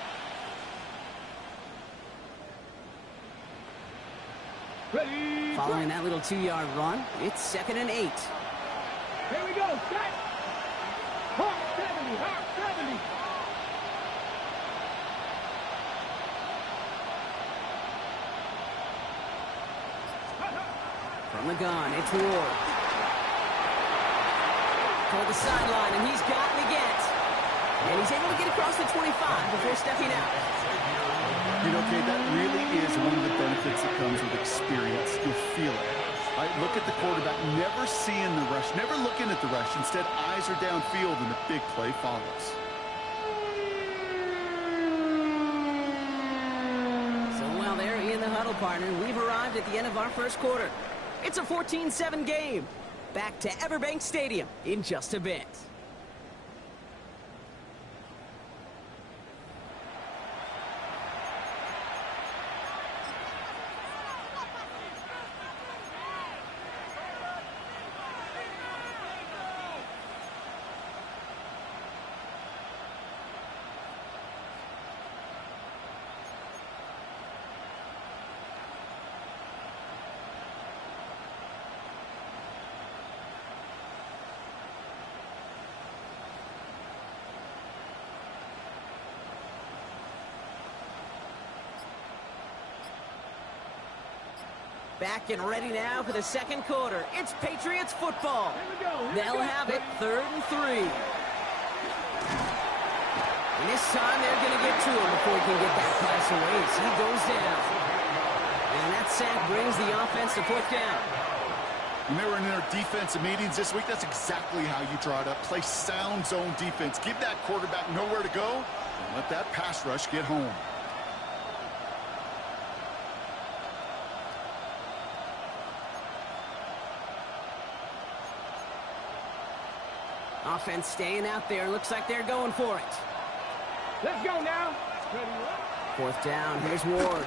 Ready. Following that little 2-yard run, it's 2nd and 8. Here we go. Set. Hawk 70. Hawk 70. From the gun, it's Ward. Toward the sideline, and he's got it again. And he's able to get across the 25 before stepping out. You know, Kate, that really is one of the benefits that comes with experience. You'll feel it. All right, look at the quarterback, never seeing the rush, never looking at the rush. Instead, eyes are downfield, and the big play follows. So while they're in the huddle, partner, we've arrived at the end of our first quarter. It's a 14-7 game. Back to Everbank Stadium in just a bit. Back and ready now for the second quarter. It's Patriots football. They'll have it 3rd and 3. And this time they're going to get to him before he can get that pass away. So he goes down. And that sack brings the offense to 4th down. When they were in their defensive meetings this week, that's exactly how you draw it up. Play sound zone defense. Give that quarterback nowhere to go and let that pass rush get home. Offense staying out there. Looks like they're going for it. Let's go now. 4th down. Here's Ward.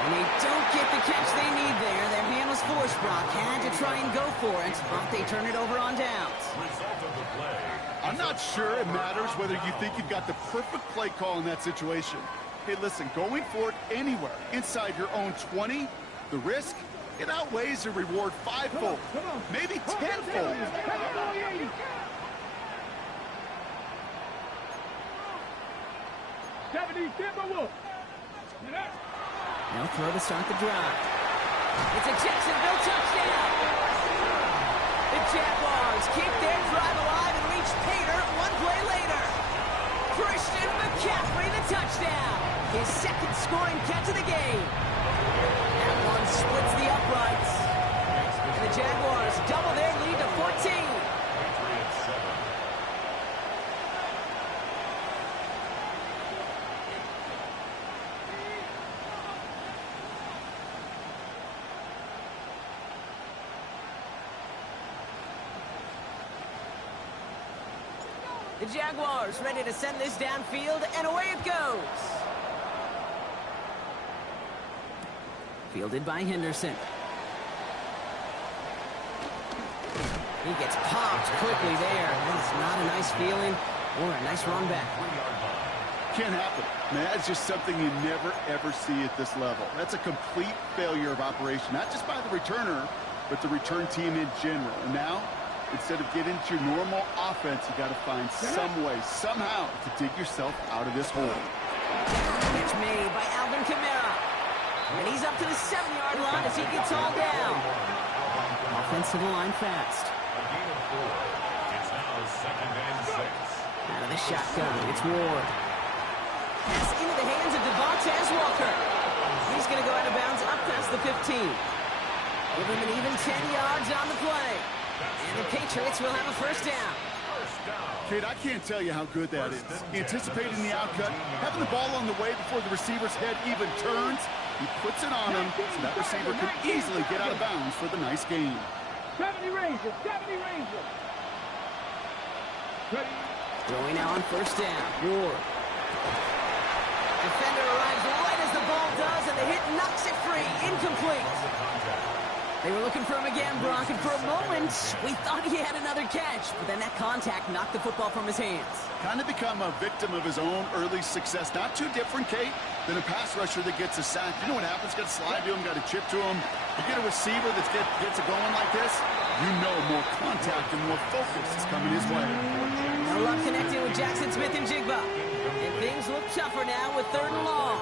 And they don't get the catch they need there. Their hand was forced. Brock had to try and go for it, but they turn it over on downs. I'm not sure it matters whether you think you've got the perfect play call in that situation. Hey, listen, going for it anywhere inside your own 20, the risk, it outweighs the reward 5-fold, maybe 10-fold. 70 Timberwolves. No throw to start the drive. It's a Jacksonville touchdown. The Jaguars keep their drive alive and reach Pater one play later. Christian McCaffrey, the touchdown. His 2nd scoring catch of the game. That one splits the uprights. And the Jaguars double their lead to 14. The Jaguars ready to send this downfield, and away it goes. Fielded by Henderson. He gets popped quickly there. That's not a nice feeling or a nice run back. Can't happen. Man, that's just something you never, ever see at this level. That's a complete failure of operation, not just by the returner, but the return team in general. And now, instead of getting into your normal offense, you got to find some way, somehow, to dig yourself out of this hole. Catch made by Alvin Kamara. And he's up to the 7-yard line as he gets all down. Offense to the line fast. A gain of 4. It's now 2nd and 6. Out of the shotgun, it's Ward. Pass into the hands of Devontae Walker. He's going to go out of bounds up past the 15. Give him an even 10 yards on the play. And the Patriots will have a first down. Kate, I can't tell you how good that is. Anticipating the outcut, having the ball on the way before the receiver's head even turns. He puts it on him so that receiver could easily get out of bounds for the nice gain. 70 Rangers, 70 Rangers. Ready? Throwing now on first down. Ward. Defender arrives right as the ball does, and the hit knocks it free. Incomplete. They were looking for him again, Brock, and for a moment, we thought he had another catch. But then that contact knocked the football from his hands. Kind of become a victim of his own early success. Not too different, Kate, than a pass rusher that gets a sack. You know what happens? Got to slide to him, got to chip to him. You get a receiver that gets it going like this, you know more contact and more focus is coming his way. No luck connecting with Jackson Smith and Jigba. And things look tougher now with 3rd and long.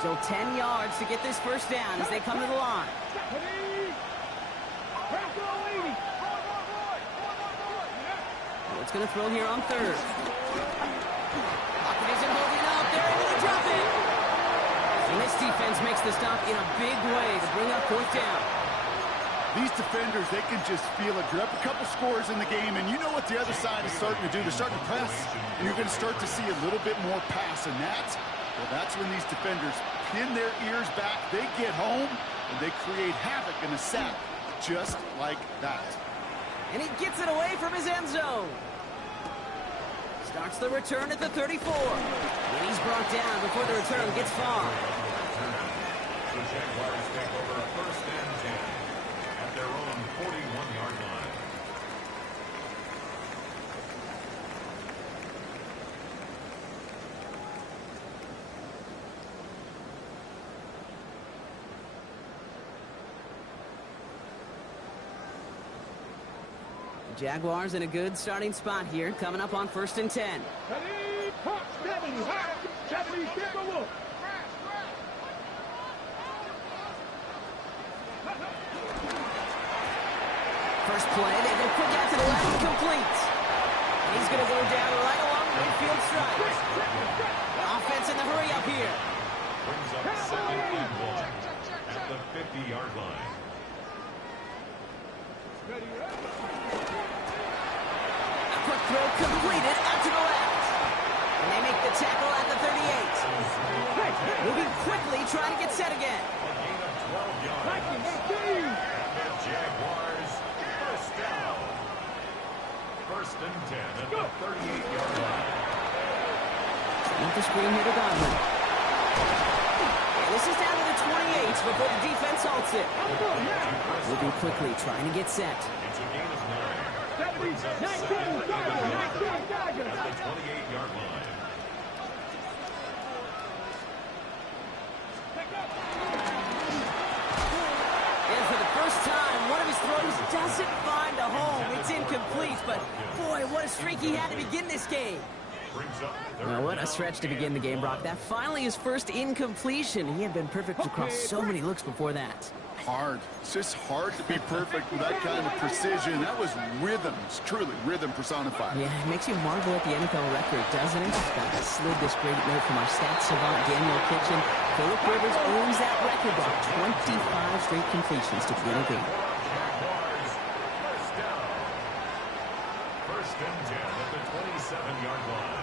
Still 10 yards to get this first down as they come to the line. What's going to throw here on 3rd? Lockett isn't holding up. They're able to drop it. And this defense makes the stop in a big way to bring up 4th down. These defenders, they can just feel it. You're up a couple scores in the game, and you know what the other side is starting to do. They're starting to press, and you're going to start to see a little bit more pass. And that's when these defenders pin their ears back. They get home, and they create havoc in a sack just like that. And he gets it away from his end zone. Starts the return at the 34. And he's brought down before the return gets far. The Jaguars take over 1st and 10 at their own 41-yard line. The Jaguars in a good starting spot here, coming up on 1st and 10. 70, 70, Timberwolves. First play, they go quick out to the left and complete. And he's going to go down right along the midfield stripe. The offense in the hurry up here. Brings up 2nd and 1 at the 50-yard line. A quick throw completed out to the left. And they make the tackle at the 38. Moving quickly, trying to get set again. A gain of 12 yards. And the Jaguars first down. 1st and 10 at the 38-yard line. Off the screen here to Godwin. This is down to the 28 before the defense halts it. Moving quickly, trying to get set. It's a gain of 9. Brings up 2nd at the 28-yard line. And for the first time, one of his throws doesn't find a home. It's incomplete, but boy, what a streak he had to begin this game. Well, what a stretch to begin the game, Brock. That finally his first incompletion. He had been perfect across so many looks before that. Hard. It's just hard to be perfect with that kind of precision. That was rhythm. It's truly rhythm personified. Yeah, it makes you marvel at the NFL record, doesn't it? I slid this great note from our stats savant, Daniel Kitchen. Phillip Rivers owns that record, Brock. 25 straight completions to begin a game. First down. 1st and 10 at the 27-yard line.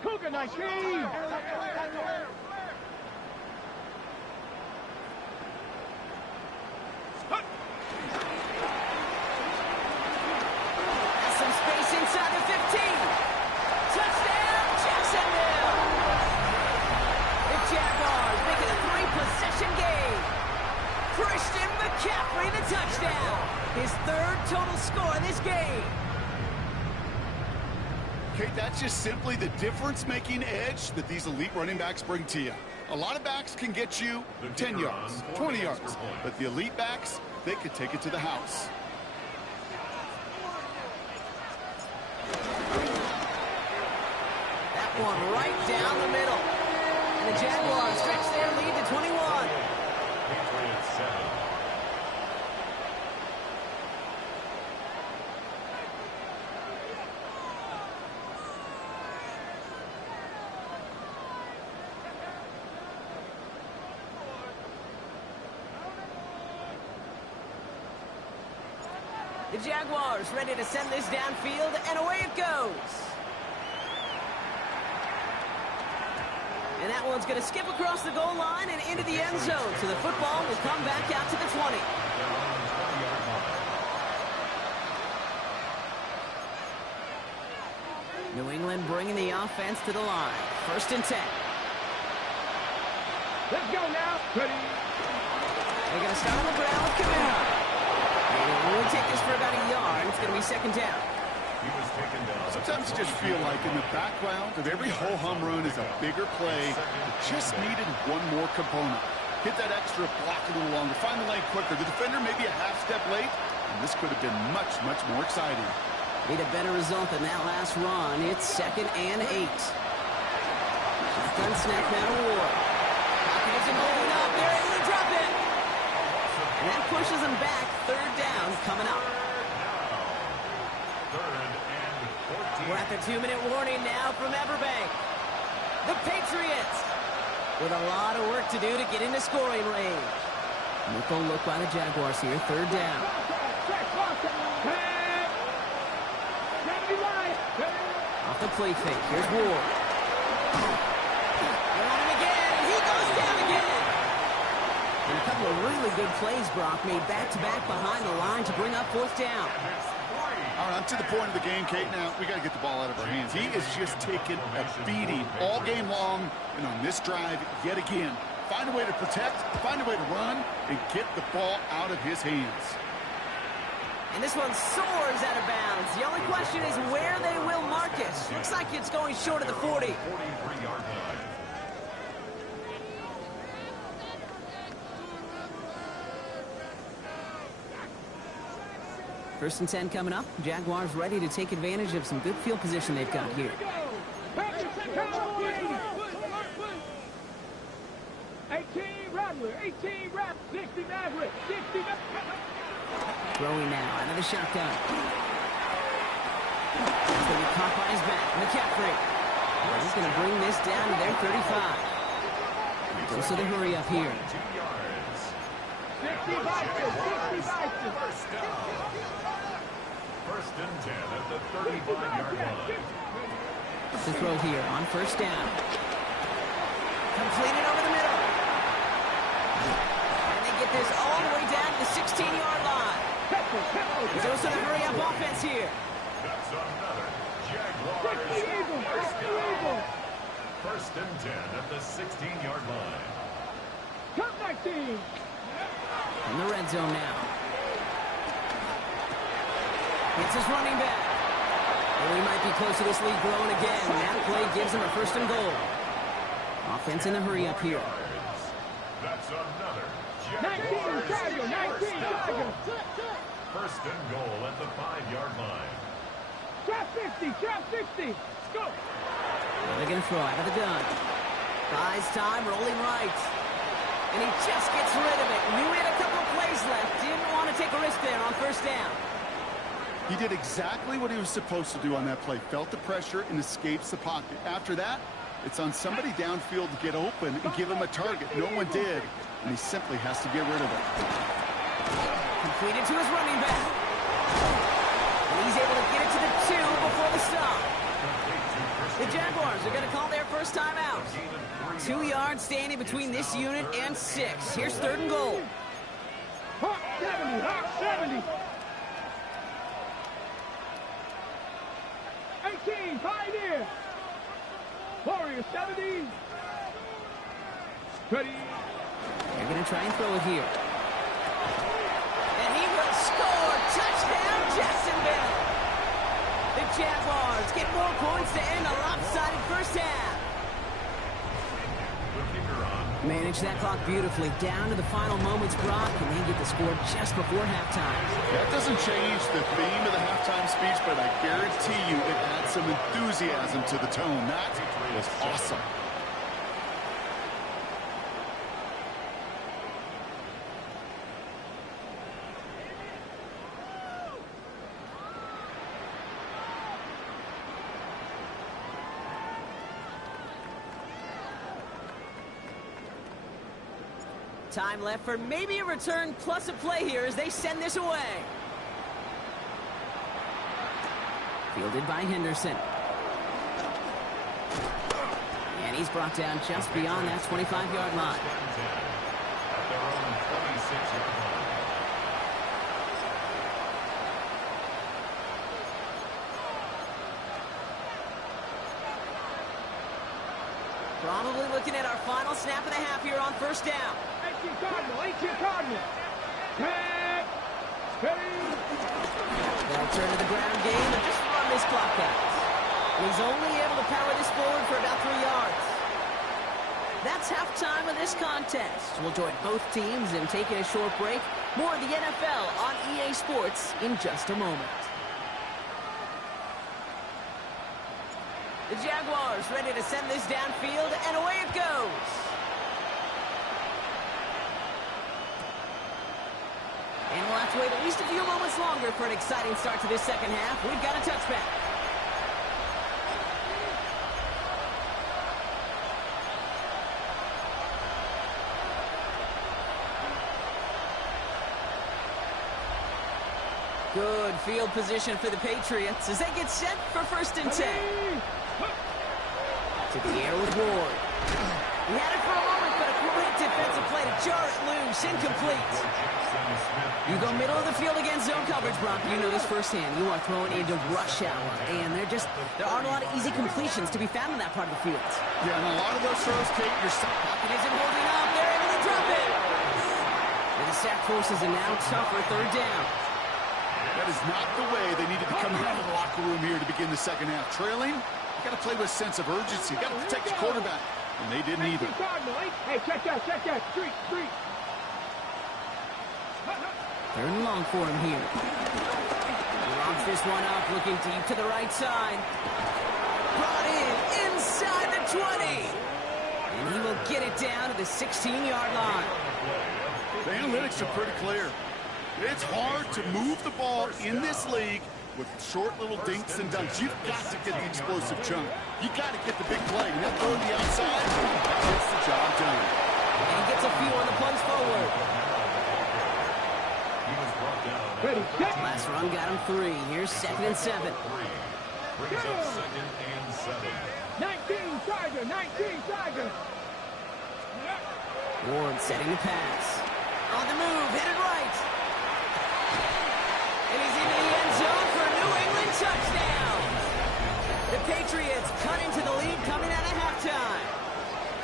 Coconut King! Has some space inside the 15. Touchdown, Jacksonville! The Jaguars making a 3-possession game. Christian McCaffrey the touchdown. His 3rd total score in this game. Okay, that's just simply the difference-making edge that these elite running backs bring to you. A lot of backs can get you 10 yards, 20 yards, but the elite backs, they could take it to the house. one right down the middle. And the Jaguars stretch their lead to 21. Patriots 7. The Jaguars ready to send this downfield, and away it goes. And that one's going to skip across the goal line and into the end zone, so the football will come back out to the 20. New England bringing the offense to the line. 1st and 10. Let's go now. Ready. They're going to start on the ground with Kamara. They'll only take this for about a yard. It's going to be 2nd down. He was taken down. Sometimes you just feel like in the background of every ho-hum run is a bigger play that just needed one more component. Hit that extra block a little longer, find the lane quicker. The defender maybe a half step late, and this could have been much, much more exciting. Need a better result than that last run. It's 2nd and 8. Shotgun snap now to Ward. Pocket isn't holding up. They're able to drop it. And that pushes them back. 3rd down coming up. We're at the 2-minute warning now from Everbank. The Patriots with a lot of work to do to get into scoring range. Nickel look by the Jaguars here. 3rd down. Off the play fake. Here's Ward. They're on him again, and he goes down again. And a couple of really good plays, Brock, made back-to-back behind the line to bring up 4th down. All right, I'm to the point of the game, Kate. Now, we got to get the ball out of our hands. He is just taking a beating all game long, and on this drive, yet again. Find a way to protect, find a way to run, and get the ball out of his hands. And this one soars out of bounds. The only question is where they will mark it. Looks like it's going short of the 40. 43-yard line. First and 10 coming up. Jaguars ready to take advantage of some good field position they've got here. 18 Rattler, 18 Rattler, 60 Maverick, 60 Maverick. Throwing now out of the shotgun. He's going to be caught by his back. McCaffrey. He's going to bring this down to their 35. Goes to the hurry up here. 2 yards. 60 Bison, 60 Bison. First and 10 at the 35-yard line. The throw here on 1st down. Completed over the middle. And they get this all the way down to the 16-yard line. There's also the hurry-up offense here. That's another Jaguars. First and 10 at the 16-yard line. Top 19. In the red zone now. It's his running back. And we might be close to this lead growing again. That play gives him a 1st and goal. Offense in the hurry up here. That's another 19 Tiger, 19 Tiger. First and goal at the 5-yard line. Trap 50, trap 50. Let's go. They're going to throw out of the gun. Buys time, rolling right. And he just gets rid of it. Knew he had a couple of plays left. Didn't want to take a risk there on 1st down. He did exactly what he was supposed to do on that play. Felt the pressure and escapes the pocket. After that, it's on somebody downfield to get open and give him a target. No one did, and he simply has to get rid of it. Completed to his running back. And he's able to get it to the 2 before the stop. The Jaguars are going to call their first time out. 2 yards standing between this unit and 6. Here's 3rd and goal. Hawk 70, Hawk 70. 18, Pioneer. Warrior 70. Ready. They're going to try and throw it here. And he will score. Touchdown, Jacksonville. The Jaguars get more points to end a lopsided first half. The kicker on Manage that clock beautifully down to the final moments, Brock, and they get the score just before halftime. That doesn't change the theme of the halftime speech, but I guarantee you it adds some enthusiasm to the tone. That was awesome. Time left for maybe a return plus a play here as they send this away. Fielded by Henderson. And he's brought down just beyond that 25-yard line. At their own 26-yard line. Probably looking at our final snap of the half here on first down. 18 Cardinal. Tag. Steady. They'll turn to the ground game and just run this clock out. And he's only able to power this forward for about 3 yards. That's halftime of this contest. We'll join both teams in taking a short break. More of the NFL on EA Sports in just a moment. The Jaguars ready to send this downfield, and away it goes. And we'll have to wait at least a few moments longer for an exciting start to this second half. We've got a touchback. Good field position for the Patriots as they get set for 1st and 10. To the air with Ward. He had it for a moment, but a great defensive play to jar it loose. Incomplete. You go middle of the field against zone coverage, Brock. You know this firsthand. You are throwing into rush hour, and there aren't a lot of easy completions to be found in that part of the field. Yeah, and a lot of those throws, Kate, Pocket isn't holding up. They're able to drop it. And the sack forces a now tougher 3rd down. that is not the way they needed to come out of the locker room here to begin the second half. Trailing, you got to play with a sense of urgency. You got to protect the quarterback, and they didn't either. Hey, check that. Street. 3rd and long for him here. He launches this one up, looking deep to the right side. Brought in inside the 20. And he will get it down to the 16-yard line. The analytics are pretty clear. It's hard to move the ball in this league with short little dinks and dunks. You've got to get the explosive chunk. You got to get the big play. And that throw to the outside, that gets the job done. And he gets a few on the plunge forward. Ready, set. Last run got him 3. Here's 2nd and 7. Brings up 2nd and 7. 19 Tiger. Ward setting the pass. On the move, headed right. And he's into the end zone for a New England touchdown. The Patriots cut into the lead coming out of halftime.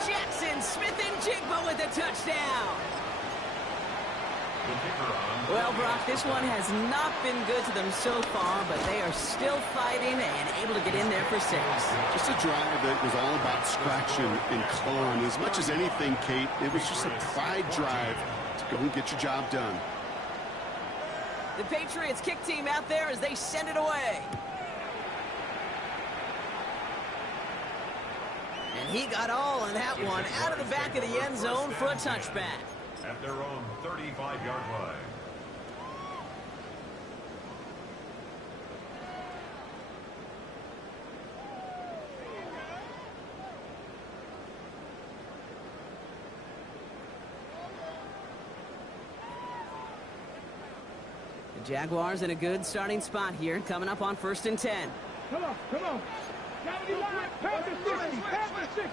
Jackson Smith and Jigba with the touchdown. Well, Brock, this one has not been good to them so far, but they are still fighting and able to get in there for 6. Just a drive that was all about scratching and clawing. As much as anything, Kate, it was just a pride drive to go and get your job done. The Patriots kick team out there as they send it away. And he got all on that one out of the back of the end zone for a touchback. At their own 35-yard line. The Jaguars in a good starting spot here, coming up on 1st and 10. Come on. Down the line. Pass the 60.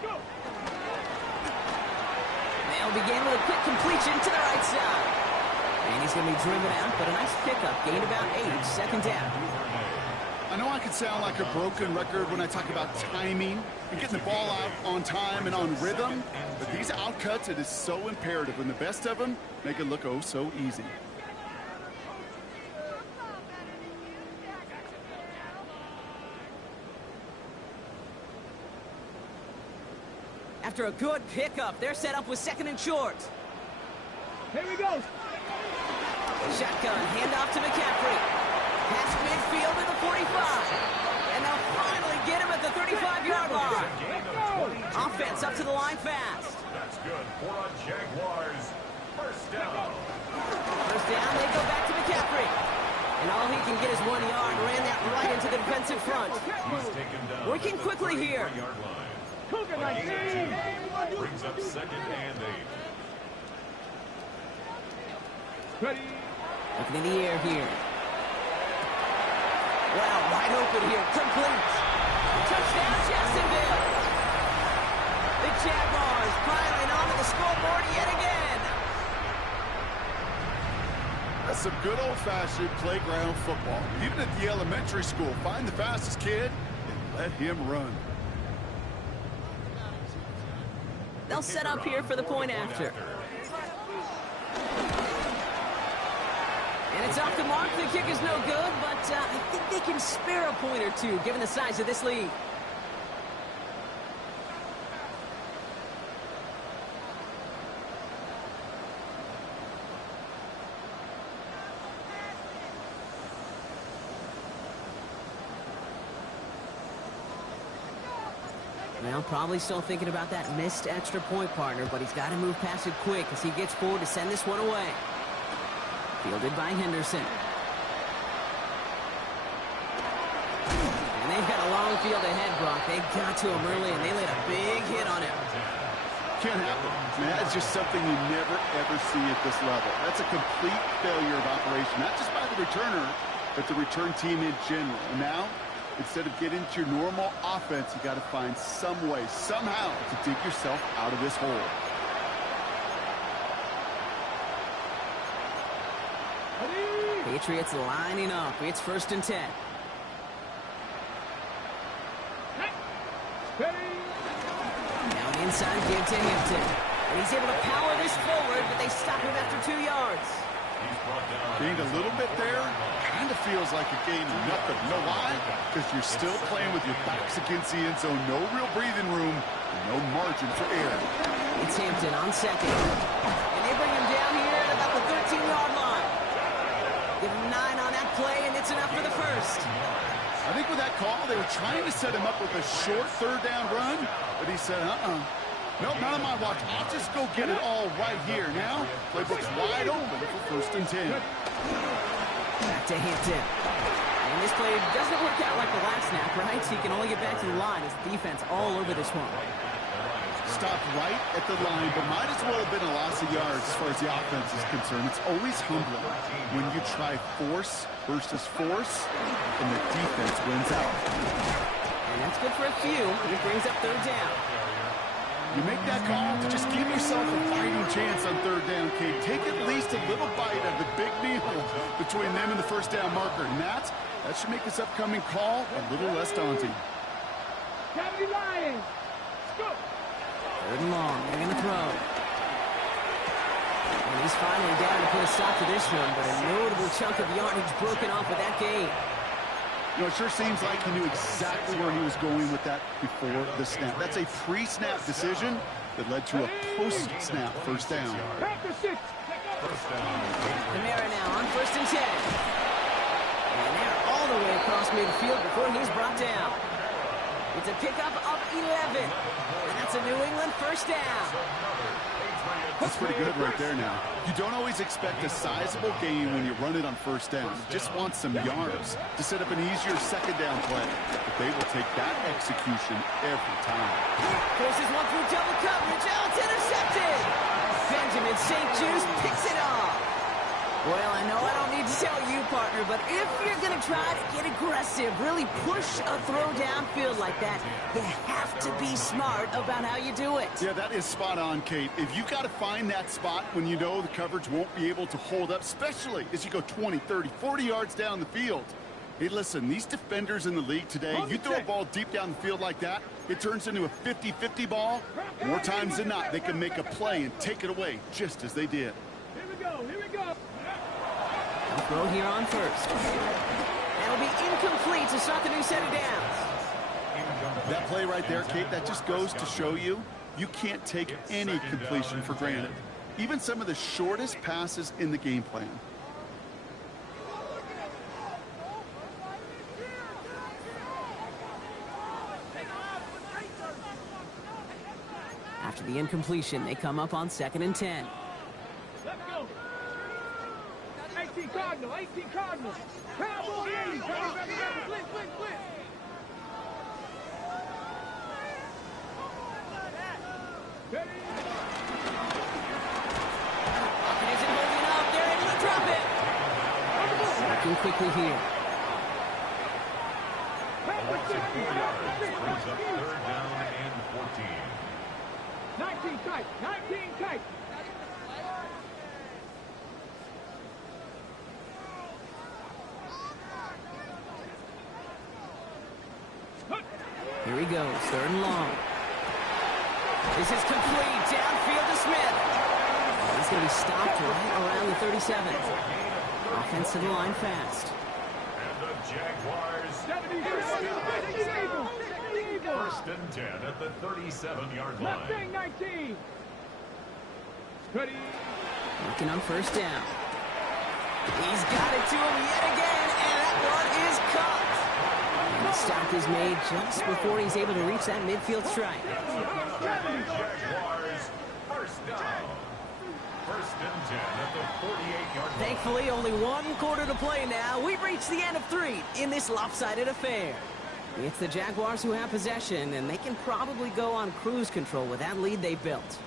Go. They'll begin with a quick completion to the right side. And he's going to be driven out, but a nice pickup. Gained about 8, 2nd down. I know I can sound like a broken record when I talk about timing and getting the ball out on time and on rhythm, but these outcuts, it is so imperative, and the best of them make it look oh so easy. After a good pickup, they're set up with 2nd and short. Here we go. Shotgun, handoff to McCaffrey. Past midfield to the 45. And they'll finally get him at the 35-yard line. Offense up to the line fast. That's good for a Jaguars first down. First down, they go back to McCaffrey. And all he can get is 1 yard. Ran that right into the defensive front. He's taken down. Working quickly here. Cougar 19. Brings up 2nd and 8. Ready. Looking in the air here. Wow, wide open here. Complete. Touchdown, Jacksonville. The Jaguars piling onto the scoreboard yet again. That's some good old-fashioned playground football. Even at the elementary school, find the fastest kid and let him run. They'll set up here for the point after. And it's off the mark. The kick is no good, but I think they can spare a point or two, given the size of this lead. Well, probably still thinking about that missed extra point, partner, but he's got to move past it quick as he gets forward to send this one away. Fielded by Henderson. And they've got a long field ahead, Brock. They got to him early, and they laid a big hit on him. Can't happen. Man, that's just something you never, ever see at this level. That's a complete failure of operation, not just by the returner, but the return team in general. And now, instead of getting to your normal offense, you got to find some way, somehow, to dig yourself out of this hole. Patriots lining up. It's 1st and 10. Down inside, give to Hampton. And he's able to power this forward, but they stop him after 2 yards. Gained a little bit there. Kind of feels like a game of nothing. You know why? Because you're still playing with your backs against the end zone. No real breathing room. And no margin for error. It's Hampton on 2nd. And they bring him down here at about the 13-yard line. Give him 9 on that play, and it's enough for the first. I think with that call, they were trying to set him up with a short 3rd down run. But he said, nope, not on my watch. I'll just go get it all right here. Now, playbook's wide open for 1st and 10. Back to Hampton. And this play doesn't work out like the last snap, right? So he can only get back to the line as the defense all over this one. Stopped right at the line, but might as well have been a loss of yards as far as the offense is concerned. It's always humbling when you try force versus force, and the defense wins out. And that's good for a few. It brings up 3rd down. You make that call to just give yourself a fighting chance on 3rd down, Kate. Take at least a little bite of the big meal between them and the 1st down marker. And that should make this upcoming call a little less daunting. Cavity Lions. Go. 3rd and long. They're going to throw. And he's finally down to put a stop to this one, but a notable chunk of yardage broken off with that game. You know, it sure seems like he knew exactly where he was going with that before the snap. That's a pre-snap decision that led to a post-snap 1st down. Kamara now on 1st and 10. And they're all the way across midfield before he's brought down. It's a pickup of 11. And that's a New England 1st down. That's pretty good right there now. You don't always expect a sizable gain when you run it on 1st down. You just want some yards to set up an easier 2nd down play. But they will take that execution every time. Forces one through double coverage. Oh, it's intercepted. Benjamin St. Juice picks it off. Well, I know I don't need to tell you, partner, but if you're going to try to get aggressive, really push a throw downfield like that, you have to be smart about how you do it. Yeah, that is spot on, Kate. If you've got to find that spot when you know the coverage won't be able to hold up, especially as you go 20, 30, 40 yards down the field. Hey, listen, these defenders in the league today, you throw a ball deep down the field like that, it turns into a 50-50 ball. More times than not, they can make a play and take it away just as they did. Here we go, here we go. Throw here on 1st. That'll be incomplete to start the new set of downs. That play right there, Kate, that just goes to show you, You can't take any completion for granted, even some of the shortest passes in the game plan. After the incompletion, they come up on 2nd and 10. Let's go. 18 Cardinal, 18 Cardinal. Cowboy 80. Blitz. Ready. It isn't holding up. They're able to drop it. Working quickly here. Along 64 yards, brings up 3rd down and 14. 19 tight. 19 tight. Here he goes, 3rd and long. This is complete, downfield to Smith. He's going to be stopped right around the 37. Offense to the line fast. And the Jaguars, 1st and 10 at the 37-yard line. Mustang 19. Ready. Working on 1st down. He's got it to him yet again, and that one is caught. And the stop is made just before he's able to reach that midfield strike. Jaguars, 1st down. 1st and 10 at the 48-yard line. Thankfully, only 1 quarter to play now. We've reached the end of 3 in this lopsided affair. It's the Jaguars who have possession, and they can probably go on cruise control with that lead they built.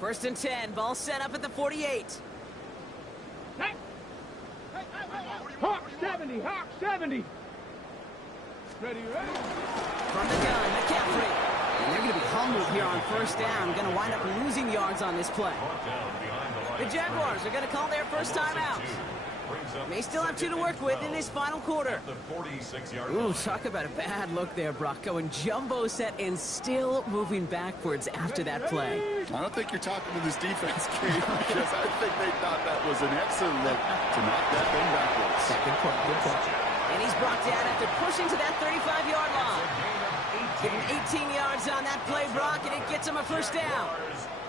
First and 10, ball set up at the 48. Hey. Hawk 70. Hawk 70. Ready. From the gun, McCaffrey. And they're going to be humbled here on 1st down. Going to wind up losing yards on this play. The Jaguars are going to call their first time out. They still have 2 to work with in this final quarter. Ooh, talk about a bad look there, Brock. Going jumbo set and still moving backwards after that play. I don't think you're talking to this defense, Kate, because I think they thought that was an excellent look to knock that thing backwards. Good point, good point. And he's brought down after pushing to that 35-yard line. Getting 18 yards on that play, Brock, and it gets him a 1st down.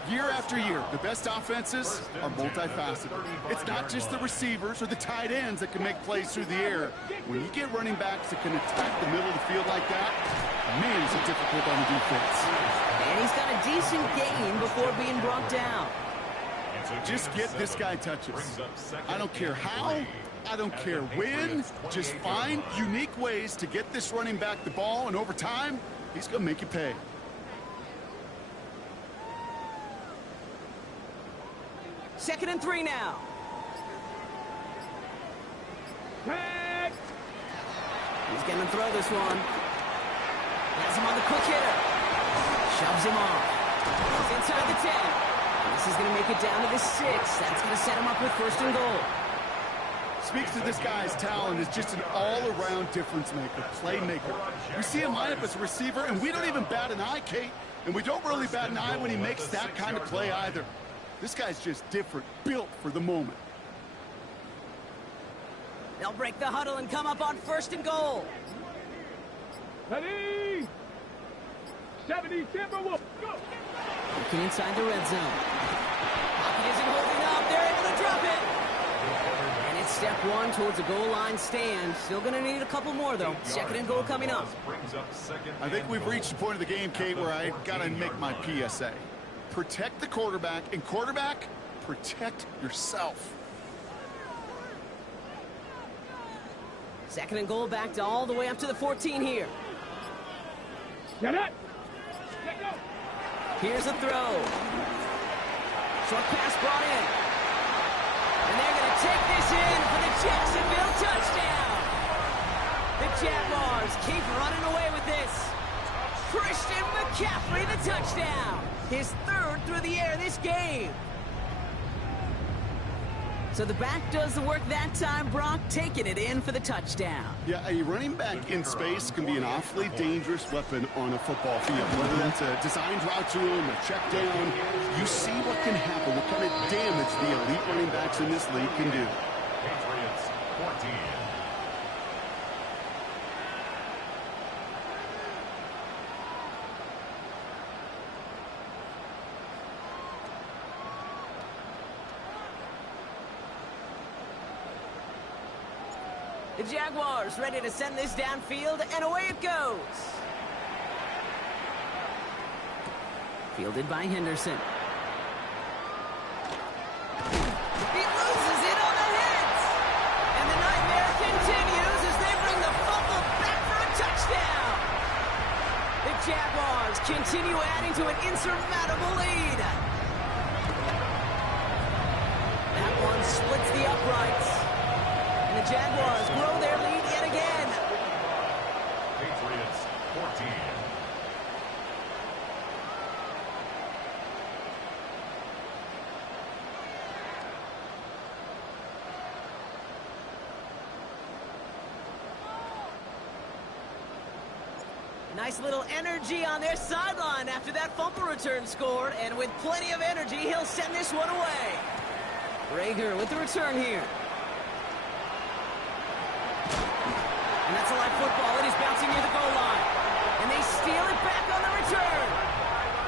Year after year, the best offenses are multifaceted. It's not just the receivers or the tight ends that can make plays through the air. When you get running backs that can attack the middle of the field like that, man, is it difficult on the defense. And he's got a decent gain before being brought down. Just get this guy touches. I don't care how, I don't care when. Just find unique ways to get this running back the ball, and over time, he's going to make you pay. Second and 3 now. Tag. He's going to throw this one. Has him on the quick hitter. Shoves him off. He's inside the 10. This is going to make it down to the 6. That's going to set him up with 1st and goal. Speaks to this guy's talent as just an all-around difference maker, playmaker. We see him line up as a receiver, and we don't even bat an eye, Kate. And we don't really bat an eye when he makes that kind of play either. This guy's just different, built for the moment. They'll break the huddle and come up on 1st and goal. Ready. 70 Timberwolves. Go. Looking inside the red zone. Pocket isn't holding up. They're able to drop it. And it's step 1 towards a goal line stand. Still going to need a couple more, though. 2nd and goal coming up. I think we've reached the point of the game, Kate, where I got to make my PSA. Protect the quarterback, and quarterback, protect yourself. 2nd and goal backed all the way up to the 14 here. Get it. Let go. Here's a throw. Short pass brought in. And they're going to take this in for the Jacksonville touchdown. The Jaguars keep running away with this. Christian McCaffrey, the touchdown. His 3rd through the air this game. So the back does the work that time, Brock, taking it in for the touchdown. Yeah, a running back in space can be an awfully dangerous weapon on a football field. Whether that's a designed route to him, a check down, you see what can happen, what kind of damage the elite running backs in this league can do. Patriots 14. The Jaguars ready to send this downfield, and away it goes. Fielded by Henderson. He loses it on the hit. And the nightmare continues as they bring the fumble back for a touchdown. The Jaguars continue adding to an insurmountable lead. That one splits the uprights. And the Jaguars grow their lead yet again. Patriots 14. Nice little energy on their sideline after that fumble return scored. And with plenty of energy, he'll send this one away. Rager with the return here. And that's a live football. It is bouncing near the goal line. And they steal it back on the return.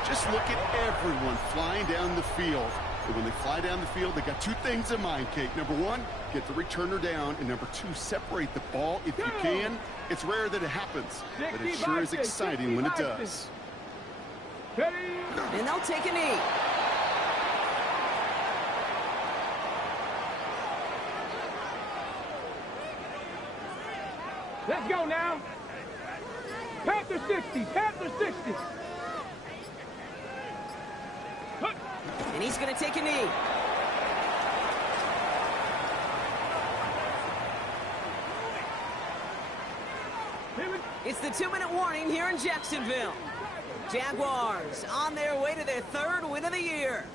Just look at everyone flying down the field. And when they fly down the field, they got two things in mind, Kate. Number one, get the returner down. And number two, separate the ball if you can. It's rare that it happens, but it sure is exciting when it does. And they'll take a knee. Let's go now. Panther 60. Panther 60. And he's going to take a knee. It's the 2-minute warning here in Jacksonville. Jaguars on their way to their third win of the year.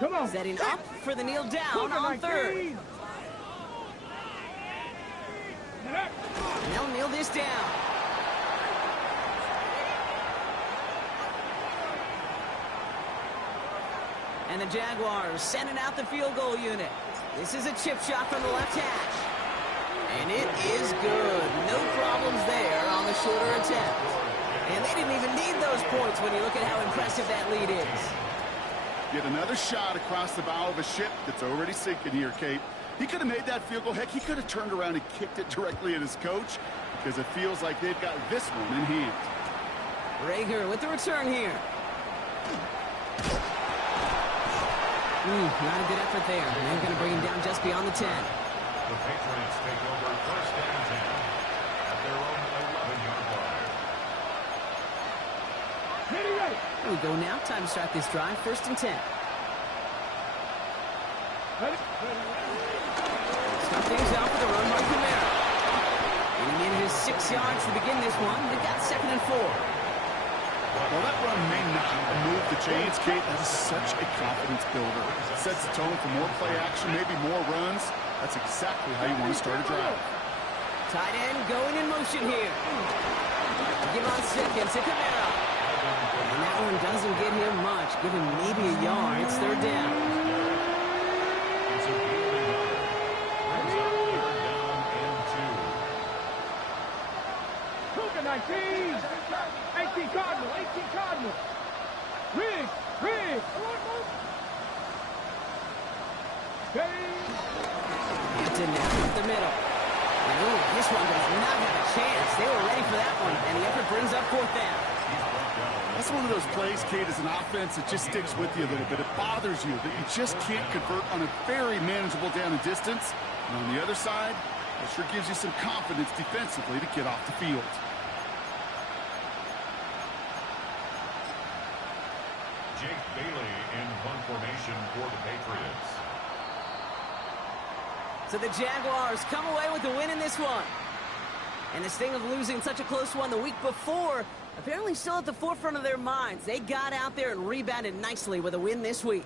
Come on. Setting up for the kneel down on third. And they'll kneel this down. And the Jaguars sending out the field goal unit. This is a chip shot from the left hash. And it is good. No problems there on the shorter attempt. And they didn't even need those points when you look at how impressive that lead is. Get another shot across the bow of a ship that's already sinking here, Kate. He could have made that field goal. Heck, he could have turned around and kicked it directly at his coach because it feels like they've got this one in hand. Rager with the return here. Not a good effort there. They're going to bring him down just beyond the 10. The Patriots take over first and 10 at their own 11-yard line. Here we go now. Time to start this drive. First and 10. Start things off with a run by Camara. And he needed his 6 yards to begin this one. They've got 2nd and 4. Well, that run may not move the chains, Kate. That is such a confidence builder. It sets the tone for more play action, maybe more runs. That's exactly how you want to start a drive. Tight end going in motion here. Give on 2nd to Camara. And that one doesn't get him much. Give him maybe a yard. It's 3rd down. It's a fielding error. Brings up 3rd down and 2. Cougar 19. 18 Cardinal. Riggs. Hampton now up the middle. And this one does not have a chance. They were ready for that one. And the effort brings up 4th down. That's one of those plays, Kate, as an offense that just sticks with you a little bit. It bothers you that you just can't convert on a very manageable down and distance. And on the other side, it sure gives you some confidence defensively to get off the field. Jake Bailey in punt formation for the Patriots. So the Jaguars come away with the win in this one. And the sting of losing such a close one the week before, apparently still at the forefront of their minds. They got out there and rebounded nicely with a win this week.